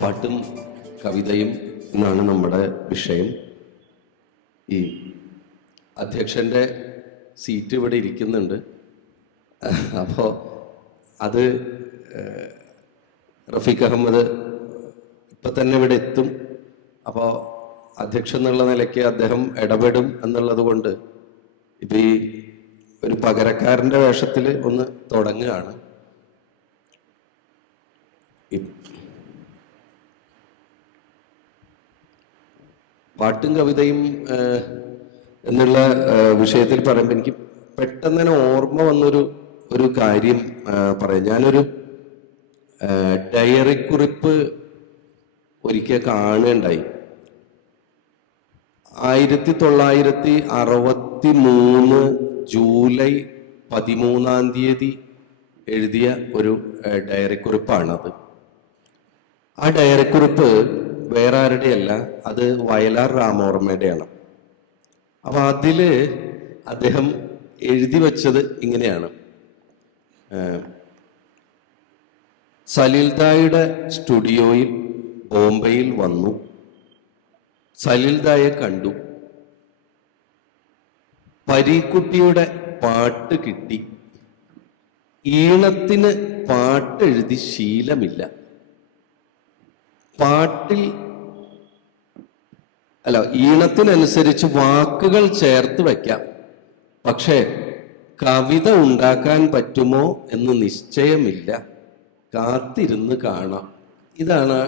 പാട്ടും കവിതയും എന്നാണ് നമ്മുടെ വിഷയം. ഈ അധ്യക്ഷൻ്റെ സീറ്റ് ഇവിടെ ഇരിക്കുന്നുണ്ട്. അപ്പോൾ അത് റഫീഖ് അഹമ്മദ് ഇപ്പം തന്നെ ഇവിടെ എത്തും. അപ്പോൾ അധ്യക്ഷൻ എന്നുള്ള നിലയ്ക്ക് അദ്ദേഹം ഇടപെടും എന്നുള്ളത് കൊണ്ട് ഇപ്പം ഈ ഒരു പകരക്കാരൻ്റെ വേഷത്തിൽ ഒന്ന് തുടങ്ങുകയാണ്. പാട്ടും കവിതയും എന്നുള്ള വിഷയത്തിൽ പറയുമ്പോൾ എനിക്ക് പെട്ടെന്ന് തന്നെ ഓർമ്മ വന്നൊരു കാര്യം പറയാം. ഞാനൊരു ഡയറി കുറിപ്പ് ഒരിക്കൽ കാണുകയുണ്ടായി. 1963 ജൂലൈ 13 എഴുതിയ ഒരു ഡയറി കുറിപ്പാണത്. ആ ഡയറി കുറിപ്പ് വേറെ ആരുടെയല്ല, അത് വയലാർ രാമവർമ്മയുടെയാണ്. അപ്പൊ അതില് അദ്ദേഹം എഴുതി വച്ചത് ഇങ്ങനെയാണ്: സലിൽദായുടെ സ്റ്റുഡിയോയിൽ ബോംബെയിൽ വന്നു. സലിൽദായെ കണ്ടു. പരീക്കുട്ടിയുടെ പാട്ട് കിട്ടി. ഈണത്തിന് പാട്ടെഴുതി ശീലമില്ല. ഈണത്തിനനുസരിച്ച് വാക്കുകൾ ചേർത്ത് വയ്ക്കാം, പക്ഷേ കവിത ഉണ്ടാക്കാൻ പറ്റുമോ എന്ന് നിശ്ചയമില്ല. കാത്തിരുന്ന് കാണാം. ഇതാണ്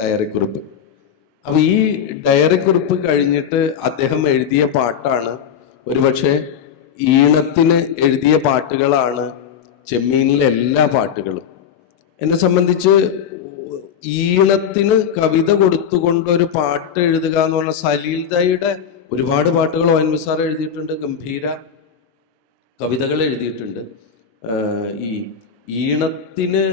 ഡയറി കുറിപ്പ്. അപ്പൊ ഈ ഡയറി കുറിപ്പ് കഴിഞ്ഞിട്ട് അദ്ദേഹം എഴുതിയ പാട്ടാണ്. ഒരുപക്ഷെ ഈണത്തിന് എഴുതിയ പാട്ടുകളാണ് ചെമ്മീനിലെ എല്ലാ പാട്ടുകളും. എന്നെ സംബന്ധിച്ച് ഈണത്തിന് കവിത കൊടുത്തുകൊണ്ട് ഒരു പാട്ട് എഴുതുക എന്ന് പറഞ്ഞാൽ, സലീൽദായുടെ ഒരുപാട് പാട്ടുകൾ ON വി സാർ എഴുതിയിട്ടുണ്ട്, ഗംഭീര കവിതകൾ എഴുതിയിട്ടുണ്ട്. ഈ ഈണത്തിന്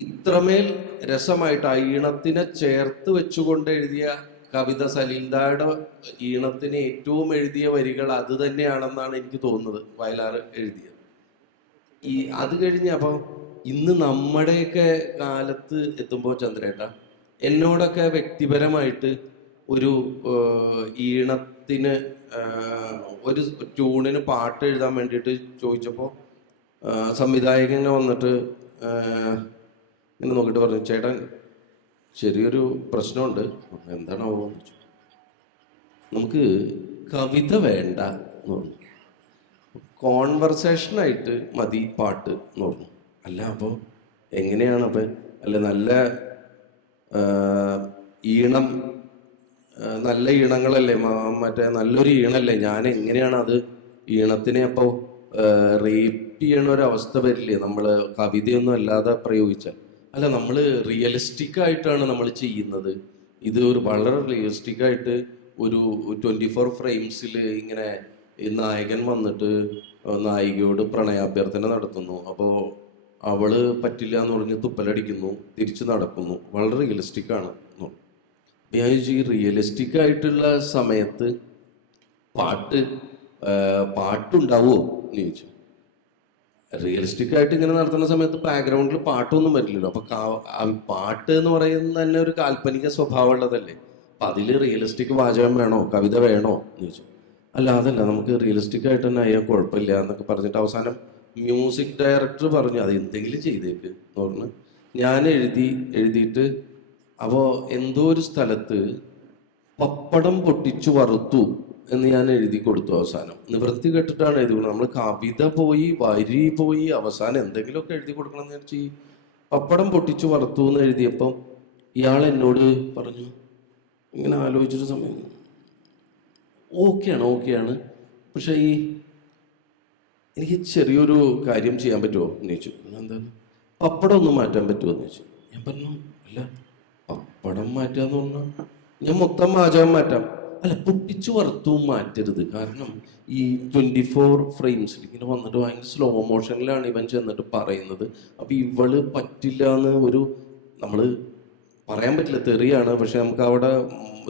ഇത്രമേൽ രസമായിട്ട് ആ ഈണത്തിനെ ചേർത്ത് വെച്ചുകൊണ്ട് എഴുതിയ കവിത, സലീൽദായുടെ ഈണത്തിന് ഏറ്റവും എഴുതിയ വരികൾ അത് തന്നെയാണെന്നാണ് എനിക്ക് തോന്നുന്നത്, വയലാർ എഴുതിയത്. അത് കഴിഞ്ഞ് അപ്പം ഇന്ന് നമ്മുടെയൊക്കെ കാലത്ത് എത്തുമ്പോൾ ചന്ദ്രേട്ട, എന്നോടൊക്കെ വ്യക്തിപരമായിട്ട് ഒരു ഈണത്തിന് ഒരു ട്യൂണിന് പാട്ട് എഴുതാൻ വേണ്ടിയിട്ട് ചോദിച്ചപ്പോൾ സംവിധായകൻ വന്നിട്ട് ഇങ്ങനെ നോക്കിയിട്ട് പറഞ്ഞു, ചേട്ടൻ ചെറിയൊരു പ്രശ്നമുണ്ട്. എന്താണോ എന്ന് ചോദിച്ചു. നമുക്ക് കവിത വേണ്ട എന്ന് പറഞ്ഞു, കോൺവെർസേഷനായിട്ട് മതി പാട്ട് എന്ന് പറഞ്ഞു. അല്ല അപ്പോൾ എങ്ങനെയാണ്? അപ്പം അല്ല, നല്ല ഈണം, നല്ല ഈണങ്ങളല്ലേ, മറ്റേ നല്ലൊരു ഈണല്ലേ, ഞാൻ എങ്ങനെയാണ് അത് ഈണത്തിനെ അപ്പോൾ റേപ്പ് ചെയ്യണ ഒരവസ്ഥ വരില്ലേ നമ്മൾ കവിതയൊന്നും അല്ലാതെ പ്രയോഗിച്ചാൽ? അല്ല, നമ്മൾ റിയലിസ്റ്റിക് ആയിട്ടാണ് നമ്മൾ ചെയ്യുന്നത്. ഇത് ഒരു വളരെ റിയലിസ്റ്റിക് ആയിട്ട് ഒരു 24 ഫ്രെയിംസിൽ ഇങ്ങനെ നായകൻ വന്നിട്ട് നായികയോട് പ്രണയാഭ്യർത്ഥന നടത്തുന്നു. അപ്പോൾ അവള് പറ്റില്ല എന്ന് പറഞ്ഞ് തുപ്പലടിക്കുന്നു, തിരിച്ചു നടക്കുന്നു. വളരെ റിയലിസ്റ്റിക് ആണ്. ഞാൻ ചോദിച്ചു, ഈ റിയലിസ്റ്റിക് ആയിട്ടുള്ള സമയത്ത് പാട്ടുണ്ടാവുമോ എന്ന് ചോദിച്ചു. റിയലിസ്റ്റിക് ആയിട്ട് ഇങ്ങനെ നടത്തുന്ന സമയത്ത് ബാക്ക്ഗ്രൗണ്ടിൽ പാട്ടൊന്നും വരില്ലല്ലോ. അപ്പൊ പാട്ട് എന്ന് പറയുന്നത് തന്നെ ഒരു കാൽപ്പനിക സ്വഭാവം ഉള്ളതല്ലേ. അപ്പൊ അതിൽ റിയലിസ്റ്റിക് വാചകം വേണോ, കവിത വേണോ എന്ന് ചോദിച്ചു. അല്ല, അതല്ല, നമുക്ക് റിയലിസ്റ്റിക് ആയിട്ട് തന്നെ അയ്യോ കുഴപ്പമില്ല എന്നൊക്കെ പറഞ്ഞിട്ട് അവസാനം മ്യൂസിക് ഡയറക്ടർ പറഞ്ഞു അത് എന്തെങ്കിലും ചെയ്തേക്ക് എന്ന് പറഞ്ഞ് ഞാൻ എഴുതിയിട്ട് അപ്പോൾ എന്തോ ഒരു സ്ഥലത്ത് പപ്പടം പൊട്ടിച്ചു വറുത്തു എന്ന് ഞാൻ എഴുതി കൊടുത്തു. അവസാനം നിവൃത്തി കെട്ടിട്ടാണ് എഴുതി കൊടുക്കുന്നത്. നമ്മൾ കവിത പോയി വരി പോയി അവസാനം എന്തെങ്കിലുമൊക്കെ എഴുതി കൊടുക്കണം എന്ന് വെച്ചാൽ ഈ പപ്പടം പൊട്ടിച്ചു വറുത്തു എന്ന് എഴുതിയപ്പം ഇയാൾ എന്നോട് പറഞ്ഞു, ഇങ്ങനെ ആലോചിച്ചൊരു സമയം, ഓക്കെയാണ്, പക്ഷെ എനിക്ക് ചെറിയൊരു കാര്യം ചെയ്യാൻ പറ്റുമോ എന്ന് ചോദിച്ചു. എന്താണ്? പപ്പടം ഒന്നും മാറ്റാൻ പറ്റുമോ എന്ന് ചോദിച്ചു. ഞാൻ പറഞ്ഞു, അല്ല, പപ്പടം മാറ്റാന്ന് പറഞ്ഞാൽ ഞാൻ മൊത്തം പാചകം മാറ്റാം. അല്ല, പൊട്ടിച്ചു വറുത്തും മാറ്റരുത്. കാരണം ഈ 24 ഫ്രെയിംസിൽ ഇങ്ങനെ വന്നിട്ട് ഭയങ്കര സ്ലോ മോഷനിലാണ് ഇവൻ ചെന്നിട്ട് പറയുന്നത്. അപ്പം ഇവള് പറ്റില്ല എന്ന് നമ്മൾ പറയാൻ പറ്റില്ല, തെറിയാണ്. പക്ഷെ നമുക്ക് അവിടെ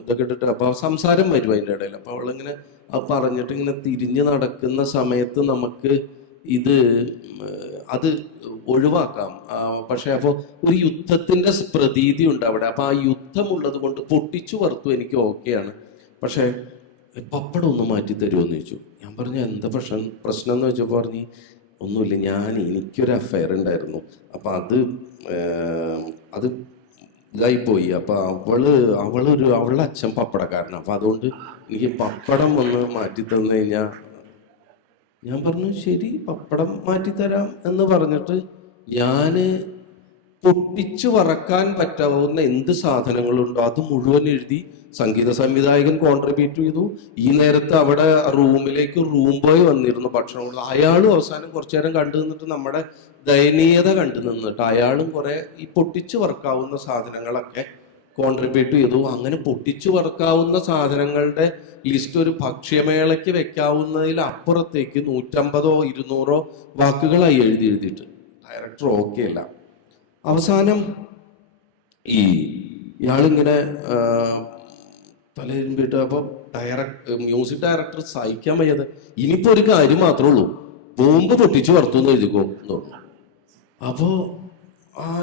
ഇതൊക്കെ ഇട്ടിട്ട് അപ്പോൾ സംസാരം വരും അതിൻ്റെ ഇടയിൽ. അപ്പോൾ അവളിങ്ങനെ പറഞ്ഞിട്ട് ഇങ്ങനെ തിരിഞ്ഞ് നടക്കുന്ന സമയത്ത് നമുക്ക് അത് ഒഴിവാക്കാം. പക്ഷെ അപ്പോൾ ഒരു യുദ്ധത്തിന്റെ പ്രതീതി ഉണ്ട് അവിടെ. അപ്പൊ ആ യുദ്ധമുള്ളത് കൊണ്ട് പൊട്ടിച്ചു വറുത്തു എനിക്ക് ഓക്കെയാണ്. പക്ഷെ പപ്പടം ഒന്ന് മാറ്റി തരുമോ എന്ന് ചോദിച്ചു. ഞാൻ പറഞ്ഞു എന്താ പ്രശ്നം എന്ന് വെച്ചപ്പോൾ പറഞ്ഞു ഒന്നുമില്ല, എനിക്കൊരു അഫയർ ഉണ്ടായിരുന്നു. അപ്പം അത് ഇതായിപ്പോയി. അപ്പം അവളുടെ അച്ഛൻ പപ്പടക്കാരനാണ്. അപ്പം അതുകൊണ്ട് എനിക്ക് പപ്പടം ഒന്ന് മാറ്റി തന്നു കഴിഞ്ഞാൽ. ഞാൻ പറഞ്ഞു ശരി, പപ്പടം മാറ്റിത്തരാം എന്ന് പറഞ്ഞിട്ട് ഞാൻ പൊട്ടിച്ചു വറക്കാൻ പറ്റാവുന്ന എന്ത് സാധനങ്ങളുണ്ടോ അത് മുഴുവൻ എഴുതി. സംഗീത സംവിധായകൻ കോൺട്രിബ്യൂട്ട് ചെയ്തു. ഈ നേരത്ത് അവിടെ റൂമിലേക്ക് റൂം ബോയ് വന്നിരുന്നു ഭക്ഷണം. അയാളും അവസാനം കുറച്ചു നേരം കണ്ടു നിന്നിട്ട് നമ്മുടെ ദയനീയത കണ്ടു നിന്നിട്ട് അയാളും കുറെ ഈ പൊട്ടിച്ചു വറക്കാവുന്ന സാധനങ്ങളൊക്കെ കോൺട്രിബ്യൂട്ട് ചെയ്തു. അങ്ങനെ പൊട്ടിച്ചു വറക്കാവുന്ന സാധനങ്ങളുടെ ലിസ്റ്റ് ഒരു ഭക്ഷ്യമേളയ്ക്ക് വെക്കാവുന്നതിൽ അപ്പുറത്തേക്ക് 150 or 200 വാക്കുകളായി എഴുതിയിട്ട് ഡയറക്ടർ ഓക്കെ അല്ല. അവസാനം ഇയാളിങ്ങനെ തലയിരുമ്പിട്ട് അപ്പോൾ മ്യൂസിക് ഡയറക്ടർ സഹിക്കാൻ വയ്യത് ഇനിയിപ്പോ ഒരു കാര്യം മാത്രമേ ഉള്ളൂ, ബോംബ് പൊട്ടിച്ചു വറുത്തു എന്ന് എഴുതിക്കോ എന്ന് പറഞ്ഞു. അപ്പോൾ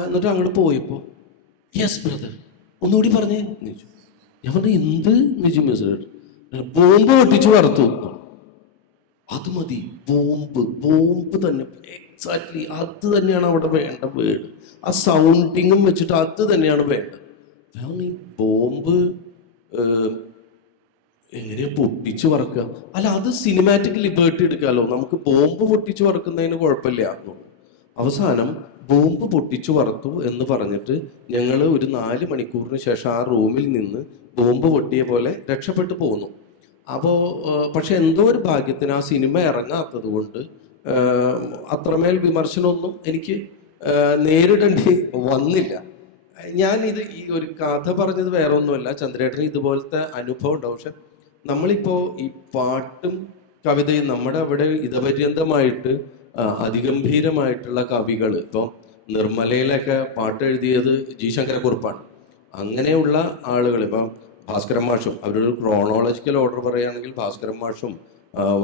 എന്നിട്ട് അങ്ങോട്ട് പോയപ്പോൾ യെസ് ബ്രദർ ഒന്നുകൂടി പറഞ്ഞേ എന്ന് ചോദിച്ചു. ഞാൻ പറഞ്ഞു എന്ത് എന്ന് ചോദിച്ചു. മ്യൂസിക് ഡയറക്ടർ ബോംബ് പൊട്ടിച്ചു വറുത്തു. അത് മതി, ബോംബ് തന്നെ എക്സാക്ട്ലി അത് തന്നെയാണ് അവിടെ വേണ്ട വേർഡ്. ആ സൗണ്ടിങ്ങും വെച്ചിട്ട് അത് തന്നെയാണ് വേണ്ടത്. ഈ ബോംബ് എങ്ങനെയാ പൊട്ടിച്ചു വറക്കുക? അല്ല അത് സിനിമാറ്റിക് ലിബേർട്ടി എടുക്കാമല്ലോ, നമുക്ക് ബോംബ് പൊട്ടിച്ചു വറക്കുന്നതിന് കുഴപ്പമില്ല. അവസാനം ബോംബ് പൊട്ടിച്ചു വറുത്തു എന്ന് പറഞ്ഞിട്ട് ഞങ്ങൾ ഒരു 4 മണിക്കൂറിന് ശേഷം ആ റൂമിൽ നിന്ന് ബോംബ് പൊട്ടിയ പോലെ രക്ഷപ്പെട്ടു പോന്നു. അപ്പോൾ പക്ഷെ എന്തോ ഒരു ഭാഗ്യത്തിന് ആ സിനിമ ഇറങ്ങാത്തത് കൊണ്ട് അത്രമേൽ വിമർശനമൊന്നും എനിക്ക് നേരിടേണ്ടി വന്നില്ല. ഞാനിത് ഈ ഒരു കഥ പറഞ്ഞത് വേറെ ഒന്നുമല്ല, ചന്ദ്രേട്ടന് ഇതുപോലത്തെ അനുഭവം ഉണ്ടാവും. പക്ഷെ നമ്മളിപ്പോൾ ഈ പാട്ടും കവിതയും നമ്മുടെ അവിടെ ഇതപര്യന്തമായിട്ട് അതിഗംഭീരമായിട്ടുള്ള കവികൾ, ഇപ്പം നിർമ്മലയിലൊക്കെ പാട്ട് എഴുതിയത് ജി ശങ്കരക്കുറുപ്പാണ്. അങ്ങനെയുള്ള ആളുകൾ, ഇപ്പം ഭാസ്കരൻ മാഷും, അവരൊരു ക്രോണോളജിക്കൽ ഓർഡർ പറയുകയാണെങ്കിൽ ഭാസ്കരൻ മാഷും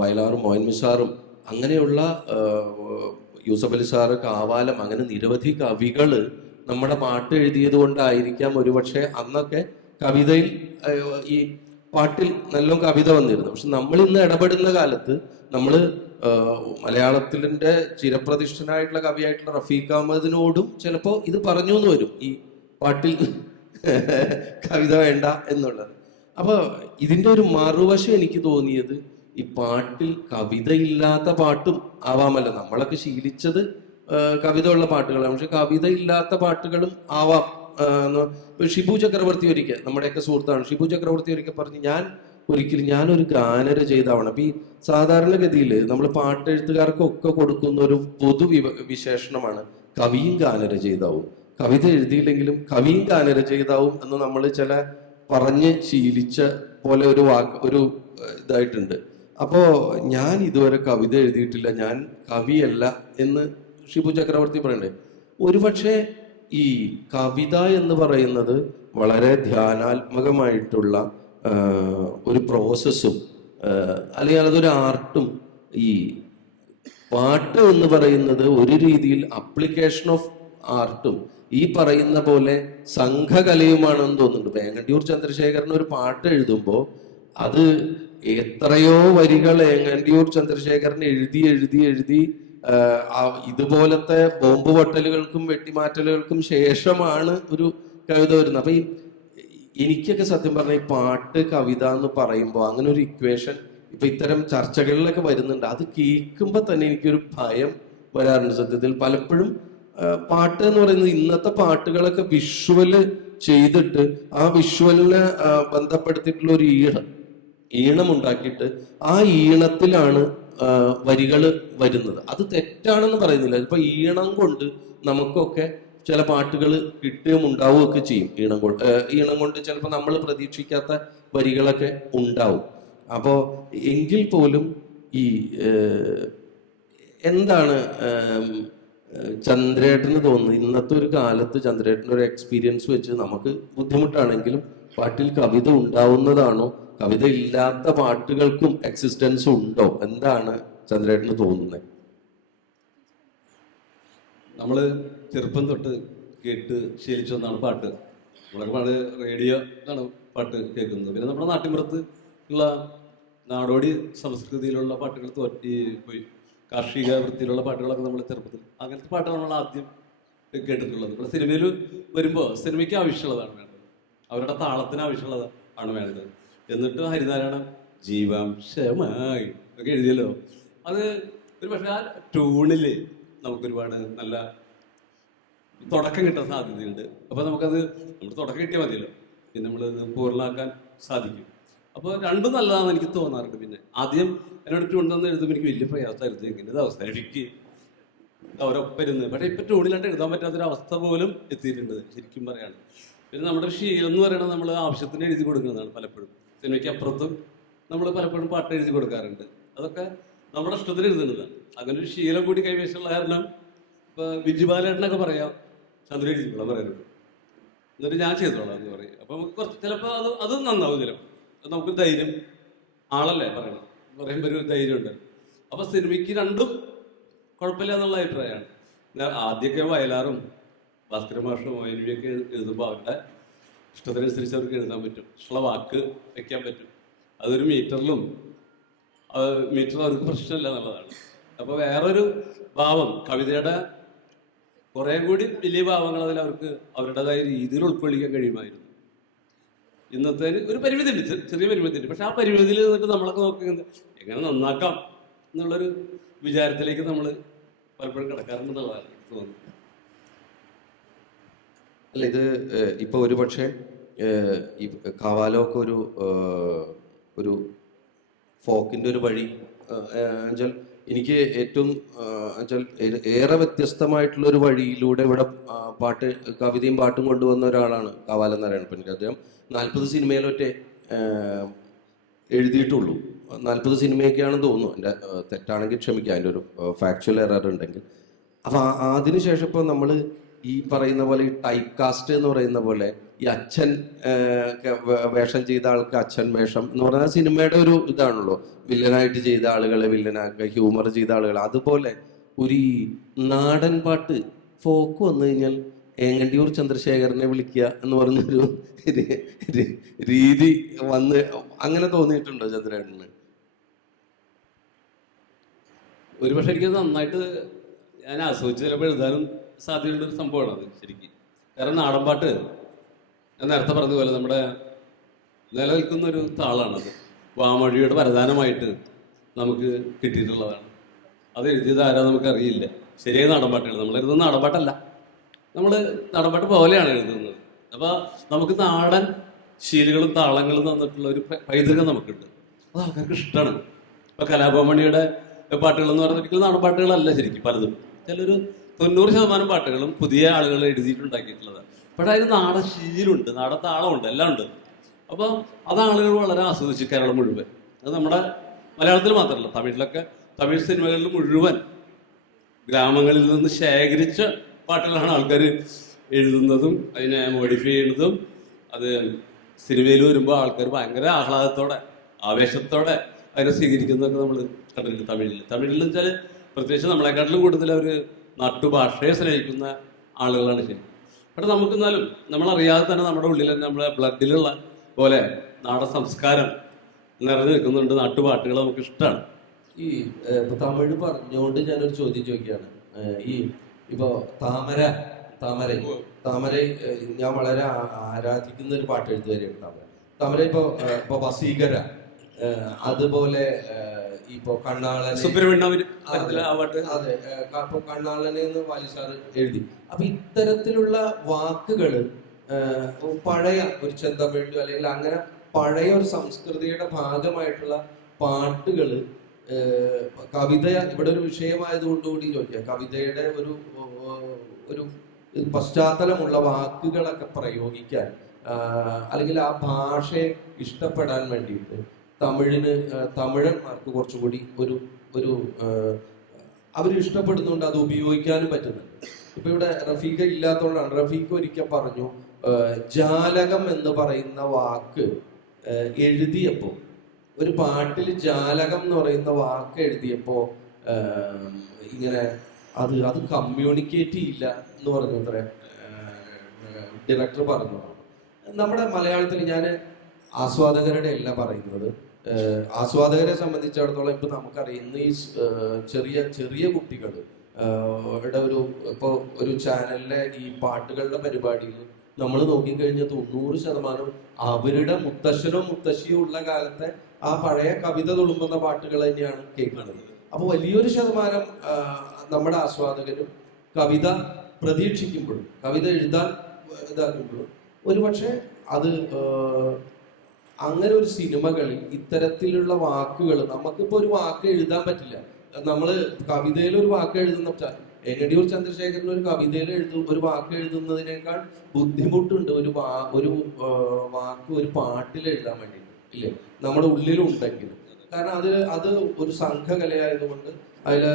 വയലാറും മോഹൻ മിസാറും അങ്ങനെയുള്ള യൂസഫ് അലി സാറ്, കാവാലം, അങ്ങനെ നിരവധി കവികൾ നമ്മുടെ പാട്ട് എഴുതിയത് കൊണ്ടായിരിക്കാം ഒരുപക്ഷെ അന്നൊക്കെ കവിതയിൽ ഈ പാട്ടിൽ നല്ല കവിത വന്നിരുന്നു. പക്ഷെ നമ്മൾ ഇന്ന് ഇടപെടുന്ന കാലത്ത് നമ്മൾ മലയാളത്തിൻ്റെ ചിരപ്രതിഷ്ഠനായിട്ടുള്ള കവിയായിട്ടുള്ള റഫീഖ് അഹമ്മദിനോടും ചിലപ്പോൾ ഇത് പറഞ്ഞു എന്ന് വരും, ഈ പാട്ടിൽ കവിത വേണ്ട എന്നുള്ളത്. അപ്പോൾ ഇതിൻ്റെ ഒരു മറുവശം എനിക്ക് തോന്നിയത് ഈ പാട്ടിൽ കവിതയില്ലാത്ത പാട്ടും ആവാമല്ലോ. നമ്മളൊക്കെ ശീലിച്ചത് കവിത ഉള്ള പാട്ടുകളാണ്, പക്ഷെ കവിത ഇല്ലാത്ത പാട്ടുകളും ആവാം. ഷിബു ചക്രവർത്തി ഒരിക്കൽ, നമ്മുടെയൊക്കെ സുഹൃത്താണ്, ഷിബു ചക്രവർത്തി ഒരിക്കൽ പറഞ്ഞു ഞാനൊരു ഗാനരചയിതാവാണ്. അപ്പം ഈ സാധാരണഗതിയിൽ നമ്മൾ പാട്ടെഴുത്തുകാർക്കൊക്കെ കൊടുക്കുന്ന ഒരു പൊതു വിശേഷണമാണ് കവിയും ഗാനരചയിതാവും. കവിത എഴുതിയില്ലെങ്കിലും കവിയും ഗാനരചയിതാവും എന്ന് നമ്മൾ ചില പറഞ്ഞ് ശീലിച്ച പോലെ ഒരു ഇതായിട്ടുണ്ട്. അപ്പോൾ ഞാൻ ഇതുവരെ കവിത എഴുതിയിട്ടില്ല, ഞാൻ കവിയല്ല എന്ന് ഷിബു ചക്രവർത്തി പറയണ്ടേ. ഒരുപക്ഷെ ഈ കവിത എന്ന് പറയുന്നത് വളരെ ധ്യാനാത്മകമായിട്ടുള്ള ഒരു പ്രോസസ്സും അല്ലെങ്കിൽ അതൊരു ആർട്ടും, ഈ പാട്ട് എന്ന് പറയുന്നത് ഒരു രീതിയിൽ അപ്ലിക്കേഷൻ ഓഫ് ആർട്ടും ഈ പറയുന്ന പോലെ സംഘകലയുമാണെന്ന് തോന്നുന്നുണ്ട്. വേങ്ങണ്ടിയൂർ ചന്ദ്രശേഖരൻ ഒരു പാട്ട് എഴുതുമ്പോൾ അത് എത്രയോ വരികൾ വേങ്ങണ്ടിയൂർ ചന്ദ്രശേഖരൻ എഴുതി ഇതുപോലത്തെ ബോംബ് പൊട്ടലുകൾക്കും വെട്ടിമാറ്റലുകൾക്കും ശേഷമാണ് ഒരു കവിത വരുന്നത്. അപ്പൊ എനിക്കൊക്കെ സത്യം പറഞ്ഞാൽ ഈ പാട്ട് കവിത എന്ന് പറയുമ്പോൾ അങ്ങനെ ഒരു ഇക്വേഷൻ ഇപ്പൊ ഇത്തരം ചർച്ചകളിലൊക്കെ വരുന്നുണ്ട്. അത് കേൾക്കുമ്പോൾ തന്നെ എനിക്കൊരു ഭയം വരാറുണ്ട്. സത്യത്തിൽ പലപ്പോഴും പാട്ട് എന്ന് പറയുന്നത് ഇന്നത്തെ പാട്ടുകളൊക്കെ വിഷ്വല് ചെയ്തിട്ട് ആ വിഷ്വലിനെ ബന്ധപ്പെടുത്തിയിട്ടുള്ള ഒരു ഈണം ഉണ്ടാക്കിയിട്ട് ആ ഈണത്തിലാണ് വരികൾ വരുന്നത്. അത് തെറ്റാണെന്ന് പറയുന്നില്ല. ഇപ്പൊ ഈണം കൊണ്ട് നമുക്കൊക്കെ ചില പാട്ടുകൾ കിട്ടുകയും ഉണ്ടാവുകയൊക്കെ ചെയ്യും. ഈണം കൊണ്ട് ചിലപ്പോൾ നമ്മൾ പ്രതീക്ഷിക്കാത്ത വരികളൊക്കെ ഉണ്ടാവും. അപ്പോൾ എങ്കിൽ പോലും ഈ എന്താണ് ചന്ദ്രേട്ടന് തോന്നുന്നത്, ഇന്നത്തെ ഒരു കാലത്ത് ചന്ദ്രേട്ടൻ്റെ ഒരു എക്സ്പീരിയൻസ് വെച്ച് നമുക്ക് ബുദ്ധിമുട്ടാണെങ്കിലും പാട്ടിൽ കവിത ഉണ്ടാവുന്നതാണോ, കവിത ഇല്ലാത്ത പാട്ടുകൾക്കും എക്സിസ്റ്റൻസ് ഉണ്ടോ, എന്താണ് ചന്ദ്രേട്ടന് തോന്നുന്നത്? നമ്മൾ ചെറുപ്പം തൊട്ട് കേട്ട് ശീലിച്ചു വന്നാണ് പാട്ട്. നമ്മളൊക്കെ പാട് റേഡിയോ ആണ് പാട്ട് കേൾക്കുന്നത്. പിന്നെ നമ്മുടെ നാട്ടിൻപുറത്ത് ഉള്ള നാടോടി സംസ്കൃതിയിലുള്ള പാട്ടുകൾ തോറ്റി പോയി. കാർഷിക വൃത്തിയിലുള്ള പാട്ടുകളൊക്കെ നമ്മൾ ചെറുപ്പത്തിൽ അങ്ങനത്തെ പാട്ടുകൾ നമ്മൾ ആദ്യം കേട്ടിട്ടുള്ളത്. ഇപ്പോൾ സിനിമയിൽ വരുമ്പോൾ സിനിമയ്ക്ക് ആവശ്യമുള്ളതാണ് വേണ്ടത്, അവരുടെ താളത്തിന് ആവശ്യമുള്ളത് ആണ് വേണ്ടത്. എന്നിട്ട് ഹരിനാരായണൻ ജീവാംശമായി ഒക്കെ എഴുതിയല്ലോ, അത് ഒരു പക്ഷേ ആ ട്യൂണിൽ നമുക്കൊരുപാട് നല്ല തുടക്കം കിട്ടാൻ സാധ്യതയുണ്ട്. അപ്പോൾ നമുക്കത് നമ്മുടെ തുടക്കം കിട്ടിയാൽ മതിയല്ലോ, പിന്നെ നമ്മൾ പൂർണ്ണമാക്കാൻ സാധിക്കും. അപ്പോൾ രണ്ടും നല്ലതാണെന്ന് എനിക്ക് തോന്നാറുണ്ട്. പിന്നെ ആദ്യം എന്നോട് ട്യൂൺ തന്നെ എഴുതുമ്പോൾ എനിക്ക് വലിയ പ്രയാസമായിരുന്നു, എങ്ങനെ ഇത് അവസാനിപ്പിക്കുക അവരൊപ്പം ഇരുന്ന്. പക്ഷേ ഇപ്പം ട്യൂണിലായിട്ട് എഴുതാൻ പറ്റാത്തൊരവസ്ഥ പോലും എത്തിയിട്ടുണ്ട് ശരിക്കും പറയാണ്. പിന്നെ നമ്മുടെ ഒരു ശീലം എന്ന് പറയുന്നത് നമ്മൾ ആവശ്യത്തിന് എഴുതി കൊടുക്കുന്നതാണ്. പലപ്പോഴും സിനിമയ്ക്ക് അപ്പുറത്തും നമ്മൾ പലപ്പോഴും പാട്ട് എഴുതി കൊടുക്കാറുണ്ട്. അതൊക്കെ നമ്മുടെ ഇഷ്ടത്തിന് എഴുതുന്നതാണ്. അങ്ങനെ ഒരു ശീലം കൂടി കൈവശമുള്ള കാരണം ഇപ്പോൾ വിജുബാലേട്ടനൊക്കെ പറയാം, ചന്ദ്രൻ എഴുതിക്കോളാം പറയാനുണ്ട്, എന്നിട്ട് ഞാൻ ചെയ്തോളാം എന്ന് പറയും. അപ്പോൾ നമുക്ക് കുറച്ച് ചിലപ്പോൾ അത് നന്നാവും, ചിലപ്പോൾ നമുക്ക് ധൈര്യം, ആളല്ലേ പറയണം, പറയുമ്പോൾ ഒരു ധൈര്യമുണ്ട്. അപ്പോൾ സിനിമയ്ക്ക് രണ്ടും കുഴപ്പമില്ല എന്നുള്ള അഭിപ്രായമാണ്. ആദ്യമൊക്കെ വയലാറും ഭാസ്കര മാഷും മൊയ്നവിയൊക്കെ എഴുതുമ്പോൾ അവരുടെ ഇഷ്ടത്തിനനുസരിച്ച് അവർക്ക് എഴുതാൻ പറ്റും, ഇഷ്ടമുള്ള വാക്ക് വയ്ക്കാൻ പറ്റും. അതൊരു മീറ്ററിലും അവർക്ക് പ്രശ്നമില്ല എന്നുള്ളതാണ്. അപ്പോൾ വേറൊരു ഭാവം, കവിതയുടെ കുറേ കൂടി വലിയ ഭാവങ്ങൾ അതിൽ അവർക്ക് അവരുടേതായ രീതിയിൽ ഉൾക്കൊള്ളിക്കാൻ കഴിയുമായിരുന്നു. ഇന്നത്തെ ഒരു പരിമിതി ഉണ്ട്, ചെറിയ പരിമിതി ഉണ്ട്. പക്ഷെ ആ പരിമിതിയിൽ നിന്നിട്ട് നമ്മളൊക്കെ നോക്കുന്നത് എങ്ങനെ നന്നാക്കാം എന്നുള്ളൊരു വിചാരത്തിലേക്ക് നമ്മൾ പലപ്പോഴും കിടക്കാറുണ്ടെന്നുള്ളതാണ് എനിക്ക് തോന്നുന്നത്. അല്ല, ഇത് ഇപ്പൊ ഒരു പക്ഷേ ഈ കവാലമൊക്കെ ഒരു ഫോക്കിന്റെ ഒരു വഴി എന്നുവെച്ചാൽ എനിക്ക് ഏറ്റവും എന്നുവെച്ചാൽ ഏറെ വ്യത്യസ്തമായിട്ടുള്ള ഒരു വഴിയിലൂടെ ഇവിടെ കവിതയും പാട്ടും കൊണ്ടുവന്ന ഒരാളാണ് കവാലം നാരായണപ്പൻ. അദ്ദേഹം 40 സിനിമയിലൊറ്റ എഴുതിയിട്ടുള്ളൂ. 40 സിനിമയൊക്കെയാണെന്ന് തോന്നുന്നു, എൻ്റെ തെറ്റാണെങ്കിൽ ക്ഷമിക്കാം, അതിൻ്റെ ഒരു ഫാക്ച്വൽ എറർ ഉണ്ടെങ്കിൽ. അപ്പം അതിനുശേഷം ഇപ്പോൾ നമ്മൾ ഈ പറയുന്ന പോലെ ഈ ടൈപ്പ് കാസ്റ്റ് എന്ന് പറയുന്ന പോലെ ഈ അച്ഛൻ വേഷം ചെയ്ത ആൾക്ക് അച്ഛൻ വേഷം എന്ന് പറഞ്ഞാൽ സിനിമയുടെ ഒരു ഇതാണല്ലോ, വില്ലനായിട്ട് ചെയ്ത ആളുകളെ വില്ലനാക്കുക, ഹ്യൂമർ ചെയ്ത ആളുകൾ. അതുപോലെ ഒരു നാടൻ പാട്ട് ഫോക്ക് വന്നു കഴിഞ്ഞാൽ ഏങ്ങണ്ടിയൂർ ചന്ദ്രശേഖരനെ വിളിക്കുക എന്ന് പറഞ്ഞൊരു രീതി അങ്ങനെ തോന്നിയിട്ടുണ്ടോ ചന്ദ്രേട്ടന്? ഒരുപക്ഷെ എനിക്ക് നന്നായിട്ട് ഞാൻ ആസ്വദിച്ച് ചിലപ്പോൾ എഴുതാനും സാധ്യതയുള്ളൊരു സംഭവമാണ് അത് ശരിക്കും. കാരണം നാടൻ പാട്ട് ഞാൻ നേരത്തെ പറഞ്ഞതുപോലെ നമ്മുടെ നിലനിൽക്കുന്ന ഒരു താളാണത്. വാമൊഴിയുടെ വരദാനമായിട്ട് നമുക്ക് കിട്ടിയിട്ടുള്ളതാണ്. അത് എഴുതിയത് ആരാ നമുക്കറിയില്ല. ശരിയായ നാടൻ പാട്ടുകൾ നമ്മൾ എഴുതുന്ന നാടൻ പാട്ടല്ല, നമ്മൾ നാടൻ പാട്ട് പോലെയാണ് എഴുതുന്നത്. അപ്പോൾ നമുക്ക് നാടൻ ശീലുകളും താളങ്ങളും തന്നിട്ടുള്ള ഒരു പൈതൃകം നമുക്കുണ്ട്, അത് ആൾക്കാർക്ക് ഇഷ്ടമാണ്. ഇപ്പോൾ കലാഭവമണിയുടെ പാട്ടുകൾ എന്ന് പറഞ്ഞാൽ ഒരിക്കലും നാടൻ പാട്ടുകളല്ല ശരിക്കും പലതും. ചിലൊരു 90% പാട്ടുകളും പുതിയ ആളുകൾ എഴുതിയിട്ടുണ്ടാക്കിയിട്ടുള്ളത്. പക്ഷേ അതിന് നാടൻ ശീലുണ്ട്, നാടൻ താളമുണ്ട്, എല്ലാം ഉണ്ട്. അപ്പോൾ അത് ആളുകൾ വളരെ ആസ്വദിച്ചു, കേരളം മുഴുവൻ. അത് നമ്മുടെ മലയാളത്തിൽ മാത്രമല്ല, തമിഴ് സിനിമകളിൽ മുഴുവൻ ഗ്രാമങ്ങളിൽ നിന്ന് ശേഖരിച്ച പാട്ടുകളാണ് ആൾക്കാർ എഴുതുന്നതും അതിനെ മോഡിഫൈ ചെയ്യുന്നതും. അത് സിനിമയിൽ വരുമ്പോൾ ആൾക്കാർ ഭയങ്കര ആഹ്ലാദത്തോടെ ആവേശത്തോടെ അതിനെ സ്വീകരിക്കുന്നതൊക്കെ നമ്മൾ കണ്ടിട്ടുണ്ട് തമിഴിൽ വെച്ചാൽ പ്രത്യേകിച്ച് നമ്മളെക്കാട്ടിലും കൂടുതൽ അവർ നാട്ടുഭാഷയെ സ്നേഹിക്കുന്ന ആളുകളാണ് ശരി. പക്ഷെ നമുക്കെന്നാലും നമ്മളറിയാതെ തന്നെ നമ്മുടെ ഉള്ളിൽ തന്നെ നമ്മളെ ബ്ലഡിലുള്ള പോലെ നാടൻ സംസ്കാരം നിറഞ്ഞു നിൽക്കുന്നുണ്ട്. നാട്ടുപാട്ടുകൾ നമുക്ക് ഇഷ്ടമാണ്. ഈ തമിഴ് പറഞ്ഞുകൊണ്ട് ഞാനൊരു ചോദ്യം ചോദിക്കുകയാണ്. ഇപ്പോ താമര ഞാൻ വളരെ ആരാധിക്കുന്ന ഒരു പാട്ട് എഴുത്തുകാരിയാണ് താമര. ഇപ്പൊ വസീകര, അതുപോലെ ഇപ്പൊ കണ്ണാളൻ, അതെ, ഇപ്പൊ കണ്ണാളനെ എന്ന് വാലിസാർ എഴുതി. അപ്പൊ ഇത്തരത്തിലുള്ള വാക്കുകള് പഴയ ഒരു ചെന്തമിഴ് അല്ലെങ്കിൽ അങ്ങനെ പഴയ ഒരു സംസ്കൃതിയുടെ ഭാഗമായിട്ടുള്ള പാട്ടുകള് കവിത ഇവിടെ ഒരു വിഷയമായതുകൊണ്ടുകൂടി ചോദിക്കാം. കവിതയുടെ ഒരു പശ്ചാത്തലമുള്ള വാക്കുകളൊക്കെ പ്രയോഗിക്കാൻ അല്ലെങ്കിൽ ആ ഭാഷയെ ഇഷ്ടപ്പെടാൻ വേണ്ടിയിട്ട് തമിഴന്മാർക്ക് കുറച്ചുകൂടി ഒരു അവർ ഇഷ്ടപ്പെടുന്നുണ്ട്, അത് ഉപയോഗിക്കാനും പറ്റുന്നുണ്ട്. ഇപ്പൊ ഇവിടെ റഫീഖ ഇല്ലാത്തതുകൊണ്ടാണ്. റഫീഖ ഒരിക്കൽ പറഞ്ഞു, ജാലകം എന്ന് പറയുന്ന വാക്ക് എഴുതിയപ്പോൾ, ഒരു പാട്ടിൽ ജാലകം എന്ന് പറയുന്ന വാക്ക് എഴുതിയപ്പോൾ ഇങ്ങനെ അത് കമ്മ്യൂണിക്കേറ്റ് ചെയ്യില്ല എന്ന് പറഞ്ഞു അത്ര ഡയറക്ടർ പറഞ്ഞു. നമ്മുടെ മലയാളത്തിൽ ഞാൻ ആസ്വാദകരുടെ അല്ല പറയുന്നത്, ആസ്വാദകരെ സംബന്ധിച്ചിടത്തോളം ഇപ്പം നമുക്കറിയാം ഇന്ന് ഈ ചെറിയ ചെറിയ കുട്ടികൾ ഇപ്പോൾ ഒരു ചാനലിലെ ഈ പാട്ടുകളുടെ പരിപാടിയിൽ നമ്മൾ നോക്കിക്കഴിഞ്ഞാൽ 90% അവരുടെ മുത്തശ്ശനോ മുത്തശ്ശിയോ ഉള്ള കാലത്തെ ആ പഴയ കവിത തുളുമ്പുന്ന പാട്ടുകൾ തന്നെയാണ് കേൾക്കുന്നത്. അപ്പോൾ വലിയൊരു ശതമാനം നമ്മുടെ ആസ്വാദകരും കവിത പ്രതീക്ഷിക്കുമ്പോഴും കവിത എഴുതാൻ ഇതാക്കുമ്പോഴും ഒരുപക്ഷെ അത് അങ്ങനെ ഒരു സിനിമകളിൽ ഇത്തരത്തിലുള്ള വാക്കുകൾ നമുക്കിപ്പോൾ ഒരു വാക്ക് എഴുതാൻ പറ്റില്ല. നമ്മൾ കവിതയിൽ ഒരു വാക്ക് എഴുതുന്ന എങ്ങടിയൂർ ചന്ദ്രശേഖരൻ ഒരു കവിതയിൽ ഒരു വാക്ക് എഴുതുന്നതിനേക്കാൾ ബുദ്ധിമുട്ടുണ്ട് ഒരു വാക്ക് ഒരു പാട്ടിൽ എഴുതാൻ വേണ്ടിയിട്ട്, ഇല്ലേ? നമ്മുടെ ഉള്ളിലുണ്ടെങ്കിൽ. കാരണം അത് ഒരു സംഘകലയായതുകൊണ്ട് അതിലെ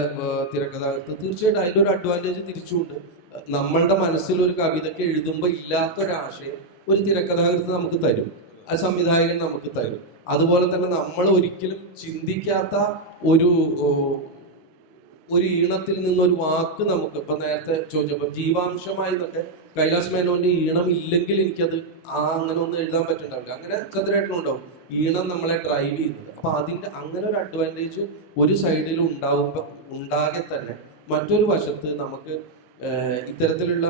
തിരക്കഥാകൃത്ത് തീർച്ചയായിട്ടും അതിലൊരു അഡ്വാൻറ്റേജ് തിരിച്ചുകൊണ്ട് നമ്മളുടെ മനസ്സിൽ ഒരു കവിതയ്ക്ക് എഴുതുമ്പോൾ ഇല്ലാത്തൊരാശയം ഒരു തിരക്കഥാകൃത്ത് നമുക്ക് തരും, ആ സംവിധായകൻ നമുക്ക് തരും. അതുപോലെ തന്നെ നമ്മൾ ഒരിക്കലും ചിന്തിക്കാത്ത ഒരു ഈണത്തിൽ നിന്നൊരു വാക്ക് നമുക്ക് ഇപ്പൊ നേരത്തെ ചോദിച്ചപ്പോൾ ജീവാംശമായി എന്നൊക്കെ കൈലാസ് മേനോന്റെ ഈണം ഇല്ലെങ്കിൽ എനിക്കത് അങ്ങനെ ഒന്നും എഴുതാൻ പറ്റുന്നുണ്ടാവില്ല. അങ്ങനെ ചന്ദ്രേട്ടനുണ്ടാവും ഈണം നമ്മളെ ഡ്രൈവ് ചെയ്യുന്നത്. അപ്പൊ അതിന്റെ അങ്ങനെ ഒരു അഡ്വാൻറ്റേജ് ഒരു സൈഡിൽ ഉണ്ടാകെ തന്നെ മറ്റൊരു വശത്ത് നമുക്ക് ഇത്തരത്തിലുള്ള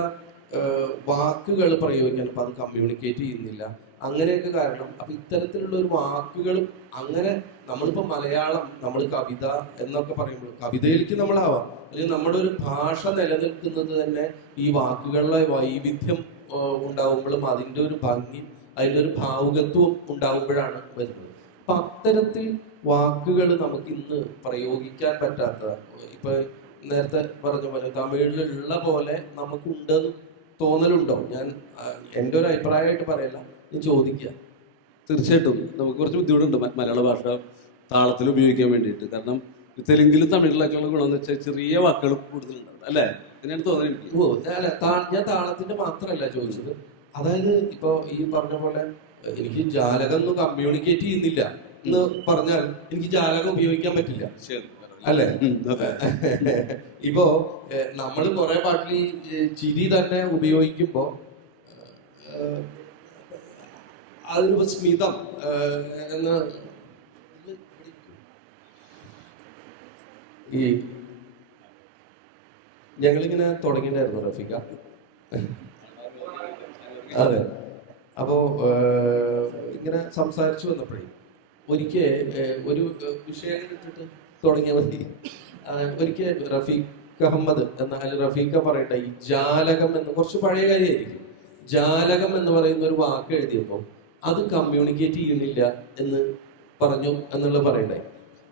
വാക്കുകൾ പ്രയോഗിക്കാൻ ഇപ്പം അത് കമ്മ്യൂണിക്കേറ്റ് ചെയ്യുന്നില്ല, അങ്ങനെയൊക്കെ കാരണം. അപ്പം ഇത്തരത്തിലുള്ള ഒരു വാക്കുകളും അങ്ങനെ നമ്മളിപ്പോൾ മലയാളം നമ്മൾ കവിത എന്നൊക്കെ പറയുമ്പോൾ കവിതയിലേക്ക് നമ്മളാവാം, അല്ലെങ്കിൽ നമ്മുടെ ഒരു ഭാഷ നിലനിൽക്കുന്നത് തന്നെ ഈ വാക്കുകളുടെ വൈവിധ്യം ഉണ്ടാവുമ്പോഴും അതിൻ്റെ ഒരു ഭംഗി അതിൻ്റെ ഒരു ഭാവുകത്വം ഉണ്ടാവുമ്പോഴാണ് വരുന്നത്. അപ്പം അത്തരത്തിൽ വാക്കുകൾ നമുക്ക് ഇന്ന് പ്രയോഗിക്കാൻ പറ്റാത്ത, ഇപ്പൊ നേരത്തെ പറഞ്ഞ പോലെ തമിഴിലുള്ള പോലെ നമുക്കുണ്ടെന്ന് തോന്നലുണ്ടോ? ഞാൻ എൻ്റെ ഒരു അഭിപ്രായമായിട്ട് പറയല്ല, ഞാൻ ചോദിക്കുക. തീർച്ചയായിട്ടും നമുക്ക് കുറച്ച് ബുദ്ധിമുട്ടുണ്ട് മലയാള ഭാഷ താളത്തിൽ ഉപയോഗിക്കാൻ വേണ്ടിയിട്ട്. കാരണം തെലുങ്കിലും തമിഴിലൊക്കെയുള്ള ഗുണമെന്ന് വെച്ചാൽ ചെറിയ വാക്കുകൾ കൂടുതലുണ്ടാവും, അല്ലേ? ഇതിനാണ് തോന്നുന്നത്. അല്ല, ഞാൻ താളത്തിന്റെ മാത്രമല്ല ചോദിച്ചത്. അതായത് ഇപ്പൊ ഈ പറഞ്ഞ പോലെ എനിക്ക് ജാലകം ഒന്നും കമ്മ്യൂണിക്കേറ്റ് ചെയ്യുന്നില്ല എന്ന് പറഞ്ഞാൽ എനിക്ക് ജാലകം ഉപയോഗിക്കാൻ പറ്റില്ല, അല്ലേ? ഇപ്പോ നമ്മൾ കുറെ പാട്ടിൽ ചിരി തന്നെ ഉപയോഗിക്കുമ്പോ അതിനിപ്പോ സ്മിതം എന്ന് ഈ ഞങ്ങളിങ്ങനെ തുടങ്ങിയിട്ടായിരുന്നു റഫീഖ. അതെ. അപ്പോ ഇങ്ങനെ സംസാരിച്ചു വന്നപ്പോഴേ ഒരിക്കൽ ഒരു വിഷയം എടുത്തിട്ട് തുടങ്ങിയാൽ മതി. ഒരിക്കൽ റഫീഖ് അഹമ്മദ് അല്ല റഫീഖ പറയട്ടെ, ഈ ജാലകം എന്ന് കുറച്ച് പഴയ കാര്യമായിരിക്കും, ജാലകം എന്ന് പറയുന്ന ഒരു വാക്ക് എഴുതിയപ്പോൾ അത് കമ്മ്യൂണിക്കേറ്റ് ചെയ്യുന്നില്ല എന്ന് പറഞ്ഞു എന്നുള്ള പറയണ്ടേ.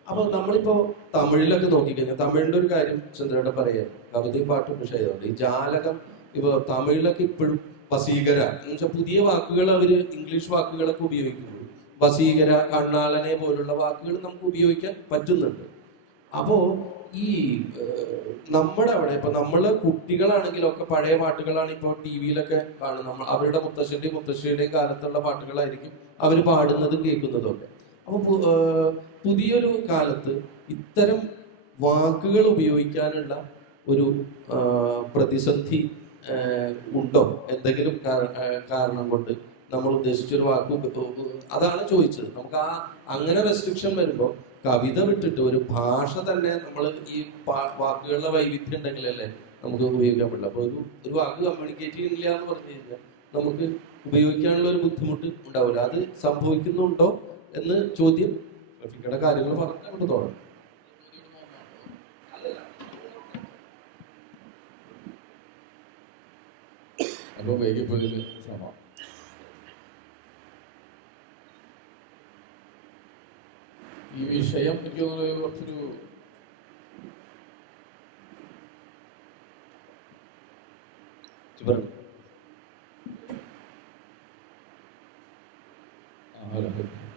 അപ്പൊ നമ്മളിപ്പോ തമിഴിലൊക്കെ നോക്കിക്കഴിഞ്ഞാൽ തമിഴിന്റെ ഒരു കാര്യം ചന്ദ്രേട്ടൻ പറയാം, കവിതയും പാട്ടും വിഷയമുണ്ട്. ഈ ജാലകം ഇപ്പൊ തമിഴിലൊക്കെ ഇപ്പോഴും വസീകര എന്ന് വെച്ചാൽ പുതിയ വാക്കുകൾ അവര് ഇംഗ്ലീഷ് വാക്കുകളൊക്കെ ഉപയോഗിക്കുമ്പോൾ വസീകര, കണ്ണാളനെ പോലുള്ള വാക്കുകൾ നമുക്ക് ഉപയോഗിക്കാൻ പറ്റുന്നുണ്ട്. അപ്പോ ഈ നമ്മുടെ അവിടെ ഇപ്പൊ നമ്മള് കുട്ടികളാണെങ്കിലൊക്കെ പഴയ പാട്ടുകളാണ് ഇപ്പോൾ ടി വിയിലൊക്കെ കാണുന്നത്. അവരുടെ മുത്തശ്ശന്റെയും മുത്തശ്ശിയുടെയും കാലത്തുള്ള പാട്ടുകളായിരിക്കും അവർ പാടുന്നതും കേൾക്കുന്നതും ഒക്കെ. അപ്പൊ പുതിയൊരു കാലത്ത് ഇത്തരം വാക്കുകൾ ഉപയോഗിക്കാനുള്ള ഒരു പ്രതിസന്ധി ഉണ്ടോ? എന്തെങ്കിലും കാരണം കൊണ്ട് നമ്മൾ ഉദ്ദേശിച്ചൊരു വാക്ക് അതാണ് ചോദിച്ചത്. നമുക്ക് അങ്ങനെ റെസ്ട്രിക്ഷൻ വരുമ്പോൾ കവിത വിട്ടിട്ട് ഒരു ഭാഷ തന്നെ നമ്മൾ ഈ വാക്കുകളുടെ വൈവിധ്യം ഉണ്ടെങ്കിലല്ലേ നമുക്ക് ഉപയോഗിക്കാൻ പറ്റില്ല. അപ്പോൾ ഒരു വാക്ക് കമ്മ്യൂണിക്കേറ്റ് ചെയ്യുന്നില്ല എന്ന് പറഞ്ഞു കഴിഞ്ഞാൽ നമുക്ക് ഉപയോഗിക്കാനുള്ള ഒരു ബുദ്ധിമുട്ട് ഉണ്ടാവില്ല. അത് സംഭവിക്കുന്നുണ്ടോ എന്ന് ചോദ്യം റഫീഖയുടെ കാര്യങ്ങൾ പറഞ്ഞാൽ കൊണ്ട് തുടങ്ങും. അപ്പോൾ വൈകിപ്പോയതിൽ ക്ഷമ. ഈ വിഷയം എനിക്ക് തോന്നുന്നത് കുറച്ചൊരു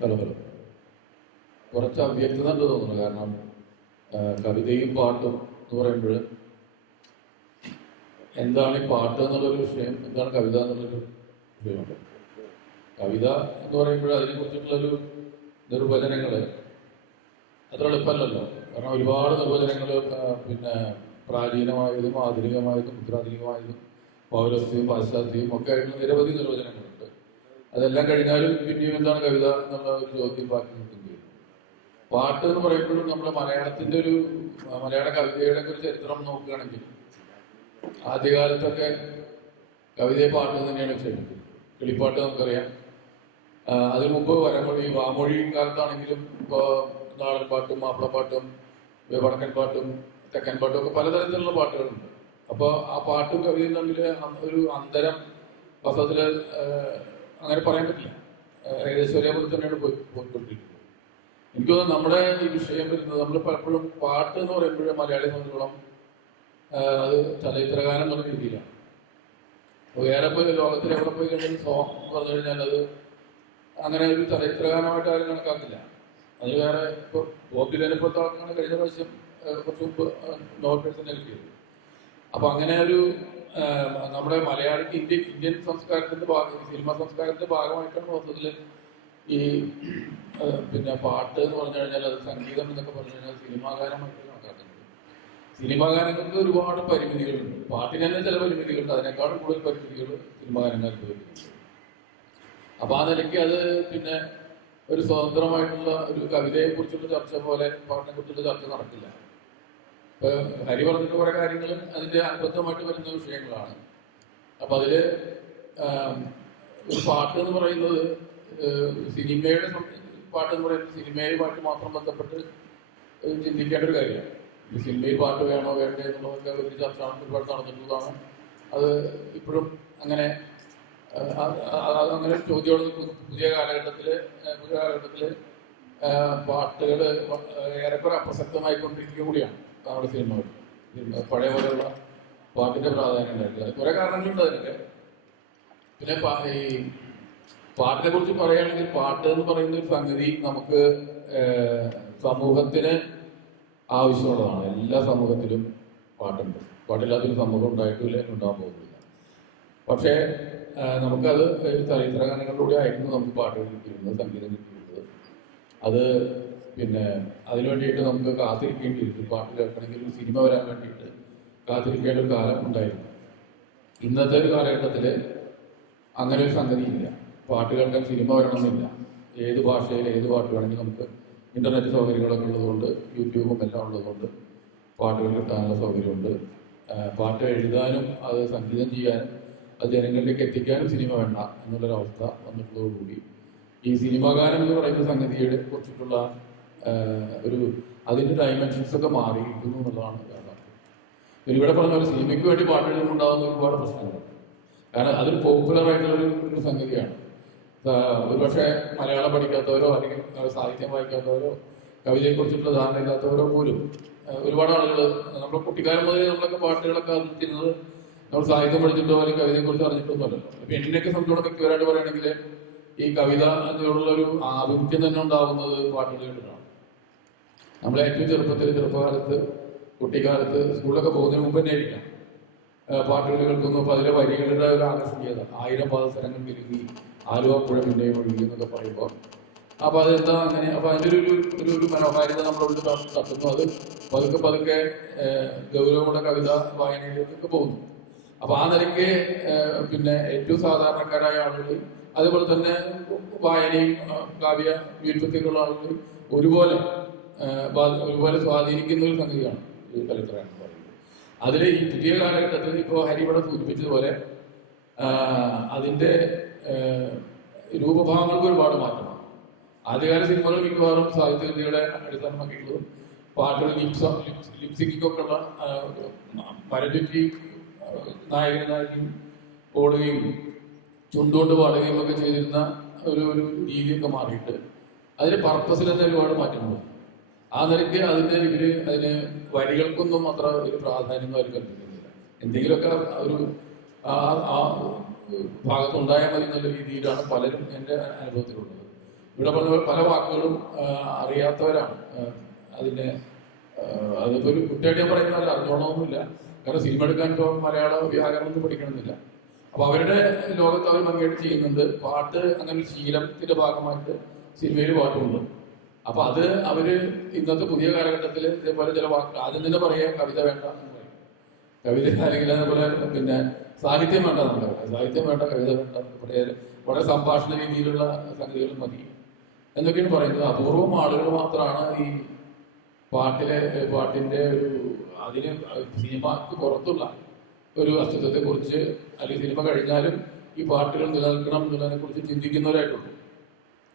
ഹലോ കുറച്ച് അവ്യക്തത ഉണ്ട് തോന്നുന്നു. കാരണം കവിതയും പാട്ടും എന്ന് പറയുമ്പോൾ എന്താണ് ഈ പാട്ട് എന്നുള്ളൊരു വിഷയം, എന്താണ് കവിത എന്നുള്ളൊരു വിഷയമുണ്ട്. കവിത എന്ന് പറയുമ്പോൾ അതിനെക്കുറിച്ചിട്ടുള്ളൊരു നിർവചനങ്ങൾ അത്ര എളുപ്പമല്ലല്ലോ. കാരണം ഒരുപാട് നിർവചനങ്ങൾ പിന്നെ പ്രാചീനമായതും ആധുനികമായതും ഉത്തരാധുനികമായതും പൗരസ്ത്യവും പാശ്ചാത്യവും ഒക്കെ ആയിട്ടുള്ള നിരവധി നിർവചനങ്ങളുണ്ട്. അതെല്ലാം കഴിഞ്ഞാലും പിന്നെയും എന്താണ് കവിത എന്നുള്ള ഒരു ചോദ്യം ബാക്കി നിൽക്കുകയും പാട്ട് എന്ന് പറയുമ്പോഴും നമ്മുടെ മലയാളത്തിന്റെ ഒരു മലയാള കവിതയുടെ ഒരു ചരിത്രം നോക്കുകയാണെങ്കിൽ ആദ്യകാലത്തൊക്കെ കവിതയെ പാട്ട് തന്നെയാണ് ക്ഷേമിക്കുന്നത്. കിളിപ്പാട്ട് നമുക്കറിയാം. അതിനു മുമ്പ് വരമൊഴി വാമൊഴി കാലത്താണെങ്കിലും ഇപ്പോൾ നാടൻ പാട്ടും മാപ്പിളപ്പാട്ടും വടക്കൻ പാട്ടും തെക്കൻ പാട്ടും ഒക്കെ പലതരത്തിലുള്ള പാട്ടുകളുണ്ട്. അപ്പോൾ ആ പാട്ടും കവിതയും തമ്മിൽ ഒരു അന്തരം വാസ്തവത്തിൽ അങ്ങനെ പറയാൻ പറ്റില്ല. ഏകദേശം ഒരേപോലെ തന്നെയാണ് പോയിക്കൊണ്ടിരിക്കുന്നത്. എനിക്ക് തോന്നുന്നു നമ്മുടെ ഈ വിഷയം വരുന്നത് നമ്മൾ പലപ്പോഴും പാട്ട് എന്ന് പറയുമ്പോഴേ മലയാളിയെ സംബന്ധിച്ചോളം അത് ചലച്ചിത്രഗാനം എന്നുള്ള രീതിയിലാണ്. വേറെ പോയി ലോകത്തിൽ എവിടെ പോയി കഴിഞ്ഞാൽ സോങ് പറഞ്ഞു കഴിഞ്ഞാൽ അത് അങ്ങനെ ഒരു ചലച്ചിത്രഗാനമായിട്ട് ആരും കണക്കാക്കില്ല. അത് വേറെ ഇപ്പോൾ ബോബിലിനെ പോലത്തെ ആൾക്കാണ് കഴിഞ്ഞ പ്രാവശ്യം കുറച്ച് മുമ്പ് നോബൽ പ്രൈസ് നൽകിയത്. അപ്പൊ അങ്ങനെ ഒരു നമ്മുടെ മലയാളിക്ക് ഇന്ത്യൻ സംസ്കാരത്തിന്റെ സിനിമ സംസ്കാരത്തിന്റെ ഭാഗമായിട്ടാണ് മൊത്തത്തിൽ ഈ പിന്നെ പാട്ട് എന്ന് പറഞ്ഞു കഴിഞ്ഞാൽ അത് സംഗീതം എന്നൊക്കെ പറഞ്ഞു കഴിഞ്ഞാൽ സിനിമാഗാനമായിട്ട് കണക്കാക്കുന്നത്. സിനിമാഗാനങ്ങൾക്ക് ഒരുപാട് പരിമിതികളുണ്ട്. പാട്ടിന് തന്നെ ചില പരിമിതികളുണ്ട്. അതിനേക്കാളും കൂടുതൽ പരിമിതികൾ സിനിമാഗാനങ്ങൾ അനുഭവിക്കുന്നുണ്ട്. അപ്പൊ ആ നിലയ്ക്ക് അത് പിന്നെ ഒരു സ്വതന്ത്രമായിട്ടുള്ള ഒരു കവിതയെ കുറിച്ചുള്ള ചർച്ച പോലെ പാട്ടിനെ കുറിച്ചുള്ള ചർച്ച നടക്കില്ല. ഇപ്പൊ ഹരി പറഞ്ഞിട്ട് കുറെ കാര്യങ്ങൾ അതിന്റെ അനുബന്ധമായിട്ട് വരുന്ന വിഷയങ്ങളാണ്. അപ്പൊ അതില് ഒരു പാട്ട് എന്ന് പറയുന്നത് സിനിമയുടെ പാട്ട് എന്ന് പറയുന്നത് സിനിമയുമായിട്ട് മാത്രം ബന്ധപ്പെട്ട് ചിന്തിക്കേണ്ട ഒരു കാര്യമാണ്. ഈ സിനിമയിൽ പാട്ട് വേണോ വേണ്ടേ എന്നുള്ളതൊക്കെ വലിയ ചർച്ച ഒരുപാട് നടന്നിട്ടുള്ളതാണ്. അത് ഇപ്പോഴും അങ്ങനെ അങ്ങനെ ചോദ്യം പുതിയ കാലഘട്ടത്തില് പാട്ടുകൾ ഏറെക്കുറെ അപ്രസക്തമായിക്കൊണ്ടിരിക്കുക കൂടിയാണ് നമ്മുടെ സിനിമകൾ. പഴയ പോലെയുള്ള പാട്ടിന്റെ പ്രാധാന്യം ഉണ്ടായിട്ടില്ല. കുറെ കാരണങ്ങളുണ്ട് അതിനൊക്കെ. പിന്നെ ഈ പാട്ടിനെ കുറിച്ച് പറയുകയാണെങ്കിൽ പാട്ട് എന്ന് പറയുന്ന ഒരു സംഗതി നമുക്ക് സമൂഹത്തിന് ആവശ്യമുള്ളതാണ്. എല്ലാ സമൂഹത്തിലും പാട്ടുണ്ട്. പാട്ടില്ലാത്തൊരു സമൂഹം ഉണ്ടായിട്ടില്ല, ഉണ്ടാകാൻ പോകുന്നില്ല. പക്ഷേ നമുക്കത് ചലച്ചിത്ര ഗാനങ്ങളിലൂടെ ആയിരുന്നു നമുക്ക് പാട്ടുകൾ കിട്ടിയിരുന്നത്, സംഗീതം കിട്ടിയിരുന്നത്. അത് പിന്നെ അതിനു വേണ്ടിയിട്ട് നമുക്ക് കാത്തിരിക്കേണ്ടിയിരുന്നു. പാട്ട് കേൾക്കണമെങ്കിൽ ഒരു സിനിമ വരാൻ വേണ്ടിയിട്ട് കാത്തിരിക്കേണ്ട ഒരു കാലം ഉണ്ടായിരുന്നു. ഇന്നത്തെ ഒരു കാലഘട്ടത്തിൽ അങ്ങനെ ഒരു സംഗതി ഇല്ല. പാട്ട് കേൾക്കാൻ സിനിമ വരണമെന്നില്ല. ഏത് ഭാഷയിൽ ഏത് പാട്ട് വേണമെങ്കിലും നമുക്ക് ഇന്റർനെറ്റ് സൗകര്യങ്ങളൊക്കെ ഉള്ളതുകൊണ്ട് യൂട്യൂബും എല്ലാം ഉള്ളതുകൊണ്ട് പാട്ടുകൾ കിട്ടാനുള്ള സൗകര്യമുണ്ട്. പാട്ട് എഴുതാനും അത് സംഗീതം ചെയ്യാനും അത് ജനങ്ങളിലേക്ക് എത്തിക്കാനും സിനിമ വേണ്ട എന്നുള്ളൊരവസ്ഥ വന്നിട്ടുള്ളതോടുകൂടി ഈ സിനിമാ ഗാനം എന്ന് പറയുന്ന സംഗതിയുടെ കുറിച്ചിട്ടുള്ള ഒരു അതിൻ്റെ ഡയമെൻഷൻസ് ഒക്കെ മാറിയിരിക്കുന്നു എന്നുള്ളതാണ് യാഥാർത്ഥ്യം. ഇവിടെ പറഞ്ഞ പോലെ സിനിമയ്ക്ക് വേണ്ടി പാട്ടുകൾ ഉണ്ടാകുന്ന ഒരുപാട് പ്രശ്നങ്ങളുണ്ട്. കാരണം അതൊരു പോപ്പുലർ ആയിട്ടുള്ളൊരു സംഗതിയാണ്. ഒരുപക്ഷെ മലയാളം പഠിക്കാത്തവരോ അല്ലെങ്കിൽ സാഹിത്യം വായിക്കാത്തവരോ കവിതയെക്കുറിച്ചിട്ടുള്ള ധാരണ ഇല്ലാത്തവരോ പോലും ഒരുപാട് ആളുകൾ നമ്മുടെ കുട്ടിക്കാലം മുതലേ നമ്മളൊക്കെ പാട്ടുകളൊക്കെ അറിഞ്ഞിരുന്നത് നമ്മൾ സാഹിത്യം പഠിച്ചിട്ടോ അല്ലെങ്കിൽ കവിതയെക്കുറിച്ച് അറിഞ്ഞിട്ടൊന്നുമല്ലോ. അപ്പൊ എന്നെയൊക്കെ സംബന്ധിച്ചോളം വ്യക്തിപരമായിട്ട് പറയുകയാണെങ്കിൽ ഈ കവിത അതിനോടുള്ളൊരു ആഭിമുഖ്യം തന്നെ ഉണ്ടാകുന്നത് പാട്ടുകൾ കേട്ടിട്ടാണ്. നമ്മളെ ഏറ്റവും ചെറുപ്പകാലത്ത് കുട്ടിക്കാലത്ത് സ്കൂളിലൊക്കെ പോകുന്നതിന് മുമ്പ് തന്നെ ആയിരിക്കാം പാട്ടുകൾ കേൾക്കുന്നു. അപ്പൊ അതിലെ വരികളുടെ ഒരു ആകർഷണീയത 1000 പാദസരങ്ങൾ കിലുങ്ങി ആലുവ പുഴ പിന്നെയും ഒഴുകി എന്നൊക്കെ പറയുമ്പോൾ അപ്പൊ അതെന്താ അങ്ങനെ അപ്പൊ അതിൻ്റെ ഒരു മനോഹാരിത നമ്മളുള്ളിൽ തട്ടുന്നു. അത് പതുക്കെ ഗൗരവമുള്ള കവിത വായനയിലേക്കൊക്കെ പോകുന്നു. അപ്പൊ ആ നിലയ്ക്ക് പിന്നെ ഏറ്റവും സാധാരണക്കാരായ ആളുകൾ അതുപോലെ തന്നെ വായനയും കാവ്യ വ്യുൽപ്പത്തികളുള്ള ആളുകൾ ഒരുപോലെ സ്വാധീനിക്കുന്ന ഒരു സംഗതിയാണ് ഈ ചലച്ചിത്രഗാനം എന്ന് പറയുന്നത്. അതിൽ ഈ പുതിയ കാലഘട്ടത്തിൽ ഇപ്പോൾ ഹരി ഇവിടെ സൂചിപ്പിച്ചതുപോലെ അതിൻ്റെ രൂപഭാവങ്ങൾക്ക് ഒരുപാട് മാറ്റമാണ്. ആദ്യകാല സിനിമകൾ മിക്കവാറും സാഹിത്യകൃതികളെ അടിസ്ഥാനമാക്കിയിട്ടുള്ളതും പാട്ടുകൾ ലിപ്സിക്കൊക്കെ ഉള്ള മരചുറ്റി നായകനും ഓടുകയും ചുണ്ടുകൊണ്ട് പാടുകയും ഒക്കെ ചെയ്തിരുന്ന ഒരു രീതിയൊക്കെ മാറിയിട്ട് അതിന് പർപ്പസിൽ തന്നെ ഒരുപാട് മാറ്റങ്ങളുണ്ട്. ആ നിലയ്ക്ക് അതിന് വരികൾക്കൊന്നും അത്ര ഒരു പ്രാധാന്യം അവർ കൽപ്പിക്കുന്നില്ല. എന്തെങ്കിലുമൊക്കെ ഒരു ആ ഭാഗത്തുണ്ടായാൽ മതി എന്നുള്ള രീതിയിലാണ് പലരും എൻ്റെ അനുഭവത്തിലുള്ളത്. ഇവിടെ പറഞ്ഞ പല വാക്കുകളും അറിയാത്തവരാണ്. അതിപ്പോൾ ഒരു കുട്ടിയായിട്ട് ഞാൻ പറയുന്നത് അറിഞ്ഞോളണമെന്നില്ല. കാരണം സിനിമ എടുക്കാൻ ഇപ്പോൾ മലയാള വ്യാകരണമൊന്നും പഠിക്കണമെന്നില്ല. അപ്പൊ അവരുടെ ലോകത്ത് അവർ ഭംഗിയായിട്ട് ചെയ്യുന്നുണ്ട്. പാട്ട് അങ്ങനെ ഒരു ശീലത്തിന്റെ ഭാഗമായിട്ട് സിനിമയിൽ പാട്ടുമുണ്ട്. അപ്പൊ അത് അവര് ഇന്നത്തെ പുതിയ കാലഘട്ടത്തിൽ ഇതേപോലെ ചില വാക്ക് ആദ്യം തന്നെ പറയാ കവിത വേണ്ട എന്ന് പറയും. കവിത അല്ലെങ്കിൽ അതേപോലെ പിന്നെ സാഹിത്യം വേണ്ട എന്നല്ല പറയാം, സാഹിത്യം വേണ്ട, കവിത വേണ്ട, വളരെ സംഭാഷണ രീതിയിലുള്ള സംഗതികൾ മതി എന്നൊക്കെയാണ് പറയുന്നത്. അപൂർവം ആളുകൾ മാത്രമാണ് ഈ പാട്ടിൻ്റെ ഒരു അതിന് സിനിമക്ക് പുറത്തുള്ള ഒരു അസ്തിത്വത്തെ കുറിച്ച് അല്ലെങ്കിൽ സിനിമ കഴിഞ്ഞാലും ഈ പാട്ടുകൾ നിലനിൽക്കണം എന്നുള്ളതിനെ കുറിച്ച് ചിന്തിക്കുന്നവരായിട്ടുള്ളൂ.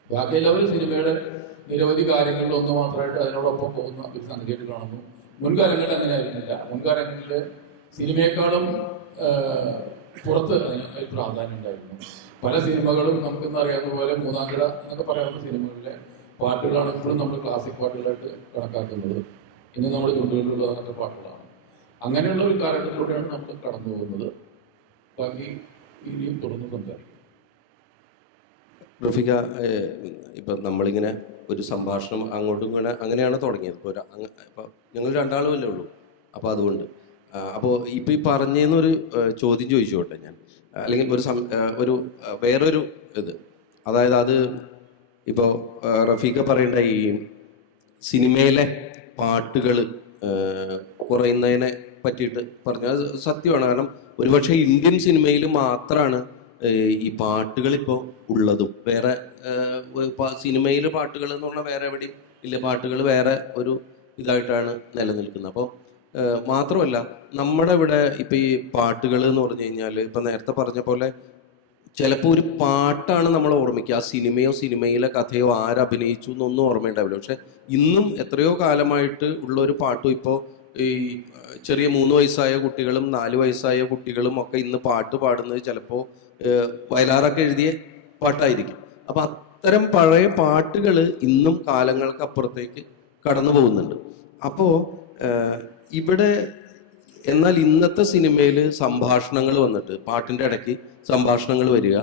ബാക്കി എല്ലാവരും സിനിമയുടെ നിരവധി കാര്യങ്ങളിൽ ഒന്ന് മാത്രമായിട്ട് അതിനോടൊപ്പം പോകുന്ന ഒരു സംഗതിയായിട്ട് കാണുന്നു. മുൻകാലങ്ങളിൽ അങ്ങനെ ആയിരുന്നില്ല. മുൻകാലങ്ങളിൽ സിനിമയെക്കാളും പുറത്ത് അതിന് ഒരു പ്രാധാന്യം ഉണ്ടായിരുന്നു. പല സിനിമകളും നമുക്കിന്ന് അറിയാവുന്ന പോലെ മൂന്നാംകിട എന്നൊക്കെ പറയാവുന്ന സിനിമകളിലെ പാട്ടുകളാണ് ഇപ്പോഴും നമ്മൾ ക്ലാസിക് പാട്ടുകളായിട്ട് കണക്കാക്കുന്നത്. ഇന്ന് നമ്മൾ ചുണ്ടുകളിലുള്ളതൊക്കെ പാട്ടുകളാണ്. അങ്ങനെയുള്ള ഒരു കാലഘട്ടത്തിലൂടെയാണ് നമ്മൾ കടന്നു പോകുന്നത്. ബാക്കി ഇനിയും തുറന്ന് സംസാരിക്കും. റഫീഖ, ഇപ്പം നമ്മളിങ്ങനെ ഒരു സംഭാഷണം അങ്ങോട്ടും ഇങ്ങനെ അങ്ങനെയാണ് തുടങ്ങിയത്. ഇപ്പോൾ ഞങ്ങൾ രണ്ടാളുമല്ലേ ഉള്ളൂ. അപ്പോൾ അതുകൊണ്ട് അപ്പോൾ ഇപ്പോൾ ഈ പറഞ്ഞതെന്നൊരു ചോദ്യം ചോദിച്ചോട്ടെ ഞാൻ, അല്ലെങ്കിൽ ഒരു വേറൊരു ഇത്, അതായത് അത് ഇപ്പോൾ റഫീഖ പറയേണ്ട ഈ സിനിമയിലെ പാട്ടുകൾ കുറയുന്നതിനെ പറ്റിയിട്ട് പറഞ്ഞാൽ സത്യമാണ്. കാരണം ഒരുപക്ഷെ ഇന്ത്യൻ സിനിമയിൽ മാത്രമാണ് ഈ പാട്ടുകൾ ഇപ്പോൾ ഉള്ളതും. വേറെ സിനിമയിലെ പാട്ടുകൾ എന്ന് പറഞ്ഞാൽ വേറെ എവിടെയും ഇല്ല. പാട്ടുകൾ വേറെ ഒരു ഇതായിട്ടാണ് നിലനിൽക്കുന്നത്. അപ്പോൾ മാത്രമല്ല നമ്മുടെ ഇവിടെ ഇപ്പം ഈ പാട്ടുകൾ എന്ന് പറഞ്ഞു കഴിഞ്ഞാൽ ഇപ്പം നേരത്തെ പറഞ്ഞ പോലെ ചിലപ്പോൾ ഒരു പാട്ടാണ് നമ്മൾ ഓർമ്മിക്കുക. ആ സിനിമയോ സിനിമയിലെ കഥയോ ആരഭിനയിച്ചു എന്നൊന്നും ഓർമ്മയുണ്ടാവില്ല. പക്ഷെ ഇന്നും എത്രയോ കാലമായിട്ട് ഉള്ള ഒരു പാട്ടും ഇപ്പോൾ ഈ ചെറിയ 3 വയസ്സായ കുട്ടികളും 4 വയസ്സായ കുട്ടികളും ഒക്കെ ഇന്ന് പാട്ട് പാടുന്നത് ചിലപ്പോൾ വയലാറൊക്കെ എഴുതിയ പാട്ടായിരിക്കും. അപ്പം അത്തരം പഴയ പാട്ടുകൾ ഇന്നും കാലങ്ങൾക്കപ്പുറത്തേക്ക് കടന്നു പോകുന്നുണ്ട്. അപ്പോൾ ഇവിടെ എന്നാൽ ഇന്നത്തെ സിനിമയിൽ സംഭാഷണങ്ങൾ വന്നിട്ട് പാട്ടിൻ്റെ ഇടയ്ക്ക് സംഭാഷണങ്ങൾ വരിക,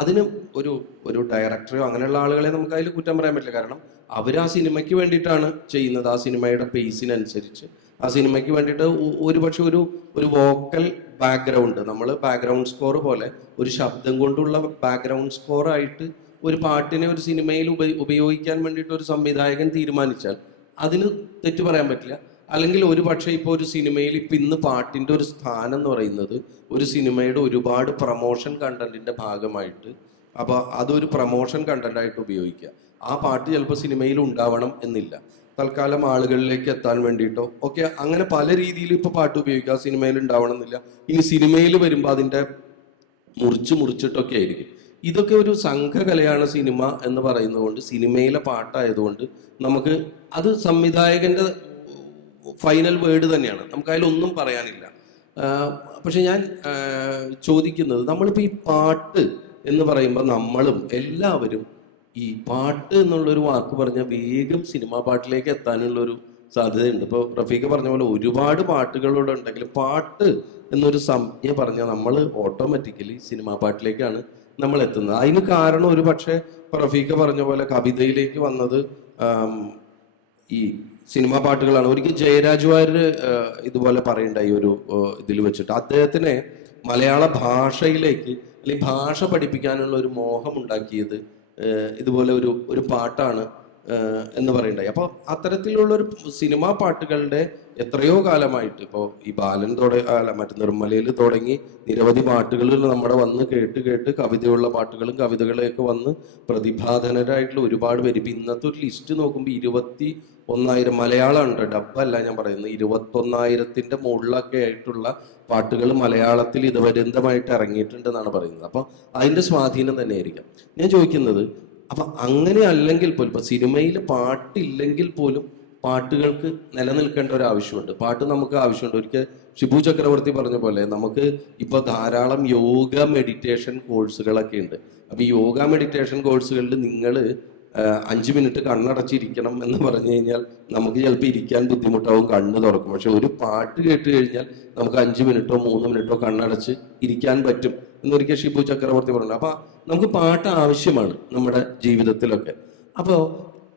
അതിന് ഒരു ഡയറക്ടറോ അങ്ങനെയുള്ള ആളുകളെ നമുക്ക് അതിൽ കുറ്റം പറയാൻ പറ്റില്ല. കാരണം അവർ ആ സിനിമയ്ക്ക് വേണ്ടിയിട്ടാണ് ചെയ്യുന്നത്. ആ സിനിമയുടെ പേസിനനുസരിച്ച് ആ സിനിമയ്ക്ക് വേണ്ടിയിട്ട് ഒരുപക്ഷെ ഒരു വോക്കൽ ബാക്ക്ഗ്രൗണ്ട്, നമ്മൾ ബാക്ക്ഗ്രൗണ്ട് സ്കോർ പോലെ ഒരു ശബ്ദം കൊണ്ടുള്ള ബാക്ക്ഗ്രൗണ്ട് സ്കോറായിട്ട് ഒരു പാട്ടിനെ ഒരു സിനിമയിൽ ഉപയോഗിക്കാൻ വേണ്ടിയിട്ട് ഒരു സംവിധായകൻ തീരുമാനിച്ചാൽ അതിന് തെറ്റ് പറയാൻ പറ്റില്ല. അല്ലെങ്കിൽ ഒരു പക്ഷേ ഇപ്പോൾ ഒരു സിനിമയിൽ ഇപ്പം ഇന്ന് പാട്ടിൻ്റെ ഒരു സ്ഥാനം എന്ന് പറയുന്നത് ഒരു സിനിമയുടെ ഒരുപാട് പ്രമോഷൻ കണ്ടന്റിൻ്റെ ഭാഗമായിട്ട്, അപ്പോൾ അതൊരു പ്രമോഷൻ കണ്ടന്റായിട്ട് ഉപയോഗിക്കുക. ആ പാട്ട് ചിലപ്പോൾ സിനിമയിൽ ഉണ്ടാവണം എന്നില്ല, തൽക്കാലം ആളുകളിലേക്ക് എത്താൻ വേണ്ടിയിട്ടോ ഒക്കെ അങ്ങനെ പല രീതിയിൽ ഇപ്പോൾ പാട്ട് ഉപയോഗിക്കുക. സിനിമയിൽ ഉണ്ടാവണം എന്നില്ല. ഇനി സിനിമയിൽ വരുമ്പോൾ അതിൻ്റെ മുറിച്ചിട്ടൊക്കെ ആയിരിക്കും. ഇതൊക്കെ ഒരു സംഘകലയാണ് സിനിമ എന്ന് പറയുന്നതുകൊണ്ട്, സിനിമയിലെ പാട്ടായതുകൊണ്ട് നമുക്ക് അത് സംവിധായകൻ്റെ ഫൈനൽ വേർഡ് തന്നെയാണ്, നമുക്ക് അതിലൊന്നും പറയാനില്ല. പക്ഷെ ഞാൻ ചോദിക്കുന്നത്, നമ്മളിപ്പോൾ ഈ പാട്ട് എന്ന് പറയുമ്പോൾ നമ്മളും എല്ലാവരും ഈ പാട്ട് എന്നുള്ളൊരു വാക്ക് പറഞ്ഞാൽ വേഗം സിനിമാ പാട്ടിലേക്ക് എത്താനുള്ളൊരു സാധ്യതയുണ്ട്. ഇപ്പോൾ റഫീഖ പറഞ്ഞ പോലെ ഒരുപാട് പാട്ടുകളിലൂടെ ഉണ്ടെങ്കിലും പാട്ട് എന്നൊരു സംജ്ഞ പറഞ്ഞാൽ നമ്മൾ ഓട്ടോമാറ്റിക്കലി സിനിമാ പാട്ടിലേക്കാണ് നമ്മൾ എത്തുന്നത്. അതിന് കാരണം ഒരു പക്ഷേ ഇപ്പോൾ റഫീഖ പറഞ്ഞ പോലെ കവിതയിലേക്ക് വന്നത് ഈ സിനിമാ പാട്ടുകളാണ്. ഒരിക്കൽ ജയരാജ് വാര്യർ ഇതുപോലെ പറയണ്ടായി ഒരു ഇതിൽ വെച്ചിട്ട്, അദ്ദേഹത്തിനെ മലയാള ഭാഷയിലേക്ക് അല്ലെങ്കിൽ ഭാഷ പഠിപ്പിക്കാനുള്ള ഒരു മോഹം ഉണ്ടാക്കിയത് ഇതുപോലെ ഒരു പാട്ടാണ് എന്ന് പറയണ്ടായി. അപ്പോൾ അത്തരത്തിലുള്ളൊരു സിനിമാ പാട്ടുകളുടെ എത്രയോ കാലമായിട്ട് ഇപ്പോൾ ഈ ബാലൻ മറ്റു നിർമ്മലയിൽ തുടങ്ങി നിരവധി പാട്ടുകൾ നമ്മുടെ വന്ന് കേട്ട് കവിതയുള്ള പാട്ടുകളും കവിതകളെയൊക്കെ വന്ന് പ്രതിഭാധനരായിട്ടുള്ള ഒരുപാട് പേര്. ഇപ്പം ഇന്നത്തെ ഒരു ലിസ്റ്റ് നോക്കുമ്പോൾ 21,000 മലയാളം ഉണ്ട്, ഡബ്ബല്ല ഞാൻ പറയുന്നത്, 21,000ന്റെ മുകളിലൊക്കെ ആയിട്ടുള്ള പാട്ടുകൾ മലയാളത്തിൽ ഇതുപര്യന്തമായിട്ട് ഇറങ്ങിയിട്ടുണ്ടെന്നാണ് പറയുന്നത്. അപ്പോൾ അതിൻ്റെ സ്വാധീനം തന്നെയായിരിക്കാം. ഞാൻ ചോദിക്കുന്നത്, അപ്പം അങ്ങനെ അല്ലെങ്കിൽ പോലും ഇപ്പം സിനിമയിൽ പാട്ടില്ലെങ്കിൽ പോലും പാട്ടുകൾക്ക് നിലനിൽക്കേണ്ട ഒരു ആവശ്യമുണ്ട്. പാട്ട് നമുക്ക് ആവശ്യമുണ്ട്. ഒരിക്കൽ ഷിബു ചക്രവർത്തി പറഞ്ഞ പോലെ നമുക്ക് ഇപ്പോൾ ധാരാളം യോഗ മെഡിറ്റേഷൻ കോഴ്സുകളൊക്കെ ഉണ്ട്. അപ്പോൾ ഈ യോഗ മെഡിറ്റേഷൻ കോഴ്സുകളിൽ നിങ്ങൾ 5 മിനിറ്റ് കണ്ണടച്ചിരിക്കണം എന്ന് പറഞ്ഞു കഴിഞ്ഞാൽ നമുക്ക് ചിലപ്പോൾ ഇരിക്കാൻ ബുദ്ധിമുട്ടാവും, കണ്ണ് തുറക്കും. പക്ഷെ ഒരു പാട്ട് കേട്ട് കഴിഞ്ഞാൽ നമുക്ക് 5 മിനിറ്റോ 3 മിനിറ്റോ കണ്ണടച്ച് ഇരിക്കാൻ പറ്റും എന്നൊരിക്കൽ ഷിബു ചക്രവർത്തി പറഞ്ഞു. അപ്പോൾ നമുക്ക് പാട്ട് ആവശ്യമാണ് നമ്മുടെ ജീവിതത്തിലൊക്കെ.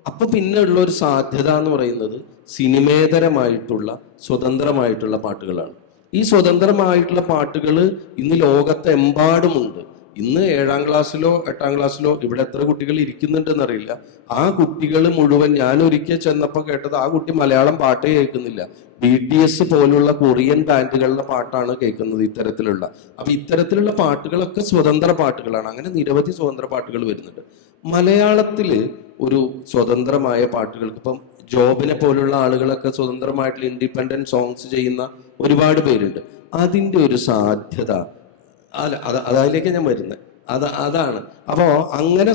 അപ്പോൾ പിന്നെ ഉള്ള ഒരു സാധ്യത എന്ന് പറയുന്നത് സിനിമേതരമായിട്ടുള്ള സ്വതന്ത്രമായിട്ടുള്ള പാട്ടുകളാണ്. ഈ സ്വതന്ത്രമായിട്ടുള്ള പാട്ടുകൾ ഇന്ന് ലോകത്തെമ്പാടുമുണ്ട്. ഇന്ന് 7ാം ക്ലാസ്സിലോ 8ാം ക്ലാസ്സിലോ ഇവിടെ എത്ര കുട്ടികൾ ഇരിക്കുന്നുണ്ടെന്നറിയില്ല. ആ കുട്ടികൾ മുഴുവൻ, ഞാൻ ഒരിക്കൽ ചെന്നപ്പോൾ കേട്ടത്, ആ കുട്ടി മലയാളം പാട്ടേ കേൾക്കുന്നില്ല, BTS പോലുള്ള കൊറിയൻ ബാൻഡുകളുടെ പാട്ടാണ് കേൾക്കുന്നത് ഇത്തരത്തിലുള്ള. അപ്പൊ ഇത്തരത്തിലുള്ള പാട്ടുകളൊക്കെ സ്വതന്ത്ര പാട്ടുകളാണ്. അങ്ങനെ നിരവധി സ്വതന്ത്ര പാട്ടുകൾ വരുന്നുണ്ട്. മലയാളത്തില് ഒരു സ്വതന്ത്രമായ പാട്ടുകൾക്ക് ഇപ്പം ജോബിനെ പോലുള്ള ആളുകളൊക്കെ സ്വതന്ത്രമായിട്ടുള്ള ഇൻഡിപെൻഡന്റ് സോങ്സ് ചെയ്യുന്ന ഒരുപാട് പേരുണ്ട്. അതിൻ്റെ ഒരു സാധ്യത അതിലേക്ക് ഞാൻ വരുന്നത് അതാണ്. അപ്പോൾ അങ്ങനെ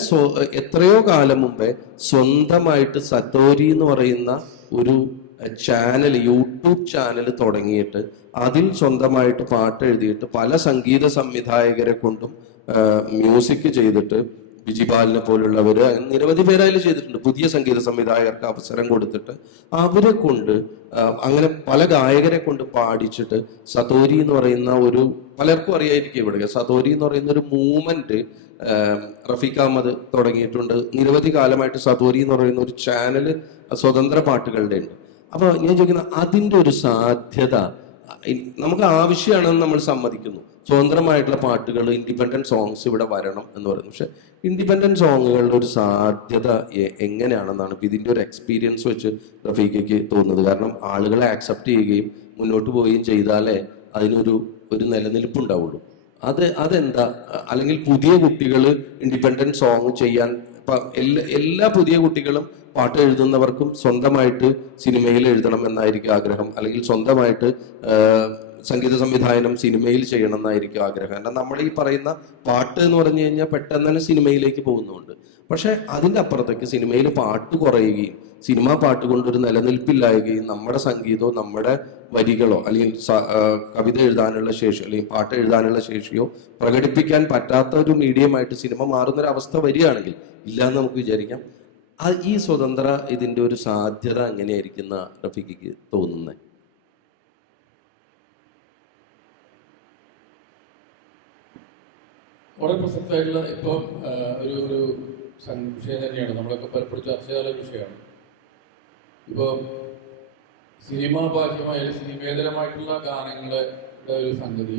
എത്രയോ കാലം മുമ്പേ സ്വന്തമായിട്ട് സതോരി എന്ന് പറയുന്ന ഒരു ചാനൽ, യൂട്യൂബ് ചാനൽ തുടങ്ങിയിട്ട് അതിൽ സ്വന്തമായിട്ട് പാട്ട് എഴുതിയിട്ട് പല സംഗീത സംവിധായകരെ കൊണ്ടും മ്യൂസിക് ചെയ്തിട്ട്, ബിജിപാലിനെ പോലുള്ളവര് നിരവധി പേര് അതിൽ ചെയ്തിട്ടുണ്ട്. പുതിയ സംഗീത സംവിധായകർക്ക് അവസരം കൊടുത്തിട്ട് അവരെ കൊണ്ട് അങ്ങനെ പല ഗായകരെ കൊണ്ട് പാടിച്ചിട്ട് സതോരി എന്ന് പറയുന്ന ഒരു, പലർക്കും അറിയായിരിക്കും ഇവിടെ, സതോരി എന്ന് പറയുന്ന ഒരു മൂവ്മെന്റ് റഫീഖ് അഹമ്മദ് തുടങ്ങിയിട്ടുണ്ട്. നിരവധി കാലമായിട്ട് സതോരി എന്ന് പറയുന്ന ഒരു ചാനല് സ്വതന്ത്ര പാട്ടുകളുടെ ഉണ്ട്. അപ്പൊ ഞാൻ ചോദിക്കുന്നത്, അതിൻ്റെ ഒരു സാധ്യത നമുക്ക് ആവശ്യമാണെന്ന് നമ്മൾ സമ്മതിക്കുന്നു. സ്വതന്ത്രമായിട്ടുള്ള പാട്ടുകൾ, ഇൻഡിപെൻഡന്റ് സോങ്സ് ഇവിടെ വരണം എന്ന് പറയുന്നു. പക്ഷെ ഇൻഡിപെൻഡന്റ് സോങ്ങുകളുടെ ഒരു സാധ്യത എങ്ങനെയാണെന്നാണ് ഇപ്പം ഇതിൻ്റെ ഒരു എക്സ്പീരിയൻസ് വെച്ച് റഫീഖയ്ക്ക് തോന്നുന്നത്? കാരണം ആളുകളെ ആക്സെപ്റ്റ് ചെയ്യുകയും മുന്നോട്ട് പോവുകയും ചെയ്താലേ അതിനൊരു നിലനിൽപ്പുണ്ടാവുള്ളൂ. അതെന്താ? അല്ലെങ്കിൽ പുതിയ കുട്ടികൾ ഇൻഡിപെൻഡന്റ് സോങ് ചെയ്യാൻ, ഇപ്പം എല്ലാ പുതിയ കുട്ടികളും പാട്ട് എഴുതുന്നവർക്കും സ്വന്തമായിട്ട് സിനിമയിൽ എഴുതണം എന്നായിരിക്കും ആഗ്രഹം, അല്ലെങ്കിൽ സ്വന്തമായിട്ട് സംഗീത സംവിധാനം സിനിമയിൽ ചെയ്യണം എന്നായിരിക്കും ആഗ്രഹം. കാരണം നമ്മൾ ഈ പറയുന്ന പാട്ട് എന്ന് പറഞ്ഞു കഴിഞ്ഞാൽ പെട്ടെന്ന് തന്നെ സിനിമയിലേക്ക് പോകുന്നുണ്ട്. പക്ഷെ അതിൻ്റെ അപ്പുറത്തേക്ക് സിനിമയിൽ പാട്ട് കുറയുകയും സിനിമാ പാട്ട് കൊണ്ടൊരു നിലനിൽപ്പില്ലായുകയും നമ്മുടെ സംഗീതമോ നമ്മുടെ വരികളോ അല്ലെങ്കിൽ കവിത എഴുതാനുള്ള ശേഷിയോ അല്ലെങ്കിൽ പാട്ട് എഴുതാനുള്ള ശേഷിയോ പ്രകടിപ്പിക്കാൻ പറ്റാത്ത ഒരു മീഡിയമായിട്ട് സിനിമ മാറുന്നൊരവസ്ഥ വരികയാണെങ്കിൽ, ഇല്ലാന്ന് നമുക്ക് വിചാരിക്കാം, ഈ സ്വതന്ത്ര ഇതിൻ്റെ ഒരു സാധ്യത എങ്ങനെയായിരിക്കുന്ന റഫീഖിക്ക് തോന്നുന്നത്? വളരെ പ്രസക്തമായിട്ടുള്ള ഇപ്പം ഒരു വിഷയം തന്നെയാണ്, നമ്മളൊക്കെ പലപ്പോഴും ചർച്ച ചെയ്യാനുള്ള വിഷയമാണ്. ഇപ്പോൾ സിനിമാ ബാഹ്യമായാലും സിനിമേതരമായിട്ടുള്ള ഗാനങ്ങളുടെ ഒരു സംഗതി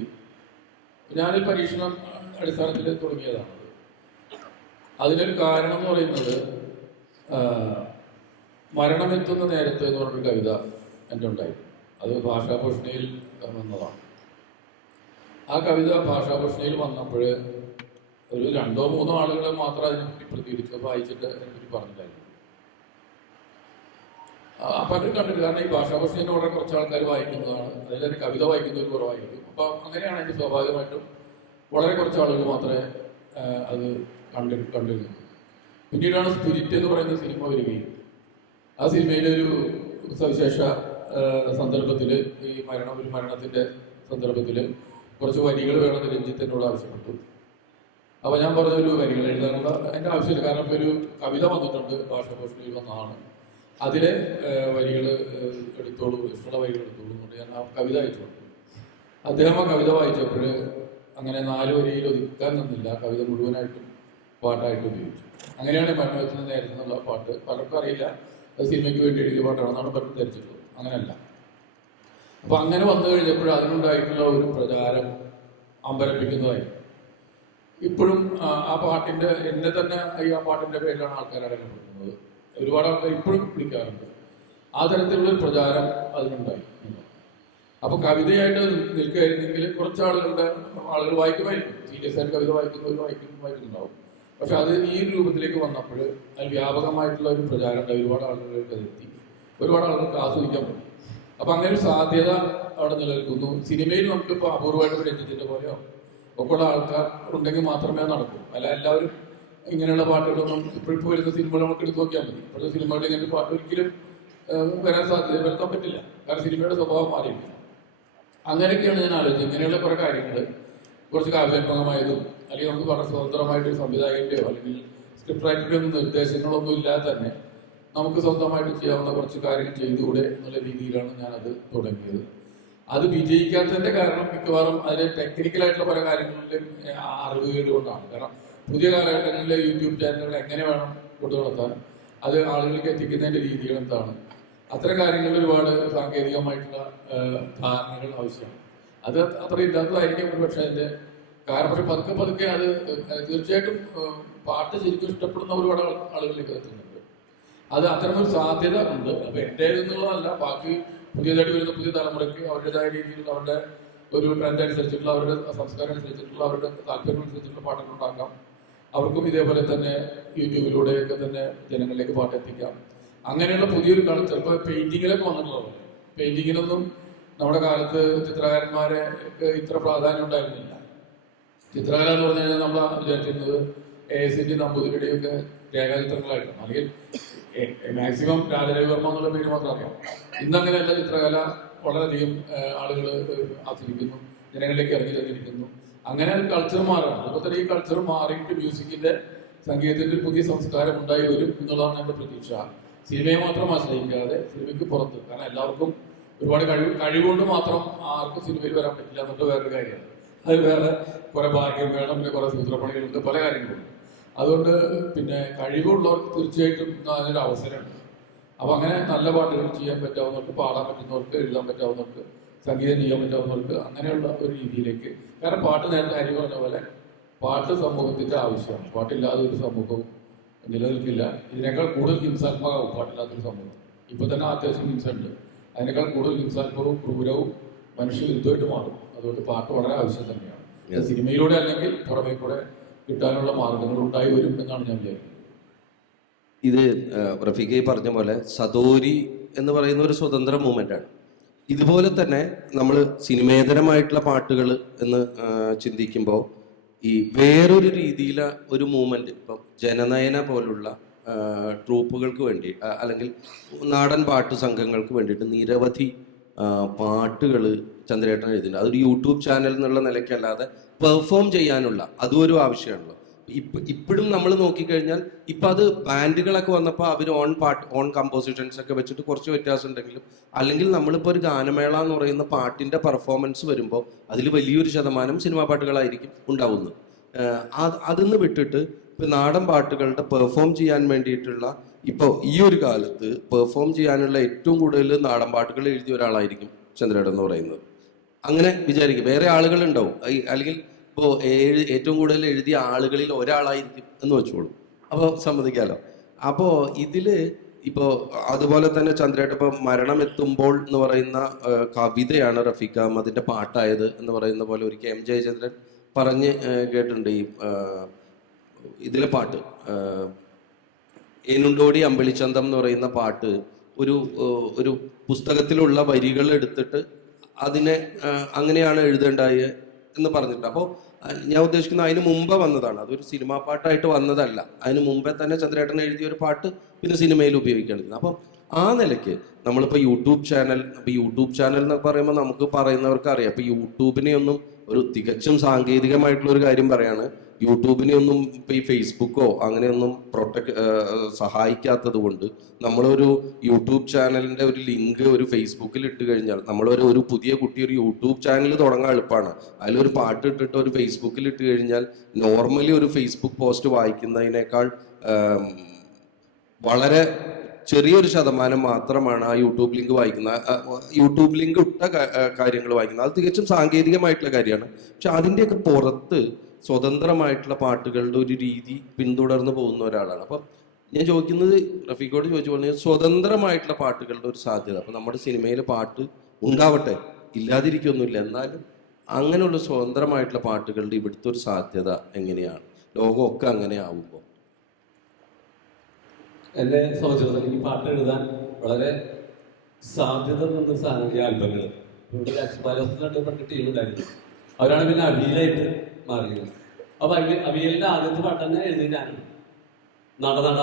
ഞാനൊരു പരീക്ഷണം അടിസ്ഥാനത്തിൽ തുടങ്ങിയതാണ്. അതിനൊരു കാരണം എന്ന് പറയുന്നത്, മരണമെത്തുന്ന നേരത്തെ എന്ന് പറഞ്ഞൊരു കവിത എൻ്റെ ഉണ്ടായി. അത് ഭാഷാഭൂഷണിയിൽ വന്നതാണ്. ആ കവിത ഭാഷാഭൂഷണിയിൽ വന്നപ്പോൾ ഒരു 2-3 ആളുകളെ മാത്രം അതിനെപ്പറ്റി പ്രതികരിച്ച് വായിച്ചിട്ട് അതിനെപ്പറ്റി പറഞ്ഞിട്ടായിരുന്നു. പലരും കണ്ടിട്ട്, കാരണം ഈ ഭാഷാഭൂഷണിയിൽ വളരെ കുറച്ച് ആൾക്കാർ വായിക്കുന്നതാണ്, അതിൽ കവിത വായിക്കുന്നവർ കുറവായിരിക്കും. അപ്പം അങ്ങനെയാണെങ്കിൽ സ്വാഭാവികമായിട്ടും വളരെ കുറച്ച് ആളുകൾ മാത്രമേ അത് കണ്ടിരുന്നു. പിന്നീടാണ് സ്പിരിറ്റ് എന്ന് പറയുന്ന സിനിമ വരികയും ആ സിനിമയിലൊരു സവിശേഷ സന്ദർഭത്തിൽ ഈ മരണത്തിൻ്റെ സന്ദർഭത്തിൽ കുറച്ച് വരികൾ വേണമെന്ന് രഞ്ജിത്ത് എന്നോട് ആവശ്യപ്പെട്ടു. അപ്പോൾ ഞാൻ പറഞ്ഞൊരു വരികൾ എഴുതാനുള്ള എൻ്റെ ആവശ്യമില്ല, കാരണം ഇപ്പോൾ ഒരു കവിത വന്നിട്ടുണ്ട്, ഭാഷാഭൂഷണിയിൽ വന്നതാണ്, അതിലെ വരികൾ എടുത്തോളൂ, ഇഷ്ടമുള്ള വരികൾ എടുത്തോളൂ കൊണ്ട് ഞാൻ ആ കവിത അയച്ചു കൊടുത്തു. അദ്ദേഹം ആ കവിത വായിച്ചപ്പോൾ അങ്ങനെ 4 വരിയിൽ ഒതുക്കാൻ നിന്നില്ല, കവിത മുഴുവനായിട്ടും പാട്ടായിട്ട് ഉപയോഗിച്ചു. അങ്ങനെയാണ് മരണത്തിന് നേരത്തെ എന്നുള്ള പാട്ട്. പലർക്കും അറിയില്ല അത് സിനിമയ്ക്ക് വേണ്ടി എഴുതിയ പാട്ടാണെന്നാണ് പലരും ധരിച്ചിട്ടുള്ളത്. അങ്ങനെയല്ല. അപ്പോൾ അങ്ങനെ വന്നു കഴിഞ്ഞപ്പോൾ അതിനുണ്ടായിട്ടുള്ള ഒരു പ്രചാരം അമ്പരപ്പിക്കുന്നതായി. ഇപ്പോഴും ആ പാട്ടിൻ്റെ, എന്നെ തന്നെ ആ പാട്ടിൻ്റെ പേരിലാണ് ആൾക്കാർ അറിയപ്പെടുന്നത്. ഒരുപാട് ആൾക്കാർ ഇപ്പോഴും വിളിക്കാറുണ്ട്. ആ തരത്തിലുള്ളൊരു പ്രചാരം അതിനുണ്ടായി. അപ്പോൾ കവിതയായിട്ട് നിൽക്കുകയായിരുന്നെങ്കിൽ കുറച്ച് ആളുകൾ വായിക്കുമായിരിക്കും, സീരിയസ് ആയിട്ട് കവിത വായിക്കുന്നുണ്ടാവും. പക്ഷെ അത് ഈ രൂപത്തിലേക്ക് വന്നപ്പോൾ അതിൽ വ്യാപകമായിട്ടുള്ള ഒരു പ്രചാരം ഉണ്ടായി, ഒരുപാട് ആളുകൾക്ക് അതെത്തി, ഒരുപാട് ആളുകൾക്ക് ആസ്വദിക്കാൻ പറ്റും. അപ്പം അങ്ങനെ ഒരു സാധ്യത അവിടെ നിലനിൽക്കുന്നു. സിനിമയിൽ നമുക്കിപ്പോൾ അപൂർവമായിട്ട് രഞ്ജിത്തിൻ്റെ പോലെയോ ഒക്കെയുള്ള ആൾക്കാർ ഉണ്ടെങ്കിൽ മാത്രമേ നടക്കൂ. അല്ല എല്ലാവരും ഇങ്ങനെയുള്ള പാട്ടുകളൊന്നും ഇപ്പോൾ വരുന്ന സിനിമകൾ നമുക്ക് എടുത്ത് നോക്കിയാൽ മതി. ഇപ്പോഴത്തെ സിനിമകളിൽ ഇങ്ങനെ പാട്ട് ഒരിക്കലും വരുത്താൻ പറ്റില്ല, കാരണം സിനിമയുടെ സ്വഭാവം മാറിയില്ല. അങ്ങനെയൊക്കെയാണ് ഞാൻ ആലോചിച്ചത്. ഇങ്ങനെയുള്ള കുറേ കാര്യങ്ങൾ കുറച്ച് കാവ്യാത്മകമായതും അല്ലെങ്കിൽ നമുക്ക് വളരെ സ്വതന്ത്രമായിട്ട് സംവിധായകൻ്റെയോ അല്ലെങ്കിൽ സ്ക്രിപ്റ്റ് റൈറ്ററുടെ ഒന്നും നിർദ്ദേശങ്ങളൊന്നും ഇല്ലാതെ തന്നെ നമുക്ക് സ്വന്തമായിട്ട് ചെയ്യാവുന്ന കുറച്ച് കാര്യങ്ങൾ ചെയ്തുകൂടെ എന്നുള്ള രീതിയിലാണ് ഞാനത് തുടങ്ങിയത്. അത് വിജയിക്കാത്തതിൻ്റെ കാരണം മിക്കവാറും അതിലെ ടെക്നിക്കലായിട്ടുള്ള പല കാര്യങ്ങളിലും അറിവുകൾ കൊണ്ടാണ്. കാരണം പുതിയ കാലഘട്ടങ്ങളിലെ യൂട്യൂബ് ചാനലുകൾ എങ്ങനെ വേണം കൊണ്ടു നടത്താൻ, അത് ആളുകളിലേക്ക് എത്തിക്കുന്നതിൻ്റെ രീതികൾ എന്താണ്, അത്തരം കാര്യങ്ങളിൽ ഒരുപാട് സാങ്കേതികമായിട്ടുള്ള ധാരണകൾ ആവശ്യമാണ്. അത് അത്ര ഇല്ലാത്തതായിരിക്കും ഒരു പക്ഷേ അതിൻ്റെ കാരണം പക്ഷെ പതുക്കെ പതുക്കെ അത് തീർച്ചയായിട്ടും പാട്ട് ശരിക്കും ഇഷ്ടപ്പെടുന്ന ഒരുപാട് ആളുകളിലേക്ക് എത്തുന്നുണ്ട്. അത് അത്തരമൊരു സാധ്യത ഉണ്ട്. അപ്പൊ എൻ്റേതെന്നുള്ളതല്ല, ബാക്കി പുതിയതായിട്ട് വരുന്ന പുതിയ തലമുറയ്ക്ക് അവരുടേതായ രീതിയിലുള്ള അവരുടെ ഒരു ട്രെൻഡ് അനുസരിച്ചിട്ടുള്ള അവരുടെ സംസ്കാരം അനുസരിച്ചിട്ടുള്ള അവരുടെ താല്പര്യം അനുസരിച്ചിട്ടുള്ള പാട്ടുകൾ ഉണ്ടാക്കാം. അവർക്കും ഇതേപോലെ തന്നെ യൂട്യൂബിലൂടെയൊക്കെ തന്നെ ജനങ്ങളിലേക്ക് പാട്ട് എത്തിക്കാം. അങ്ങനെയുള്ള പുതിയൊരു കൾച്ചർ ഇപ്പോൾ പെയിന്റിങ്ങിലൊക്കെ വന്നിട്ടുള്ളത്. പെയിന്റിങ്ങിനൊന്നും നമ്മുടെ കാലത്ത് ചിത്രകാരന്മാരെ ഇത്ര പ്രാധാന്യം ഉണ്ടായിരുന്നില്ല. ചിത്രകല എന്ന് പറഞ്ഞു കഴിഞ്ഞാൽ നമ്മൾ വിചാരിച്ചിരുന്നത് ASC നമ്പൂതിരിയുടെയൊക്കെ രേഖാചിത്രങ്ങളായിട്ടാണ്, അല്ലെങ്കിൽ മാക്സിമം രാജരവിവർമ്മ എന്നുള്ള പേര് മാത്രം അറിയാം. ഇന്നങ്ങനെയല്ല, ചിത്രകല വളരെയധികം ആളുകൾ ആസ്വദിക്കുന്നു, ജനങ്ങളിലേക്ക് ഇറങ്ങി ചെന്നിരിക്കുന്നു. അങ്ങനെ കൾച്ചർ മാറണം. അതുപോലെ തന്നെ ഈ കൾച്ചർ മാറിയിട്ട് മ്യൂസിക്കിന്റെ സംഗീതത്തിന്റെ ഒരു പുതിയ സംസ്കാരം ഉണ്ടായി വരും എന്നുള്ളതാണ് എൻ്റെ പ്രതീക്ഷ. സിനിമയെ മാത്രം ആശ്രയിക്കാതെ സിനിമയ്ക്ക് പുറത്ത്, കാരണം എല്ലാവർക്കും ഒരുപാട് കഴിവുകൊണ്ട് മാത്രം ആർക്കും സിനിമയിൽ വരാൻ പറ്റില്ല എന്നുള്ളത് വേറൊരു കാര്യമാണ്. അത് വേറെ കുറെ ഭാഗ്യം വേണം, പിന്നെ കുറെ സൂത്രപ്പണികളുണ്ട്, പല കാര്യങ്ങളുണ്ട്. അതുകൊണ്ട് പിന്നെ കഴിവുള്ളവർക്ക് തീർച്ചയായിട്ടും അതിനൊരു അവസരമുണ്ട്. അപ്പൊ അങ്ങനെ നല്ല പാട്ടുകൾ ചെയ്യാൻ പറ്റാവുന്നവർക്ക്, പാടാൻ പറ്റുന്നവർക്ക്, എഴുതാൻ പറ്റാവുന്നവർക്ക്, സംഗീതം ചെയ്യാൻ പറ്റാവുന്നവർക്ക്, അങ്ങനെയുള്ള ഒരു രീതിയിലേക്ക്. കാരണം പാട്ട് നേരത്തെ ഹരി പറഞ്ഞ പോലെ പാട്ട് സമൂഹത്തിന്റെ ആവശ്യമാണ്. പാട്ടില്ലാതെ ഒരു സമൂഹവും നിലനിൽക്കില്ല. ഇതിനേക്കാൾ കൂടുതൽ ഹിംസാത്മകവും പാട്ടില്ലാത്തൊരു സമൂഹം. ഇപ്പൊ തന്നെ അത്യാവശ്യം ഹിംസ ഉണ്ട്. അതിനേക്കാൾ കൂടുതൽ ഹിംസാത്മകവും ക്രൂരവും മനുഷ്യവിരുദ്ധമായിട്ട് മാറും. അതുകൊണ്ട് പാട്ട് വളരെ ആവശ്യം തന്നെയാണ്. സിനിമയിലൂടെ അല്ലെങ്കിൽ പുറമേ കൂടെ കിട്ടാനുള്ള മാർഗങ്ങൾ ഉണ്ടായി വരും എന്നാണ് ഞാൻ വിചാരിക്കുന്നത്. ഇത് റഫീഖ് പറഞ്ഞ പോലെ സദോരി എന്ന് പറയുന്ന ഒരു സ്വതന്ത്ര മൂവ്മെൻ്റാണ്. ഇതുപോലെ തന്നെ നമ്മൾ സിനിമേതരമായിട്ടുള്ള പാട്ടുകൾ എന്ന് ചിന്തിക്കുമ്പോൾ ഈ വേറൊരു രീതിയിലെ ഒരു മൂവ്മെൻറ്റ്, ഇപ്പം ജനനയന പോലുള്ള ട്രൂപ്പുകൾക്ക് വേണ്ടി അല്ലെങ്കിൽ നാടൻ പാട്ട് സംഘങ്ങൾക്ക് വേണ്ടിയിട്ട് നിരവധി പാട്ടുകൾ ചന്ദ്രേട്ടൻ എഴുതുന്നുണ്ട്. അതൊരു യൂട്യൂബ് ചാനൽ എന്നുള്ള നിലയ്ക്കല്ലാതെ പെർഫോം ചെയ്യാനുള്ള അതും ഒരു ആവശ്യമാണല്ലോ. ഇപ്പോഴും നമ്മൾ നോക്കിക്കഴിഞ്ഞാൽ ഇപ്പം അത് ബാൻഡുകളൊക്കെ വന്നപ്പോൾ അവർ ഓൺ കമ്പോസിഷൻസ് ഒക്കെ വെച്ചിട്ട് കുറച്ച് വ്യത്യാസം ഉണ്ടെങ്കിലും, അല്ലെങ്കിൽ നമ്മളിപ്പോൾ ഒരു ഗാനമേള എന്ന് പറയുന്ന പാട്ടിൻ്റെ പെർഫോമൻസ് വരുമ്പോൾ അതിൽ വലിയൊരു ശതമാനം സിനിമാ പാട്ടുകളായിരിക്കും ഉണ്ടാവുന്നത്. അതിന്ന് വിട്ടിട്ട് ഇപ്പം നാടൻ പാട്ടുകളുടെ പെർഫോം ചെയ്യാൻ വേണ്ടിയിട്ടുള്ള, ഇപ്പോൾ ഈ ഒരു കാലത്ത് പെർഫോം ചെയ്യാനുള്ള ഏറ്റവും കൂടുതൽ നാടൻ പാട്ടുകൾ എഴുതിയ ഒരാളായിരിക്കും ചന്ദ്രേട്ടൻ എന്ന് പറയുന്നത്. അങ്ങനെ വിചാരിക്കും. വേറെ ആളുകളുണ്ടാവും, അല്ലെങ്കിൽ ഇപ്പോൾ ഏറ്റവും കൂടുതൽ എഴുതിയ ആളുകളിൽ ഒരാളായിരിക്കും എന്ന് വെച്ചോളൂ. അപ്പോൾ സമ്മതിക്കാമല്ലോ. അപ്പോൾ ഇതിൽ ഇപ്പോൾ അതുപോലെ തന്നെ ചന്ദ്രേട്ടൻ ഇപ്പോൾ മരണമെത്തുമ്പോൾ എന്ന് പറയുന്ന കവിതയാണ് റഫീഖ് അഹമ്മദിൻ്റെ പാട്ടായത് എന്ന് പറയുന്ന പോലെ ഒരിക്കൽ M ജയചന്ദ്രൻ പറഞ്ഞ് കേട്ടിട്ടുണ്ട്. ഈ ഇതിലെ പാട്ട് ഏനുണ്ടോടി അമ്പളിച്ചന്തം എന്ന് പറയുന്ന പാട്ട് ഒരു പുസ്തകത്തിലുള്ള വരികൾ എടുത്തിട്ട് അതിനെ അങ്ങനെയാണ് എഴുതേണ്ടായത് എന്ന് പറഞ്ഞിട്ടുണ്ട്. അപ്പോൾ ഞാൻ ഉദ്ദേശിക്കുന്നത് അതിന് മുമ്പേ വന്നതാണ്, അതൊരു സിനിമാ പാട്ടായിട്ട് വന്നതല്ല. അതിന് മുമ്പേ തന്നെ ചന്ദ്രേട്ടൻ എഴുതിയ ഒരു പാട്ട് പിന്നെ സിനിമയിൽ ഉപയോഗിക്കേണ്ടത്. അപ്പം ആ നിലയ്ക്ക് നമ്മളിപ്പോൾ യൂട്യൂബ് ചാനൽ എന്നൊക്കെ പറയുമ്പോൾ നമുക്ക് പറയുന്നവർക്ക് അറിയാം. ഇപ്പോൾ യൂട്യൂബിനെ ഒന്നും ഒരു തികച്ചും സാങ്കേതികമായിട്ടുള്ള ഒരു കാര്യം പറയാണ്, യൂട്യൂബിനെ ഒന്നും ഇപ്പോൾ ഈ ഫേസ്ബുക്കോ അങ്ങനെയൊന്നും സഹായിക്കാത്തത് കൊണ്ട് നമ്മളൊരു യൂട്യൂബ് ചാനലിൻ്റെ ഒരു ലിങ്ക് ഒരു ഫേസ്ബുക്കിൽ ഇട്ട് കഴിഞ്ഞാൽ, ഒരു പുതിയ കുട്ടി ഒരു യൂട്യൂബ് ചാനൽ തുടങ്ങാൻ എളുപ്പമാണ്. അതിലൊരു പാട്ട് ഇട്ടിട്ട് ഒരു ഫേസ്ബുക്കിൽ ഇട്ട് കഴിഞ്ഞാൽ നോർമലി ഒരു ഫേസ്ബുക്ക് പോസ്റ്റ് വായിക്കുന്നതിനേക്കാൾ വളരെ ചെറിയൊരു ശതമാനം മാത്രമാണ് ആ യൂട്യൂബ് ലിങ്ക് യൂട്യൂബ് ലിങ്ക് ഇട്ട കാര്യങ്ങൾ വായിക്കുന്നത്. അത് തികച്ചും സാങ്കേതികമായിട്ടുള്ള കാര്യമാണ്. പക്ഷെ അതിൻ്റെയൊക്കെ പുറത്ത് സ്വതന്ത്രമായിട്ടുള്ള പാട്ടുകളുടെ ഒരു രീതി പിന്തുടർന്ന് പോകുന്ന ഒരാളാണ്. അപ്പം ഞാൻ ചോദിക്കുന്നത്, റഫീഖോട് ചോദിച്ചു പറഞ്ഞാൽ സ്വതന്ത്രമായിട്ടുള്ള പാട്ടുകളുടെ ഒരു സാധ്യത, അപ്പം നമ്മുടെ സിനിമയിൽ പാട്ട് ഉണ്ടാവട്ടെ, ഇല്ലാതിരിക്കൊന്നുമില്ല, എന്നാലും അങ്ങനെയുള്ള സ്വതന്ത്രമായിട്ടുള്ള പാട്ടുകളുടെ ഇവിടുത്തെ ഒരു സാധ്യത എങ്ങനെയാണ്, ലോകമൊക്കെ അങ്ങനെ ആവുമ്പോൾ? എന്നെ സംബന്ധിച്ചിടത്തോളം എനിക്ക് പാട്ട് എഴുതാൻ വളരെ സാധ്യത തന്ന സാധനം ഈ ആൽബങ്ങൾ. ഇവിടെ ടീമുണ്ടായിരുന്നു, അവരാണ് പിന്നെ അവിയലായിട്ട് മാറിയത്. അപ്പൊ അവിയലിന്റെ ആദ്യത്തെ പാട്ട് തന്നെ എഴുതി ഞാനാണ്. നട നട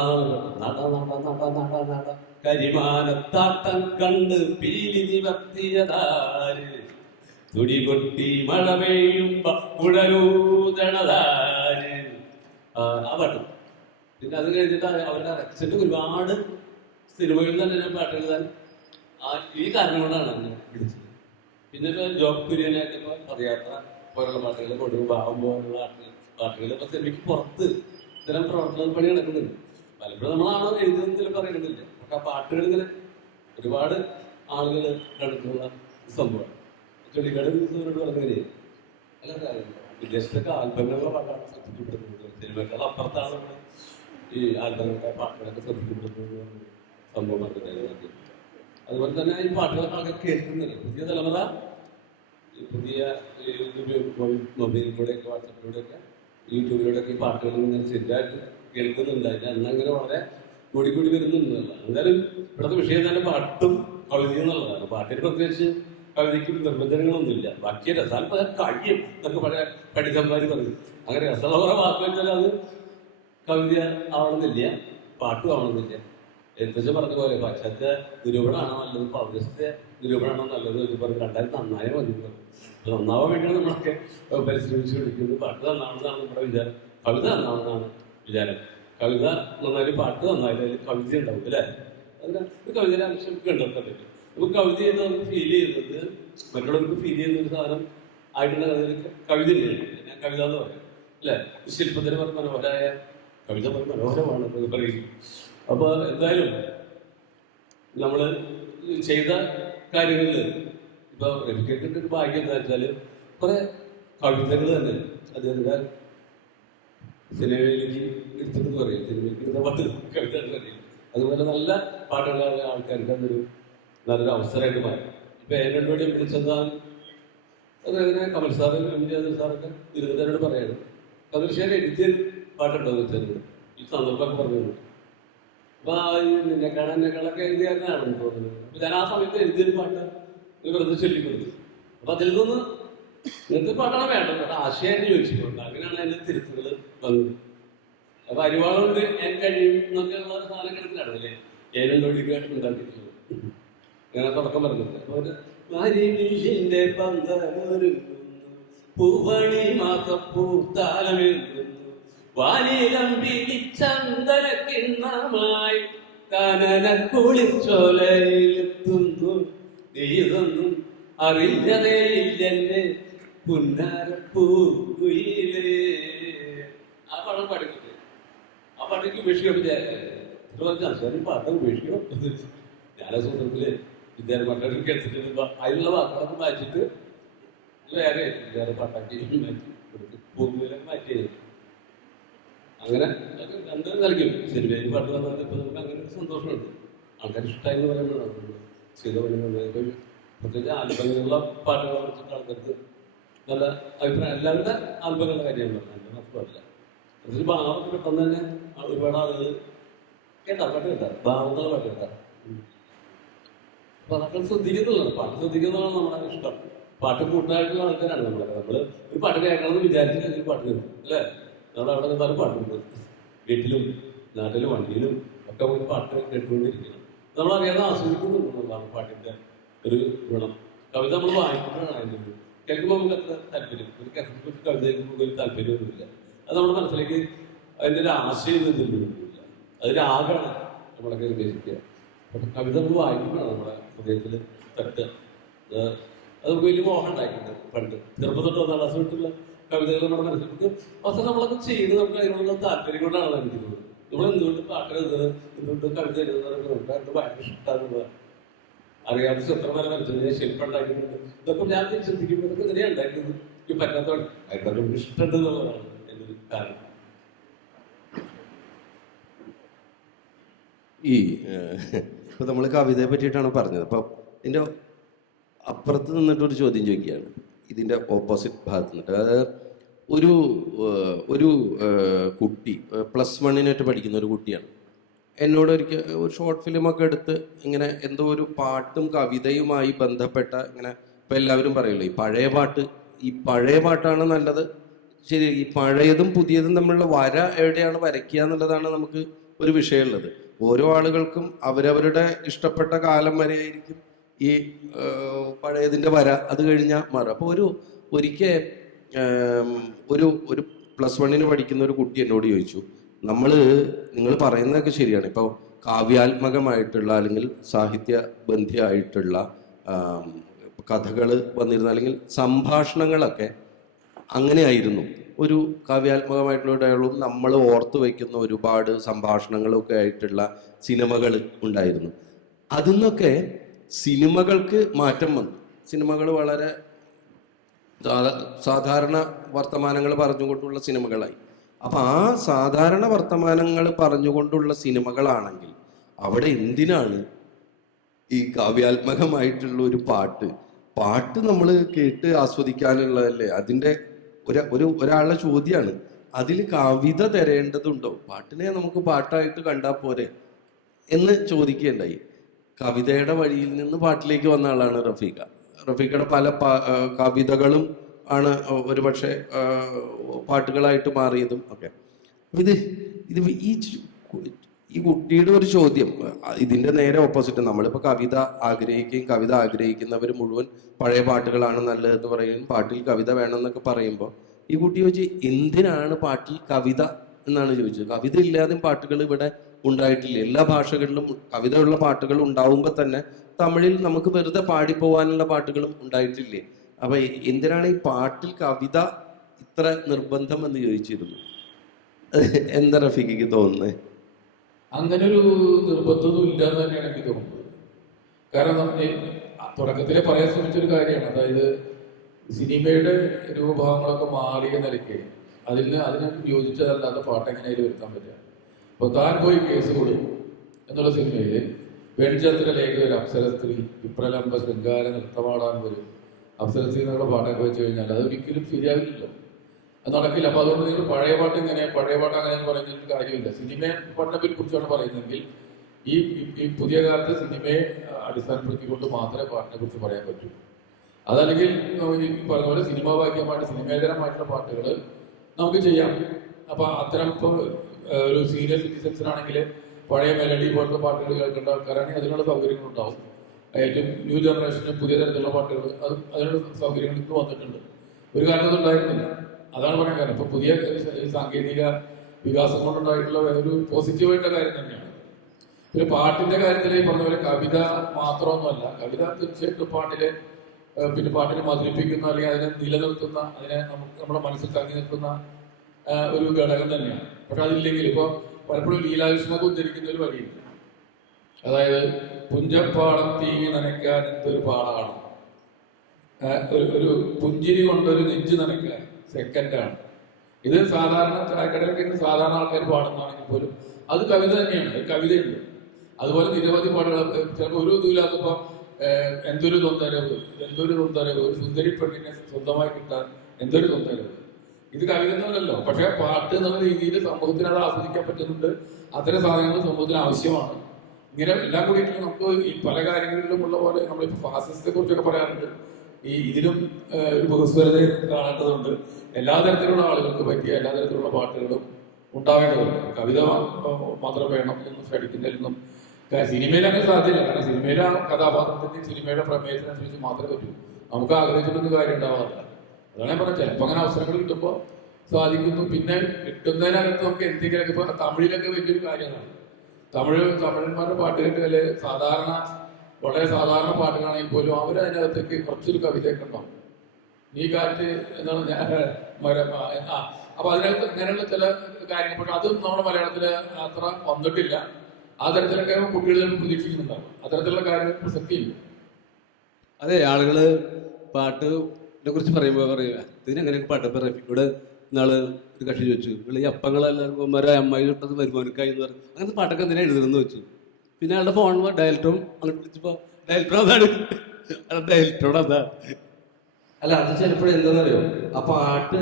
നട നട നട നട നട കരിമാനത്താട്ടം കണ്ട് പീലി നിവർത്തിയതാര്, തുടി കൊട്ടി മഴ പെയ്യുമ്പോ കുഴലൂതണതാര്, ആ പാട്ട്. പിന്നെ അത് കഴിഞ്ഞിട്ട് അവരുടെ അച്ഛൻ്റെ ഒരുപാട് സിനിമകളിൽ തന്നെ ഞാൻ പാട്ട് എഴുതാൻ ഈ കാരണം കൊണ്ടാണ് എന്നെ വിളിച്ചത്. പിന്നെ ഇപ്പോൾ ജോബ് കുര്യനായിട്ട് ഇപ്പോൾ പദയാത്ര പോലുള്ള പാട്ടുകൾ, കൊടുക്കും ഭാവം പോലുള്ള പാട്ടുകൾ ഇപ്പോൾ സിനിമയ്ക്ക് പുറത്ത് ഇത്തരം പ്രവർത്തന പണി നടക്കുന്നുണ്ട്. പലപ്പോഴും നമ്മളാണോ എഴുതുന്നതിൽ പറയുന്നില്ല. പക്ഷെ ആ പാട്ടുകൾ ഇങ്ങനെ ഒരുപാട് ആളുകൾ കണ്ടിട്ടുള്ള സംഭവമാണ്. ചുള്ളിക്കാട് പറഞ്ഞിങ്ങനെ അല്ല വിദേശത്തൊക്കെ ആൽബങ്ങളുടെ പാട്ടാണ് ശ്രദ്ധിക്കപ്പെടുന്നത്. സിനിമകൾ അപ്പുറത്താണ് നമ്മൾ ഈ ആൽബങ്ങളുടെ പാട്ടുകളൊക്കെ ശ്രദ്ധിക്കപ്പെടുന്നത് സംഭവം നടക്കുന്നത്. അതുപോലെ തന്നെ ഈ പാട്ടുകളൊക്കെ ആൾക്കാർ കേൾക്കുന്നില്ല. പുതിയ തലമുറ പുതിയ മൊബൈലിലൂടെയൊക്കെ വാട്സപ്പിലൂടെയൊക്കെ യൂട്യൂബിലൂടെയൊക്കെ ഈ പാട്ടുകൾ ഇങ്ങനെ ശരിയായിട്ട് കേൾക്കുന്നുണ്ട്. അതിൻ്റെ അങ്ങനെ വളരെ കൂടി വരുന്നുണ്ടല്ല. എന്തായാലും ഇവിടുത്തെ വിഷയം തന്നെ പാട്ടും കവിതയും എന്നുള്ളതാണ്. പാട്ടിന് പ്രത്യേകിച്ച് കവിതയ്ക്ക് നിർവചനങ്ങളൊന്നുമില്ല. ബാക്കി രസാൽപ്പ കഴിയും എന്നൊക്കെ പഴയ പഠിതന്മാർ പറയും. അങ്ങനെ രസമുള്ള കുറെ വാക്ക് വെച്ചാൽ അത് കവിത ആവണമെന്നില്ല, പാട്ടും ആവണമെന്നില്ല. എഴുത്തച്ഛൻ പറഞ്ഞ പോലെ പാശ്ചാത്യ നിരൂപണമാണോ നല്ലത്, പൗരസ്ത്യ നിരൂപണമാണോ നല്ലത് എന്ന് പറഞ്ഞ് രണ്ടായിരത്തി നന്നായ മതി പറഞ്ഞു. അപ്പോൾ നന്നാവാൻ വേണ്ടിയാണ് നമ്മളൊക്കെ പരിശ്രമിച്ചു പിടിക്കുന്നത്. പാട്ട് നന്നാവണമെന്നാണ് നമ്മുടെ വിചാരം, കവിത നന്നാവണമെന്നാണ് വിചാരം. കവിത നന്നായാലും പാട്ട് നന്നായാലും അതിൽ കവിത ഉണ്ടാവും അല്ലേ? അതിന് കവിതയുടെ ആവശ്യം കണ്ടെത്താൻ പറ്റും. നമുക്ക് കവിത ചെയ്യുന്നത് നമുക്ക് ഫീൽ ചെയ്യുന്നത് മറ്റുള്ളവർക്ക് ഫീൽ ചെയ്യുന്ന ഒരു സാധനം ആയിട്ടുള്ള കവിത തന്നെയാണ്. ഞാൻ കവിത എന്ന് പറയാം അല്ലേ? ശില്പത്തിന് പറഞ്ഞ മനോഹരമായ കവിത പറഞ്ഞ മനോഹരമാണ് പറയും. അപ്പോൾ എന്തായാലും നമ്മൾ ചെയ്ത കാര്യങ്ങളിൽ ഇപ്പോൾ റഫീഖിന്റെ ഒരു ഭാഗ്യം എന്താ വെച്ചാൽ കുറെ കവിതകൾ തന്നെ അദ്ദേഹത്തിൻ്റെ സിനിമയിലേക്ക് എടുത്തിട്ട് പറയും. സിനിമയിലേക്ക് എടുത്ത പാട്ട് കവിത പറയും. അതുപോലെ നല്ല പാട്ടുള്ള ആൾക്കാർക്ക് അതൊരു നല്ലൊരു അവസരമായിട്ട് മാറി. ഇപ്പം എന്നോട് വേണ്ടി വിളിച്ചെന്നാൽ അതങ്ങനെ കമൽ സാറ് എംജിആർ സാറൊക്കെ ഇരുപത്തേനോട് പറയാണ് കമൽശ്ശേരി എഴുതിയ പാട്ടുണ്ടോ എന്ന് ഈ സന്ദർഭമൊക്കെ പറഞ്ഞിട്ടുണ്ട്. അപ്പോൾ നിന്നെക്കാളൊക്കെ എഴുതിയാണെന്ന് തോന്നുന്നത്. അപ്പോൾ ഞാൻ ആ സമയത്ത് എഴുതിയൊരു പാട്ട് വെറുതെ ചൊല്ലിക്കൊടുത്തു. അപ്പോൾ അതിൽ നിന്ന് ഇങ്ങനത്തെ പാട്ടാണ് വേണ്ടത്, കേട്ടോ ആശയമായിട്ട് ചോദിച്ചിട്ടുണ്ട്. അങ്ങനെയാണ് അതിൻ്റെ തിരുത്തുകൾ വന്നത്. അപ്പോൾ അരിവാളുകൊണ്ട് ഞാൻ കഴിയും എന്നൊക്കെയുള്ള ഒരു സാധനം കിടത്തിലാണല്ലേ ഏനോടിക്ക് ഉണ്ടാക്കിയിട്ടുള്ളത്. അങ്ങനെ തുടക്കം പറഞ്ഞിട്ടുണ്ട്. അപ്പോൾ അരിവില്ലിന്റെ പന്തലൊരുങ്ങുന്നു, പൂവണി മാസപ്പൂത്താലമെഴുതുന്നു, വാലിലം പിടിച്ചന്തര കിണ്ണമായി കനന കുളിച്ചോലയിലെത്തുന്നു, നീതൊന്നും അറിഞ്ഞതേയില്ലെന്നെ പുന്നാരപ്പൂയിലേ. ആ പാടം പഠിക്കുന്നത്. ആ പാട്ടേക്ക് ഉപേക്ഷിക്കണം വിചാരിച്ചു. പാട്ട് ഉപേക്ഷിക്കണം. ഞാന സൂത്രത്തില് വിദ്യാർത്ഥി കേട്ടിട്ട് അതിലുള്ള വാക്കുകളൊക്കെ മാറ്റിയിട്ട് വേറെ പാട്ടാക്കി മാറ്റി പൂർവ്വയിലൊക്കെ മാറ്റിയത്. അങ്ങനെ രണ്ടും നൽകും. സിനിമയിൽ പാട്ട് പറഞ്ഞാൽ ഇപ്പം നമുക്ക് അങ്ങനെ ഒരു സന്തോഷമുണ്ട്. ആൾക്കാർ ഇഷ്ടമായി എന്ന് പറയുമ്പോഴാണ് ചെയ്ത പറയുന്നത്. പ്രത്യേകിച്ച് ആൽബങ്ങളിലുള്ള പാട്ടുകളെ കുറിച്ചിട്ട് ആൾക്കാർക്ക് നല്ല അഭിപ്രായം. എല്ലാവരുടെ ആൽബങ്ങളുടെ കാര്യമാണ് പറഞ്ഞത്, എൻ്റെ മാത്രമല്ല. അതിൽ ഭാവമൊക്കെ പെട്ടെന്ന് തന്നെ ഒരുപാട് ആളുകൾ കേട്ടാ പാട്ട് കേട്ടാ ഭാവങ്ങളുടെ പാട്ട് കേട്ടാ. അപ്പൊ അതൊക്കെ ശ്രദ്ധിക്കുന്നുള്ളതാണ്. പാട്ട് ശ്രദ്ധിക്കുന്നതാണ് നമ്മുടെ ഇഷ്ടം. പാട്ട് കൂട്ടായിട്ടുള്ള ആൾക്കാരാണ് നമ്മളൊക്കെ. നമ്മള് ഒരു പാട്ട് കേൾക്കണമെന്ന് വിചാരിച്ചില്ലെങ്കിൽ പാട്ട് കേൾക്കും അല്ലേ? നമ്മൾ അവിടെ നിന്നാലും പാട്ടുണ്ട്. വീട്ടിലും നാട്ടിലും വണ്ടിയിലും ഒക്കെ പോയി പാട്ട് കേട്ടുകൊണ്ടിരിക്കണം. നമ്മളറിയാതെ ആസ്വദിക്കുന്നുണ്ടെന്നുള്ളതാണ് പാട്ടിന്റെ ഒരു ഗുണം. കവിത നമ്മൾ വായിക്കുമ്പോഴാണ് അതിൻ്റെ കേൾക്കുമ്പോൾ നമുക്ക് അത്ര താല്പര്യം. ഒരു കവിത കേൾക്കുമ്പോൾ ഒരു താല്പര്യമൊന്നുമില്ല. അത് നമ്മുടെ മനസ്സിലേക്ക് അതിൻ്റെ ഒരു ആശയം നിന്നില്ല. അതൊരു ആകാണ് നമ്മളൊക്കെ ഉദ്ദേശിക്കുക. അപ്പം കവിത നമ്മൾ വായിക്കുമ്പോഴാണ് നമ്മുടെ ഹൃദയത്തിൽ തട്ട്. അത് വലിയ മോഹം ഉണ്ടാക്കിയിട്ടുണ്ട് പണ്ട്. ചെറുപ്പം തൊട്ട് 1-ാം ക്ലാസ് തൊട്ടുള്ള കവിതകൾ നമ്മുടെ മനസ്സിലേക്ക് പക്ഷെ നമ്മളൊക്കെ ചെയ്ത് നമുക്ക് അതിനുള്ള താല്പര്യം കൊണ്ടാണ് നൽകുന്നത്. നമ്മൾ എന്തുകൊണ്ട് പാട്ട് എഴുതുന്നത്, എന്തുകൊണ്ട് കവിത എഴുതുന്നതൊക്കെ നമുക്ക് അത് ഭയങ്കര ഇഷ്ടമാകുന്നതാണ്. അറിയാതെ ചിത്രമല വരച്ചത്, ശില്പം ഉണ്ടാക്കിയിട്ടുണ്ട്. ഇതൊക്കെ ഞാൻ ചിന്തിക്കുമ്പോൾ ഇതൊക്കെ ഇതിനെയാണ് ഉണ്ടാക്കുന്നത്. ഈ പറ്റാത്തവണ് അതിനൊക്കെ ഇഷ്ടമുണ്ട് എന്നുള്ളതാണ് എൻ്റെ ഒരു കാരണം. ഈ ഇപ്പൊ നമ്മൾ കവിതയെ പറ്റിയിട്ടാണ് പറഞ്ഞത്. അപ്പം ഇതിൻ്റെ അപ്പുറത്ത് നിന്നിട്ടൊരു ചോദ്യം ചോദിക്കുകയാണ്. ഇതിൻ്റെ ഓപ്പോസിറ്റ് ഭാഗത്ത് നിന്നിട്ട്, അതായത് ഒരു കുട്ടി +1 പഠിക്കുന്ന ഒരു കുട്ടിയാണ് എന്നോട് ഒരിക്കൽ ഒരു ഷോർട്ട് ഫിലിമൊക്കെ എടുത്ത് ഇങ്ങനെ എന്തോ ഒരു പാട്ടും കവിതയുമായി ബന്ധപ്പെട്ട ഇങ്ങനെ ഇപ്പം എല്ലാവരും പറയുമല്ലോ ഈ പഴയ പാട്ടാണ് നല്ലത്. ശരി, ഈ പഴയതും പുതിയതും തമ്മിലുള്ള വര എവിടെയാണ് വരയ്ക്കുക എന്നുള്ളതാണ് നമുക്ക് ഒരു വിഷയമുള്ളത്. ഓരോ ആളുകൾക്കും അവരവരുടെ ഇഷ്ടപ്പെട്ട കാലം വരെയായിരിക്കും ഈ പഴയതിൻ്റെ വര. അത് കഴിഞ്ഞാൽ മാറും. അപ്പോൾ ഒരിക്കൽ ഒരു +1 പഠിക്കുന്ന ഒരു കുട്ടി എന്നോട് ചോദിച്ചു, നിങ്ങൾ പറയുന്നതൊക്കെ ശരിയാണ്, ഇപ്പോൾ കാവ്യാത്മകമായിട്ടുള്ള അല്ലെങ്കിൽ സാഹിത്യബന്ധിയായിട്ടുള്ള കഥകൾ വന്നിരുന്ന അല്ലെങ്കിൽ സംഭാഷണങ്ങളൊക്കെ അങ്ങനെയായിരുന്നു. ഒരു കാവ്യാത്മകമായിട്ടുള്ള ഡയലോഗും നമ്മൾ ഓർത്തു വയ്ക്കുന്ന ഒരുപാട് സംഭാഷണങ്ങളൊക്കെ ആയിട്ടുള്ള സിനിമകൾ ഉണ്ടായിരുന്നു. അതിൽ നിന്നൊക്കെ സിനിമകൾക്ക് മാറ്റം വന്നു. സിനിമകൾ വളരെ സാധാരണ വർത്തമാനങ്ങൾ പറഞ്ഞുകൊണ്ടുള്ള സിനിമകളായി. അപ്പം ആ സാധാരണ വർത്തമാനങ്ങൾ പറഞ്ഞുകൊണ്ടുള്ള സിനിമകളാണെങ്കിൽ അവിടെ എന്തിനാണ് ഈ കാവ്യാത്മകമായിട്ടുള്ള ഒരു പാട്ട് നമ്മൾ കേട്ട് ആസ്വദിക്കാനുള്ളതല്ലേ? അതിൻ്റെ ഒരാളുടെ ചോദ്യമാണ്, അതിൽ കവിത തരേണ്ടതുണ്ടോ? പാട്ടിനെ നമുക്ക് പാട്ടായിട്ട് കണ്ടാൽ പോരെ എന്ന് ചോദിക്കുകയുണ്ടായി. കവിതയുടെ വഴിയിൽ നിന്ന് പാട്ടിലേക്ക് വന്ന ആളാണ് റഫീഖ. റഫീഖയുടെ പല കവിതകളും ആണ് ഒരുപക്ഷെ പാട്ടുകളായിട്ട് മാറിയതും ഒക്കെ. ഇത് ഈ കുട്ടിയുടെ ഒരു ചോദ്യം ഇതിൻ്റെ നേരെ ഓപ്പോസിറ്റ്. നമ്മളിപ്പോൾ കവിത ആഗ്രഹിക്കുന്നവർ മുഴുവൻ പഴയ പാട്ടുകളാണ് നല്ലതെന്ന് പറയും, പാട്ടിൽ കവിത വേണമെന്നൊക്കെ പറയുമ്പോൾ ഈ കുട്ടി ചോദിച്ചു എന്തിനാണ് പാട്ടിൽ കവിത എന്നാണ് ചോദിച്ചത്. കവിത ഇല്ലാതെയും പാട്ടുകൾ ഇവിടെ ഉണ്ടായിട്ടില്ല. എല്ലാ ഭാഷകളിലും കവിതയുള്ള പാട്ടുകൾ ഉണ്ടാവുമ്പോൾ തന്നെ തമിഴിൽ നമുക്ക് വെറുതെ പാടിപ്പോവാനുള്ള പാട്ടുകളും ഉണ്ടായിട്ടില്ലേ? അപ്പൊ എന്തിനാണ് ഈ പാട്ടിൽ കവിത ഇത്ര നിർബന്ധം എന്ന് ചോദിച്ചിരുന്നു. എന്താ റഫീഖിക്ക് തോന്നുന്നത്? അങ്ങനെ ഒരു നിർബന്ധമൊന്നും ഇല്ല എന്ന് തന്നെയാണ് എനിക്ക് തോന്നുന്നത്. കാരണം തുടക്കത്തിലെ പറയാൻ ശ്രമിച്ചൊരു കാര്യമാണ്, അതായത് സിനിമയുടെ രൂപഭാവങ്ങളൊക്കെ മാറിയ നിലയ്ക്ക് അതിന് യോജിച്ചതല്ലാത്ത പാട്ട് എങ്ങനെയായാലും വരുത്താൻ പറ്റുക. അപ്പോൾ താൻ പോയി കേസ് കൊടുക്കും എന്നുള്ള സിനിമയിൽ വെൺചന്ദ്ര ലേഖ ഒരു അപ്സരസ്ത്രീ വിപ്രലംബ ശൃംഗാര നൃത്തമാടാൻ വരും അപ്സരസ്ത്രീ എന്നുള്ള പാട്ടൊക്കെ വെച്ച് കഴിഞ്ഞാൽ അത് ഒരിക്കലും ശരിയാവില്ലല്ലോ, അത് നടക്കില്ല. അപ്പോൾ അതുകൊണ്ട് നിങ്ങൾ പഴയ പാട്ട് അങ്ങനെ പറയുന്നതിൽ കാര്യമില്ല. സിനിമയെ പാട്ടിനെ കുറിച്ചാണ് പറയുന്നതെങ്കിൽ ഈ പുതിയ കാലത്ത് സിനിമയെ അടിസ്ഥാനപ്പെടുത്തിക്കൊണ്ട് മാത്രമേ പാട്ടിനെ കുറിച്ച് പറയാൻ പറ്റൂ. അതല്ലെങ്കിൽ ഈ പറഞ്ഞ പോലെ സിനിമാ വാക്യമായിട്ട് സിനിമേതരമായിട്ടുള്ള പാട്ടുകൾ നമുക്ക് ചെയ്യാം. അപ്പൊ അത്തരം ഇപ്പോൾ ഒരു സീനിയർ സിറ്റിസൺസിനാണെങ്കിൽ പഴയ മെലഡി പോലത്തെ പാട്ടുകൾ കേൾക്കേണ്ട ആൾക്കാരാണെങ്കിൽ അതിനുള്ള സൗകര്യങ്ങളുണ്ടാവും. ഏറ്റവും ന്യൂ ജനറേഷന് പുതിയ തരത്തിലുള്ള പാട്ടുകൾ അതിനുള്ള സൗകര്യങ്ങൾ ഇന്ന് വന്നിട്ടുണ്ട്. ഒരു കാലത്ത് ഉണ്ടായിരുന്നില്ല. അതാണ് പറയാൻ കാരണം. ഇപ്പൊ പുതിയ സാങ്കേതിക വികാസം കൊണ്ടുണ്ടായിട്ടുള്ള ഒരു പോസിറ്റീവായിട്ടുള്ള കാര്യം തന്നെയാണ്. പിന്നെ പാട്ടിന്റെ കാര്യത്തിൽ ഈ പറഞ്ഞ പോലെ കവിത മാത്രമൊന്നുമല്ല. കവിത തീർച്ചയായിട്ടും പാട്ടിനെ മധുരിപ്പിക്കുന്ന അല്ലെങ്കിൽ അതിനെ നിലനിർത്തുന്ന, അതിനെ നമ്മുടെ മനസ്സിൽ തങ്ങി നിൽക്കുന്ന ഒരു ഘടകം തന്നെയാണ്. പക്ഷെ അതില്ലെങ്കിൽ ഇപ്പോൾ പലപ്പോഴും ലീലാകൃഷ്ണനൊക്കെ ഉദ്ധരിക്കുന്ന ഒരു വഴിയുണ്ട്, അതായത് പുഞ്ചപ്പാടം തീ നനയ്ക്കാൻ എന്തൊരു പാടാണ്, ഒരു പുഞ്ചിരി കൊണ്ടൊരു നെഞ്ച് നനയ്ക്കാൻ സെക്കൻഡാണ്. ഇത് സാധാരണ ചായക്കടയിലൊക്കെ സാധാരണ ആൾക്കാർ പാടുന്നതാണെങ്കിൽ പോലും അത് കവിത തന്നെയാണ്, കവിതയുണ്ട്. അതുപോലെ നിരവധി പാട്ടുകൾ ചിലപ്പോൾ ഒരു ഇതുമില്ലാത്തപ്പോൾ എന്തൊരു തൊന്തരവ്, ഒരു സുന്ദരി പെണ്ണിനെ സ്വന്തമായി കിട്ടാൻ എന്തൊരു തൊന്തരവ്. ഇത് കവിത ഒന്നുമല്ലല്ലോ, പക്ഷെ പാട്ട് എന്നുള്ള രീതിയിൽ സമൂഹത്തിന് അത് ആസ്വദിക്കാൻ പറ്റുന്നുണ്ട്. അത്തരം സാധനങ്ങൾ സമൂഹത്തിന് ആവശ്യമാണ്. ഇങ്ങനെ എല്ലാം കൂടിയിട്ട് നമുക്ക് ഈ പല കാര്യങ്ങളിലും ഉള്ള പോലെ നമ്മളിപ്പോൾ ഫാസിസത്തെ കുറിച്ചൊക്കെ പറയാറുണ്ട്. ഇതിലും ഒരു ബഹുസ്വരത കാണേണ്ടതുണ്ട്. എല്ലാ തരത്തിലുള്ള ആളുകൾക്ക് പറ്റിയ എല്ലാ തരത്തിലുള്ള പാട്ടുകളും ഉണ്ടാവേണ്ടതുണ്ട്. കവിത മാത്രം വേണം എന്ന് പഠിക്കുന്നതിലൊന്നും സിനിമയിൽ അങ്ങനെ സാധ്യമില്ല. കാരണം സിനിമയിലെ കഥാപാത്രത്തിന്റെ സിനിമയുടെ പ്രമേയത്തിനനുസരിച്ച് മാത്രമേ പറ്റൂ. നമുക്ക് ആഗ്രഹിച്ചിട്ടൊന്നും കാര്യം ഉണ്ടാവാറില്ല. അതാണ് ഞാൻ പറഞ്ഞത്. ചിലപ്പോൾ അങ്ങനെ അവസരങ്ങൾ കിട്ടുമ്പോൾ സാധിക്കുന്നു. പിന്നെ കിട്ടുന്നതിനകത്ത് നമുക്ക് എന്തെങ്കിലുമൊക്കെ ഇപ്പൊ തമിഴിലൊക്കെ വലിയൊരു കാര്യമാണ്. തമിഴന്മാരുടെ പാട്ട് കേട്ടുകല്ലേ വളരെ സാധാരണ പാട്ടുകളാണെങ്കിൽ പോലും അവരതിനകത്തേക്ക് കുറച്ചൊരു കവിതയൊക്കെ ഉണ്ടാവും. ഈ കാറ്റ് എന്താണ് അപ്പൊ അതിനകത്ത് ഇങ്ങനെയുള്ള ചില കാര്യങ്ങൾ. പക്ഷെ അതും നമ്മുടെ മലയാളത്തില് അത്ര വന്നിട്ടില്ല. ആ തരത്തിലൊക്കെ കുട്ടികൾ പ്രതീക്ഷിക്കുന്നുണ്ടാവും. അത്തരത്തിലുള്ള കാര്യങ്ങൾ പ്രസക്തിയില്ല. അതെ, ആളുകള് പാട്ടിനെ കുറിച്ച് പറയുമ്പോൾ പറയുക ഇതിനെങ്ങനെയൊക്കെ പാട്ട്. ഇപ്പൊ ഇവിടെ നാള് ഒരു കക്ഷി ചോദിച്ചു, ഈ അപ്പങ്ങളെല്ലാവർക്കും അമ്മായി കിട്ടത് വരുമാനക്കായി എന്ന് പറഞ്ഞു. അങ്ങനത്തെ പാട്ടൊക്കെ എന്തിനാ എഴുതണമെന്ന് വെച്ചു. പിന്നെ അയാളുടെ ഫോൺ ഡയലക്ടറും അങ്ങോട്ട് വിളിച്ചപ്പോ ഡയലക്ടറോട് അതാ. അല്ല, അത് ചിലപ്പോഴും എന്താണെന്നറിയോ, ആ പാട്ട്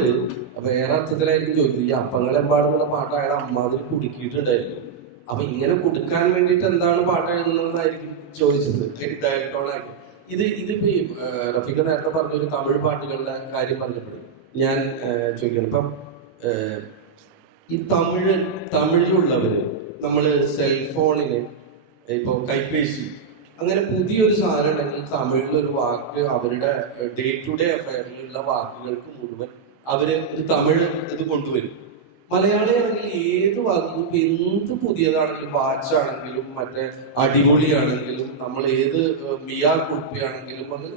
വേറെ അർത്ഥത്തിലായിരിക്കും ചോദിക്കുന്നത്. ഈ അപ്പങ്ങളെമ്പാടുന്നുള്ള പാട്ട് അയാളെ അമ്മാതിരി കുടുക്കിയിട്ടുണ്ടായിരിക്കും. അപ്പൊ ഇങ്ങനെ കൊടുക്കാൻ വേണ്ടിയിട്ട് എന്താണ് പാട്ട് എഴുതുന്നതെന്നായിരിക്കും ചോദിച്ചത് ഡയലക്ടറോടായിരിക്കും. ഇതിപ്പോ ഈ റഫീഖ നേരത്തെ പറഞ്ഞൊരു തമിഴ് പാട്ടുകളുടെ കാര്യം പറഞ്ഞപ്പോഴും ഞാൻ ചോദിക്കണം. ഇപ്പം ഈ തമിഴിലുള്ളവര് നമ്മള് സെൽഫോണിന് ഇപ്പൊ കൈപ്പേശി അങ്ങനെ പുതിയൊരു സാധനം ഉണ്ടെങ്കിൽ തമിഴിലൊരു വാക്ക് അവരുടെ ഡേ ടു ഡേ അഫയറിലുള്ള വാക്കുകൾക്ക് മുഴുവൻ അവര് ഒരു തമിഴ് ഇത് കൊണ്ടുവരും. മലയാളിയാണെങ്കിൽ ഏത് വാക്കും എന്ത് പുതിയതാണെങ്കിലും, വാച്ചാണെങ്കിലും മറ്റേ അടിപൊളിയാണെങ്കിലും, നമ്മൾ ഏത് മിയാ കുൾപ്പിയാണെങ്കിലും അങ്ങനെ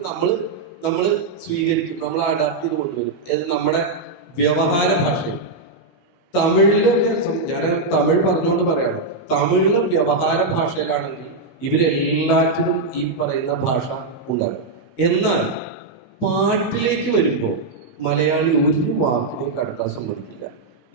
നമ്മൾ സ്വീകരിക്കും, നമ്മൾ അഡാപ്റ്റ് ചെയ്ത് കൊണ്ടുവരും. ഏത് നമ്മുടെ വ്യവഹാര ഭാഷയിൽ. തമിഴിലൊക്കെ ഞാൻ തമിഴ് പറഞ്ഞുകൊണ്ട് പറയാണ്, തമിഴിലെ വ്യവഹാര ഭാഷയിലാണെങ്കിൽ ഇവരെല്ലാറ്റിനും ഈ പറയുന്ന ഭാഷ ഉണ്ടാകും. എന്നാൽ പാട്ടിലേക്ക് വരുമ്പോൾ മലയാളി ഒരു വാക്കിനെയും കടക്കാൻ സമ്മതിക്കില്ല.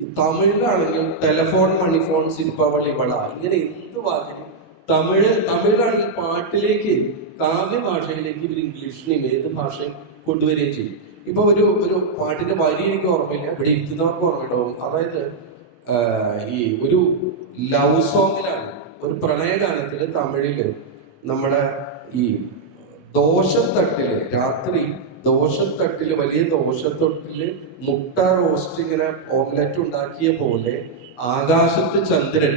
ഈ തമിഴിലാണെങ്കിൽ ടെലഫോൺ, മണിഫോൺ, സിൽപ്പവളി, വള, ഇങ്ങനെ എന്ത് വാക്കിനും തമിഴിലാണെങ്കിൽ പാട്ടിലേക്ക്, കാവ്യഭാഷയിലേക്ക് ഇവർ ഇംഗ്ലീഷിനെയും ഏത് ഭാഷയും കൊണ്ടുവരികയും ചെയ്യും. ഇപ്പൊ ഒരു പാട്ടിന്റെ വരി എനിക്ക് ഓർമ്മയില്ല, ഇവിടെ ഇരിക്കുന്നവർക്ക് ഓർമ്മയുണ്ടാവും. അതായത് ഈ ഒരു ലവ് സോങ്ങിലാണ്, ഒരു പ്രണയഗാനത്തില് തമിഴില് നമ്മുടെ ഈ ദോശത്തട്ടില്, രാത്രി ദോശത്തട്ടില്, വലിയ ദോശത്തൊട്ടില് മുട്ട റോസ്റ്റ് ഇങ്ങനെ ഓംലെറ്റ് ഉണ്ടാക്കിയ പോലെ ആകാശത്ത് ചന്ദ്രൻ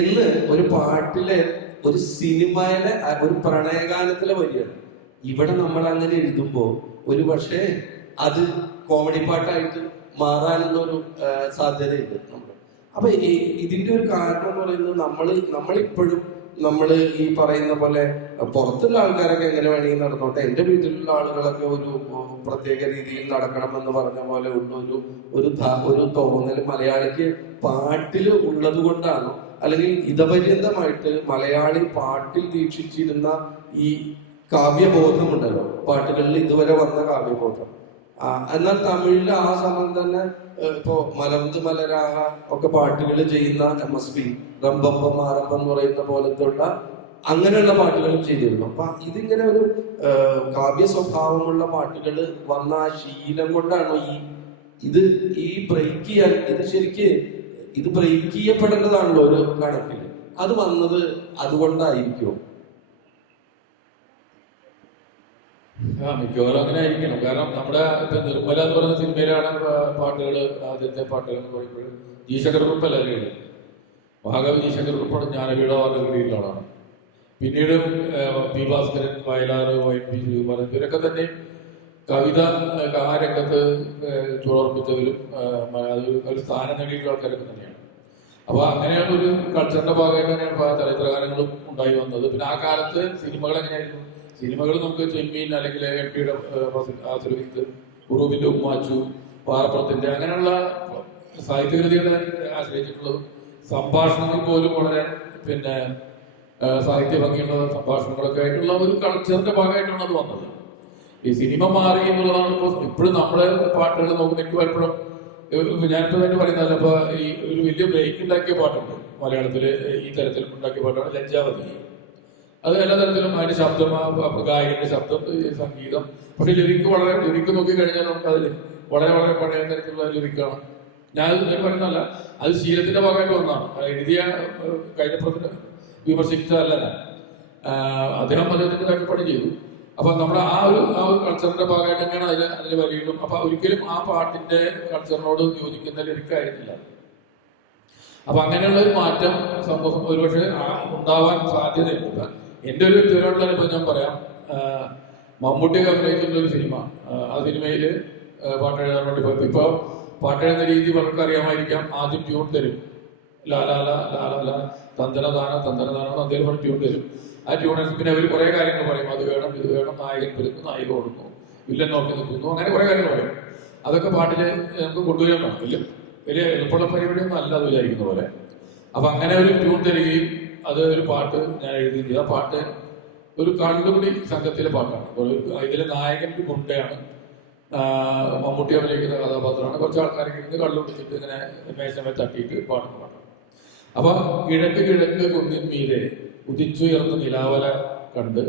എന്ന് ഒരു പാട്ടിലെ, ഒരു സിനിമയിലെ ഒരു പ്രണയഗാനത്തിലെ വരിയാണ്. ഇവിടെ നമ്മൾ അങ്ങനെ എഴുതുമ്പോൾ ഒരു പക്ഷേ അത് കോമഡി പാട്ടായിട്ട് മാറാനുള്ളൊരു സാധ്യതയുണ്ട് നമ്മൾ. അപ്പൊ ഇതിന്റെ ഒരു കാരണം എന്ന് പറയുന്നത് നമ്മളിപ്പോഴും ഈ പറയുന്ന പോലെ പുറത്തുള്ള ആൾക്കാരൊക്കെ എങ്ങനെ വേണമെങ്കിൽ നടന്നോട്ടെ, എൻ്റെ വീട്ടിലുള്ള ആളുകളൊക്കെ ഒരു പ്രത്യേക രീതിയിൽ നടക്കണം എന്ന് പറഞ്ഞ പോലെ ഉള്ള ഒരു തോന്നൽ മലയാളിക്ക് പാട്ടിൽ ഉള്ളത് കൊണ്ടാണോ, അല്ലെങ്കിൽ ഇതപര്യന്തമായിട്ട് മലയാളി പാട്ടിൽ ദീക്ഷിച്ചിരുന്ന ഈ കാവ്യബോധമുണ്ടല്ലോ, പാട്ടുകളിൽ ഇതുവരെ വന്ന കാവ്യബോധം, എന്നാൽ തമിഴിൽ ആ സമയം തന്നെ ഇപ്പോ മലർന്ന് മലരാക ഒക്കെ പാട്ടുകൾ ചെയ്യുന്ന MSP, റമ്പമ്പം മാറമ്പം എന്ന് പറയുന്ന പോലത്തെ ഉള്ള അങ്ങനെയുള്ള പാട്ടുകളും ചെയ്തിരുന്നു. അപ്പൊ ഇതിങ്ങനെ ഒരു കാവ്യ സ്വഭാവമുള്ള പാട്ടുകൾ വന്ന ആ ശീലം കൊണ്ടാണോ ഈ ബ്രേക്ക് ചെയ്യാൻ, ഇത് ബ്രേക്ക് ചെയ്യപ്പെടേണ്ടതാണല്ലോ ഒരു കണക്കിൽ, അത് വന്നത് അതുകൊണ്ടായിരിക്കുമോ? മിക്കവാറും അങ്ങനെ ആയിരിക്കണം. കാരണം നമ്മുടെ നിർമ്മല എന്ന് പറയുന്ന സിനിമയിലാണ് പാട്ടുകൾ, ആദ്യത്തെ പാട്ടുകൾ എന്ന് പറയുമ്പോൾ ജി ശങ്കർ കുറുപ്പല്ല എഴുതി, മഹാകവി ജി ശങ്കർ കുറുപ്പാണ് ജ്ഞാനപീഠ അവാർഡ് കിട്ടിയിട്ടുള്ള ആളാണ്. പിന്നീട് പി ഭാസ്കരൻ, വയലാർ, YP ശ്രീകുമാരൻ, ഇവരൊക്കെ തന്നെ കവിത ആ രംഗത്ത് ചുളർപ്പിച്ചവരും ഒരു സ്ഥാനം നേടിയിട്ടുള്ള ആൾക്കാരൊക്കെ തന്നെയാണ്. അപ്പോൾ അങ്ങനെയാണ് ഒരു കൾച്ചറിന്റെ ഭാഗമായിട്ട് തന്നെയാണ് ചലച്ചിത്ര ഗാനങ്ങളും ഉണ്ടായി വന്നത്. പിന്നെ ആ കാലത്ത് സിനിമകൾ എങ്ങനെയായിരുന്നു? സിനിമകൾ നമുക്ക് ചെമ്മീൻ, അല്ലെങ്കിൽ LP-യുടെ ആശ്രയിത്ത്, ഉറൂബിന്റെ ഉമ്മാച്ചു, പാറപ്പുറത്തിന്റെ, അങ്ങനെയുള്ള സാഹിത്യകൃതികളെ ആശ്രയിച്ചിട്ടുള്ളതും സംഭാഷണങ്ങൾ പോലും വളരെ പിന്നെ സാഹിത്യ ഭംഗിയുള്ള സംഭാഷണങ്ങളൊക്കെ ആയിട്ടുള്ള ഒരു കൾച്ചറിന്റെ ഭാഗമായിട്ടാണ് അത് വന്നത്. ഈ സിനിമ മാറി എന്നുള്ളതാണ് ഇപ്പോഴും നമ്മളെ പാട്ടുകൾ നോക്കുന്ന. എനിക്ക് പലപ്പോഴും ഞാനിപ്പോൾ തന്നെ പറയുന്നതല്ല, ഇപ്പൊ ഈ ഒരു വലിയ ബ്രേക്ക് ഉണ്ടാക്കിയ പാട്ടുണ്ട് മലയാളത്തില്, ഈ തരത്തിൽ ഉണ്ടാക്കിയ പാട്ടാണ് ലജ്ജാവതി. അത് എല്ലാ തരത്തിലും അതിന്റെ ശബ്ദം, ഗായകന്റെ ശബ്ദം, സംഗീതം, പക്ഷെ ലിറിക്ക് നോക്കി കഴിഞ്ഞാൽ നമുക്ക് അതിൽ വളരെ വളരെ പഴയ തരത്തിലുള്ള ലിറിക്കാണ്. ഞാൻ പറയുന്നതല്ല, അത് ശീലത്തിന്റെ ഭാഗമായിട്ട് വന്നതാണ്. എഴുതിയ കഴിഞ്ഞപ്പുറത്തിന് വിമർശിച്ചതല്ല ഞാൻ. അദ്ദേഹം അദ്ദേഹത്തിന്റെ കാഴ്ചപ്പാട് ചെയ്തു. അപ്പൊ നമ്മുടെ ആ ഒരു കൾച്ചറിന്റെ ഭാഗമായിട്ട് തന്നെയാണ് അതിൽ വരികളും. അപ്പൊ ഒരിക്കലും ആ പാട്ടിന്റെ കൾച്ചറിനോട് യോജിക്കുന്ന ലിറിക്കായിരുന്നില്ല. അപ്പൊ അങ്ങനെയുള്ള ഒരു മാറ്റം സമൂഹം ഒരുപക്ഷെ ഉണ്ടാവാൻ സാധ്യതയുണ്ട്. എൻ്റെ ഒരു വ്യക്തിപരമായിട്ടുള്ള അനുഭവം ഞാൻ പറയാം. മമ്മൂട്ടിയൊക്കെ അഭിനയിച്ചിട്ടുള്ള ഒരു സിനിമ, ആ സിനിമയിൽ പാട്ടെഴുതാൻ വേണ്ടി പോയപ്പോൾ, ഇപ്പോൾ പാട്ടെഴുതുന്ന രീതി പലർക്കും അറിയാമായിരിക്കാം. ആദ്യം ട്യൂൺ തരും, ലാലാല ലാലാല തന്തനദാന തന്തനദാനം അദ്ദേഹം ട്യൂൺ തരും. ആ ട്യൂണിൽ പിന്നെ അവർ കുറേ കാര്യങ്ങൾ പറയും, അത് വേണം ഇത് വേണം, നായകൻ വരുന്നു, നായിക കൊടുക്കുന്നു, വില്ലൻ നോക്കി നിൽക്കുന്നു, അങ്ങനെ കുറേ കാര്യങ്ങൾ പറയും. അതൊക്കെ പാട്ടിൽ നമുക്ക് കൊണ്ടുവരാൻ വേണം. വലിയ എളുപ്പമുള്ള പരിപാടിയൊന്നും അല്ല അത് വിചാരിക്കുന്ന പോലെ. അപ്പൊ അങ്ങനെ ഒരു ട്യൂൺ തരികയും അത് ഒരു പാട്ട് ഞാൻ എഴുതുകയും ചെയ്തു. ആ പാട്ട് ഒരു കള്ളുകുടി സംഘത്തിലെ പാട്ടാണ്. ഇതിലെ നായകൻ ഗുണ്ടയാണ്, മമ്മൂട്ടി അഭിനയിക്കുന്ന കഥാപാത്രമാണ്. കുറച്ച് ആൾക്കാരൊക്കെ ഇരുന്ന് കള്ളു കുടിച്ചിട്ട് ഇങ്ങനെ മേശമേ തട്ടിയിട്ട് പാടുന്ന പാട്ടാണ്. അപ്പൊ കിഴക്ക് കിഴക്ക് കുന്നിൻ മീതെ ഉദിച്ചുയർന്ന നിലാവല കണ്ട്